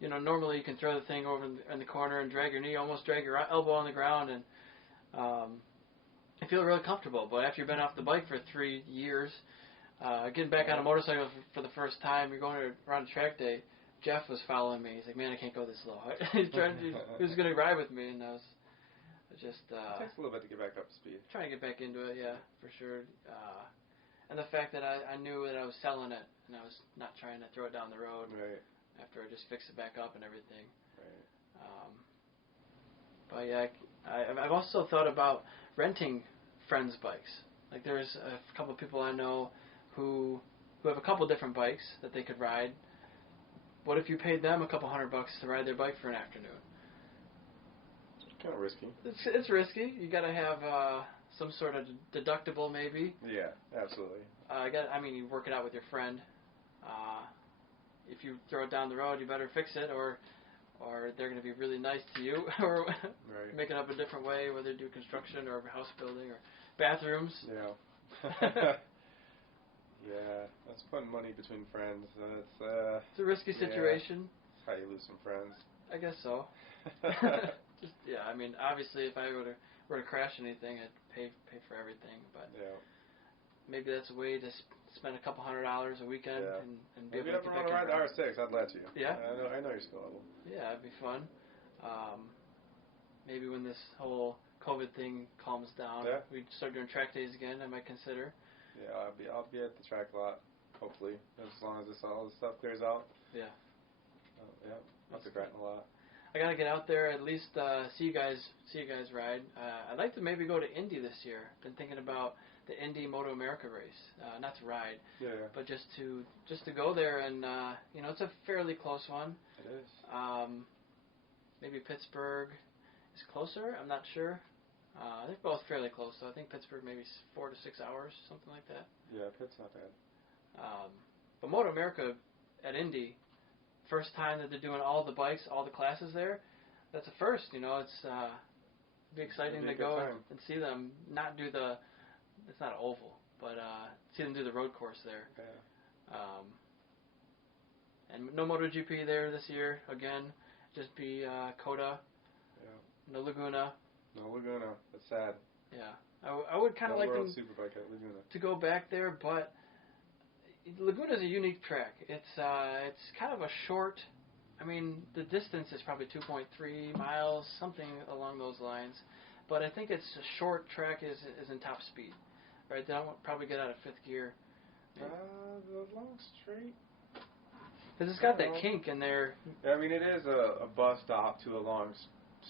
normally you can throw the thing over in the corner and drag your knee, almost drag your elbow on the ground, and I feel really comfortable. But after you've been off the bike for 3 years, getting back on a motorcycle for the first time, you're going around a track day. Jeff was following me. He's like, man, I can't go this slow. He was going to ride with me, and I was just... it takes a little bit to get back up to speed. Trying to get back into it, yeah, for sure. And the fact that I knew that I was selling it, and I was not trying to throw it down the road after I just fixed it back up and everything. Right. But yeah, I've also thought about renting friends' bikes. Like there's a couple of people I know who have a couple different bikes that they could ride. What if you paid them a couple $100 to ride their bike for an afternoon? Kind of risky. It's risky. You got to have some sort of deductible, maybe. Yeah, absolutely. You work it out with your friend. If you throw it down the road, you better fix it, or they're going to be really nice to you, or make it up a different way, whether you do construction or house building or bathrooms. Yeah. Yeah, that's putting money between friends. It's a risky situation. That's how you lose some friends. I guess so. Obviously, if I were to crash anything, I'd pay for everything. But maybe that's a way to spend a couple $100 a weekend and be able to get back in. If you ever want to ride the R6, I'd let you. Yeah? I know your skill level. Yeah, it'd be fun. Maybe when this whole COVID thing calms down, we'd start doing track days again. I might consider. Yeah, I'll be at the track lot, hopefully, as long as all this stuff clears out. Yeah. I'll be riding a lot. I gotta get out there, at least see you guys ride. I'd like to maybe go to Indy this year. Been thinking about the Indy Moto America race, not to ride, Yeah. but just to go there, and it's a fairly close one. It is. Maybe Pittsburgh is closer. I'm not sure. They're both fairly close, so I think Pittsburgh maybe 4 to 6 hours, something like that. Yeah, Pitt's not bad. But Moto America at Indy, first time that they're doing all the bikes, all the classes there. That's a first. It's it'd be exciting to go and see them not do the. It's not an oval, but see them do the road course there. Yeah. And no MotoGP there this year again. Just be Coda. Yeah. No Laguna. No Laguna. That's sad. Yeah. I would kind of like them Superbike at Laguna. to go back there, but Laguna is a unique track. It's kind of a short. I mean, the distance is probably 2.3 miles, something along those lines. But I think it's a short track is in top speed, right? They don't probably get out of fifth gear. The long straight. Because it's got that kink in there. Yeah, I mean, it is a bus stop to a long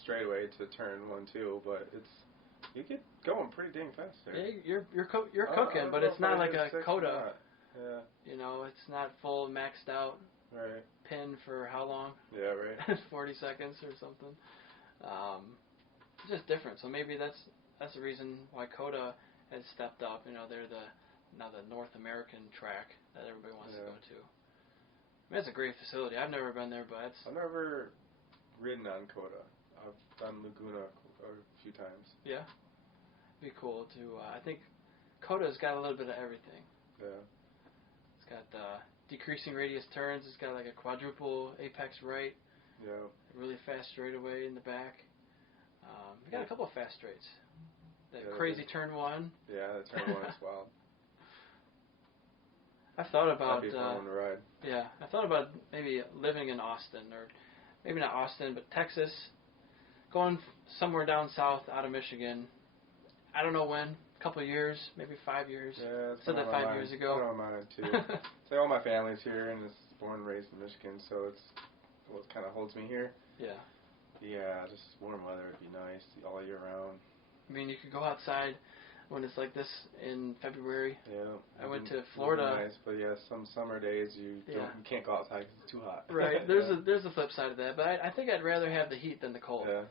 straightaway to turn 1-2, but you get going pretty dang fast there. Yeah, you're cooking, but it's not like a Coda. Yeah. It's not full maxed out. Right. Pin for how long? Yeah, right. 40 seconds or something. It's just different. So maybe that's the reason why Coda has stepped up. They're now the North American track that everybody wants to go to. I mean, it's a great facility. I've never been there, but I've never ridden on Coda. I've done Laguna a few times. Yeah, it'd be cool to. I think Coda's got a little bit of everything. Yeah. It's got decreasing radius turns. It's got like a quadruple apex right. Yeah. A really fast straightaway in the back. We got a couple of fast straights. That crazy turn one. Yeah, the turn one is wild. I've thought about. That'd be a fun one to ride. Yeah, I thought about maybe living in Austin, or maybe not Austin, but Texas. Going somewhere down south out of Michigan. I don't know when. A couple of years, maybe 5 years. Yeah, said that 5 years ago. I don't mind too. So all my family's here, and is born and raised in Michigan, so it's what kind of holds me here. Yeah. Yeah, just warm weather would be nice all year round. I mean, you could go outside when it's like this in February. Yeah. I went to Florida. Nice, but yeah, some summer days you can't go outside because it's too hot. Right. There's a flip side of that, but I think I'd rather have the heat than the cold. Yeah.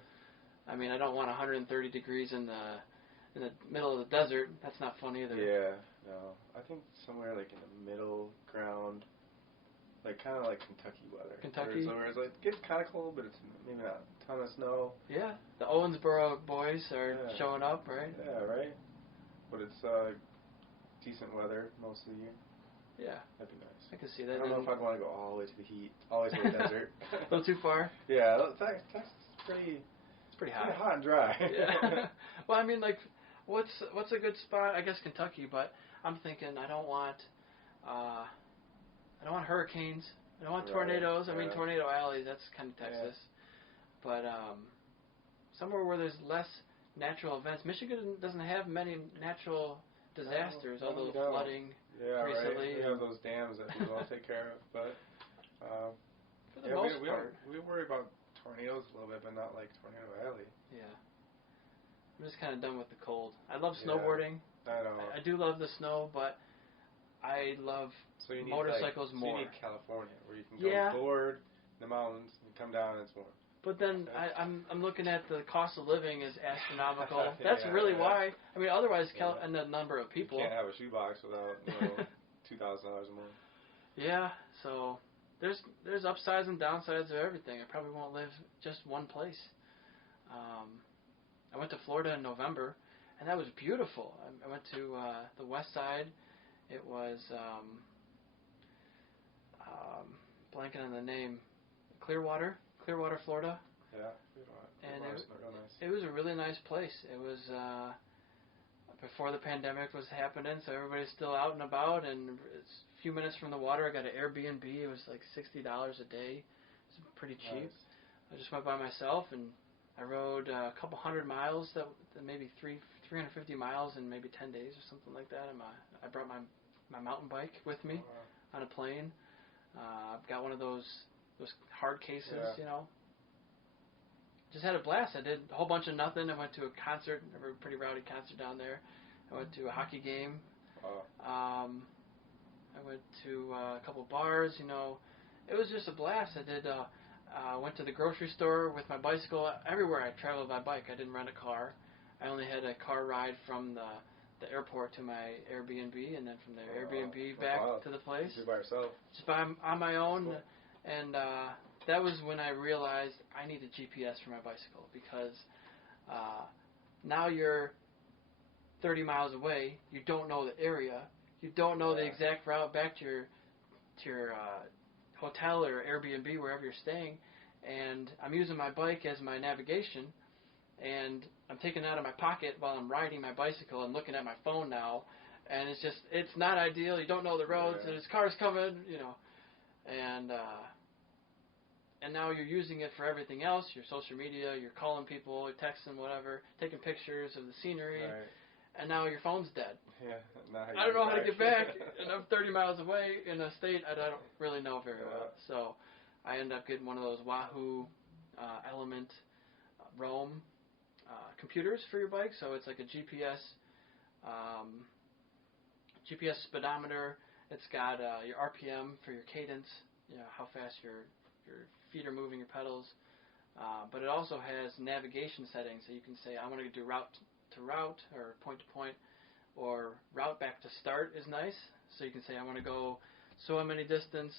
I mean, I don't want 130 degrees in the middle of the desert. That's not fun either. Yeah. No. I think somewhere like in the middle ground. Like kind of like Kentucky weather. Kentucky? Where it's like, it gets kind of cold, but it's maybe not a ton of snow. Yeah. The Owensboro boys are showing up, right? Yeah, right. But it's decent weather most of the year. Yeah. That'd be nice. I can see that. I don't know if I'd want to go all the way to the heat, all the way to the desert. A little too far? Yeah, Texas is pretty... It's pretty hot. Pretty hot and dry. Yeah. Well, I mean, like, what's a good spot? I guess Kentucky, but I'm thinking I don't want hurricanes. I don't want tornadoes. I mean, Tornado Alley, that's kind of Texas. Yeah. But somewhere where there's less natural events. Michigan doesn't have many natural disasters, although flooding recently. Right. We have those dams that we all take care of. But for the most part. We worry about tornadoes a little bit, but not like Tornado Alley. Yeah. I'm just kind of done with the cold. I love snowboarding. I know. I do love the snow, but I love motorcycles more. So you need California, where you can go board in the mountains and come down and it's warm. But then I'm looking at the cost of living is astronomical. That's really why. I mean, otherwise, and the number of people. You can't have a shoebox without $2,000 a month. Yeah, so there's upsides and downsides of everything. I probably won't live just one place. I went to Florida in November, and that was beautiful. I went to the west side. It was blanking on the name, Clearwater, Florida. Yeah, and real nice. It was a really nice place. It was before the pandemic was happening, so everybody's still out and about, and it's a few minutes from the water. I got an Airbnb. It was like $60 a day. It's pretty cheap. Nice. I just went by myself, and I rode a couple hundred miles, that maybe 350 miles in maybe 10 days or something like that. I brought my mountain bike with me on a plane. I've got one of those hard cases, Just had a blast. I did a whole bunch of nothing. I went to a concert, a pretty rowdy concert down there. I went to a hockey game. Oh. I went to a couple bars. It was just a blast. I went to the grocery store with my bicycle. Everywhere I traveled by bike. I didn't rent a car. I only had a car ride from the airport to my Airbnb, and then from the Airbnb back to the place. You by yourself? Just on my own. Cool. And that was when I realized I needed GPS for my bicycle, because now you're 30 miles away. You don't know the area. You don't know the exact route back to your hotel or Airbnb, wherever you're staying. And I'm using my bike as my navigation, and I'm taking it out of my pocket while I'm riding my bicycle and looking at my phone now. And it's not ideal. You don't know the roads. Yeah. There's cars coming, and now you're using it for everything else, your social media, you're calling people, you're texting, whatever, taking pictures of the scenery, Right. and now your phone's dead. Yeah. I don't know how to get back, and I'm 30 miles away in a state I don't really know very well. So I end up getting one of those Wahoo Element Roam computers for your bike. So it's like a GPS speedometer. It's got your RPM for your cadence, how fast your feet are moving, your pedals. But it also has navigation settings, so you can say, I want to do route to route, or point to point, or route back to start is nice. So you can say, I want to go so many distance,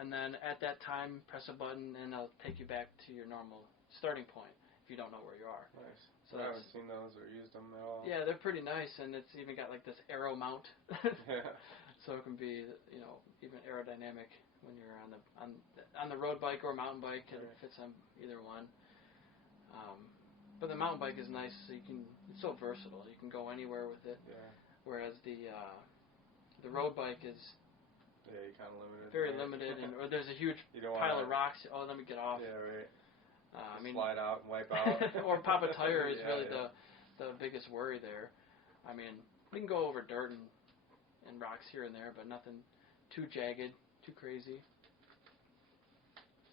and then at that time, press a button, and it'll take you back to your normal starting point if you don't know where you are. Nice. So I haven't seen those or used them at all. Yeah, they're pretty nice, and it's even got like this arrow mount. Yeah. So it can be, even aerodynamic when you're on the road bike or mountain bike. It fits on either one. But the mountain bike is nice, so it's so versatile. You can go anywhere with it. Yeah. Whereas the road bike is you're kind of limited. very limited, or there's a huge pile of rocks. Oh, let me get off. Yeah, right. Slide out and wipe out. Or pop a tire is really the biggest worry there. We can go over dirt and rocks here and there, but nothing too jagged, too crazy.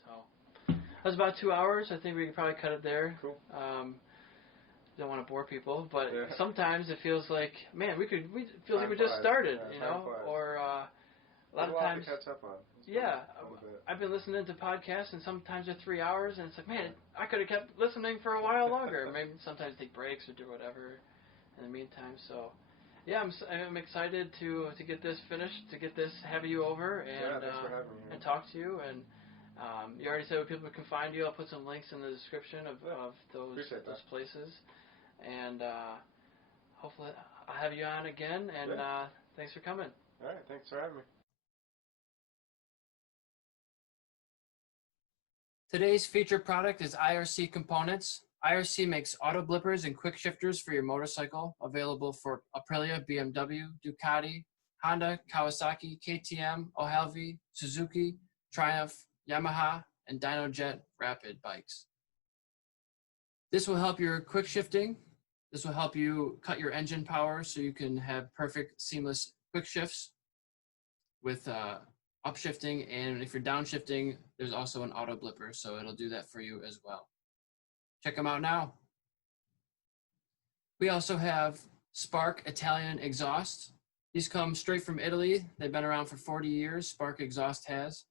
So that was about 2 hours. I think we could probably cut it there. Cool. Don't want to bore people, but sometimes it feels like, man, we just started, or a lot of times. To catch up on. I've been listening to podcasts, and sometimes they're 3 hours, and it's like, man, I could have kept listening for a while longer. Maybe sometimes take breaks or do whatever in the meantime. So, yeah, I'm excited to get this finished, to get this, have you over, and thanks for having me. And talk to you. And you already said where people can find you. I'll put some links in the description of those places. And hopefully I'll have you on again. And thanks for coming. All right, thanks for having me. Today's featured product is IRC Components. IRC makes auto blippers and quick shifters for your motorcycle, available for Aprilia, BMW, Ducati, Honda, Kawasaki, KTM, Ohalvi, Suzuki, Triumph, Yamaha, and DynoJet Rapid bikes. This will help your quick shifting. This will help you cut your engine power so you can have perfect, seamless quick shifts with upshifting, and if you're downshifting, there's also an auto blipper, so it'll do that for you as well. Check them out now. We also have Spark Italian exhaust. These come straight from Italy. They've been around for 40 years, Spark Exhaust has.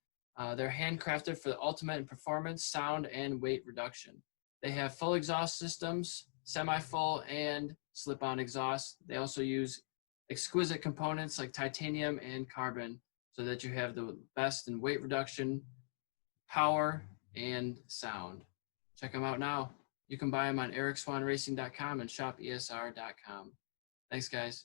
They're handcrafted for the ultimate in performance, sound, and weight reduction. They have full exhaust systems, semi-full, and slip-on exhaust. They also use exquisite components like titanium and carbon, so that you have the best in weight reduction, power, and sound. Check them out now. You can buy them on ericswanracing.com and shopesr.com. Thanks, guys.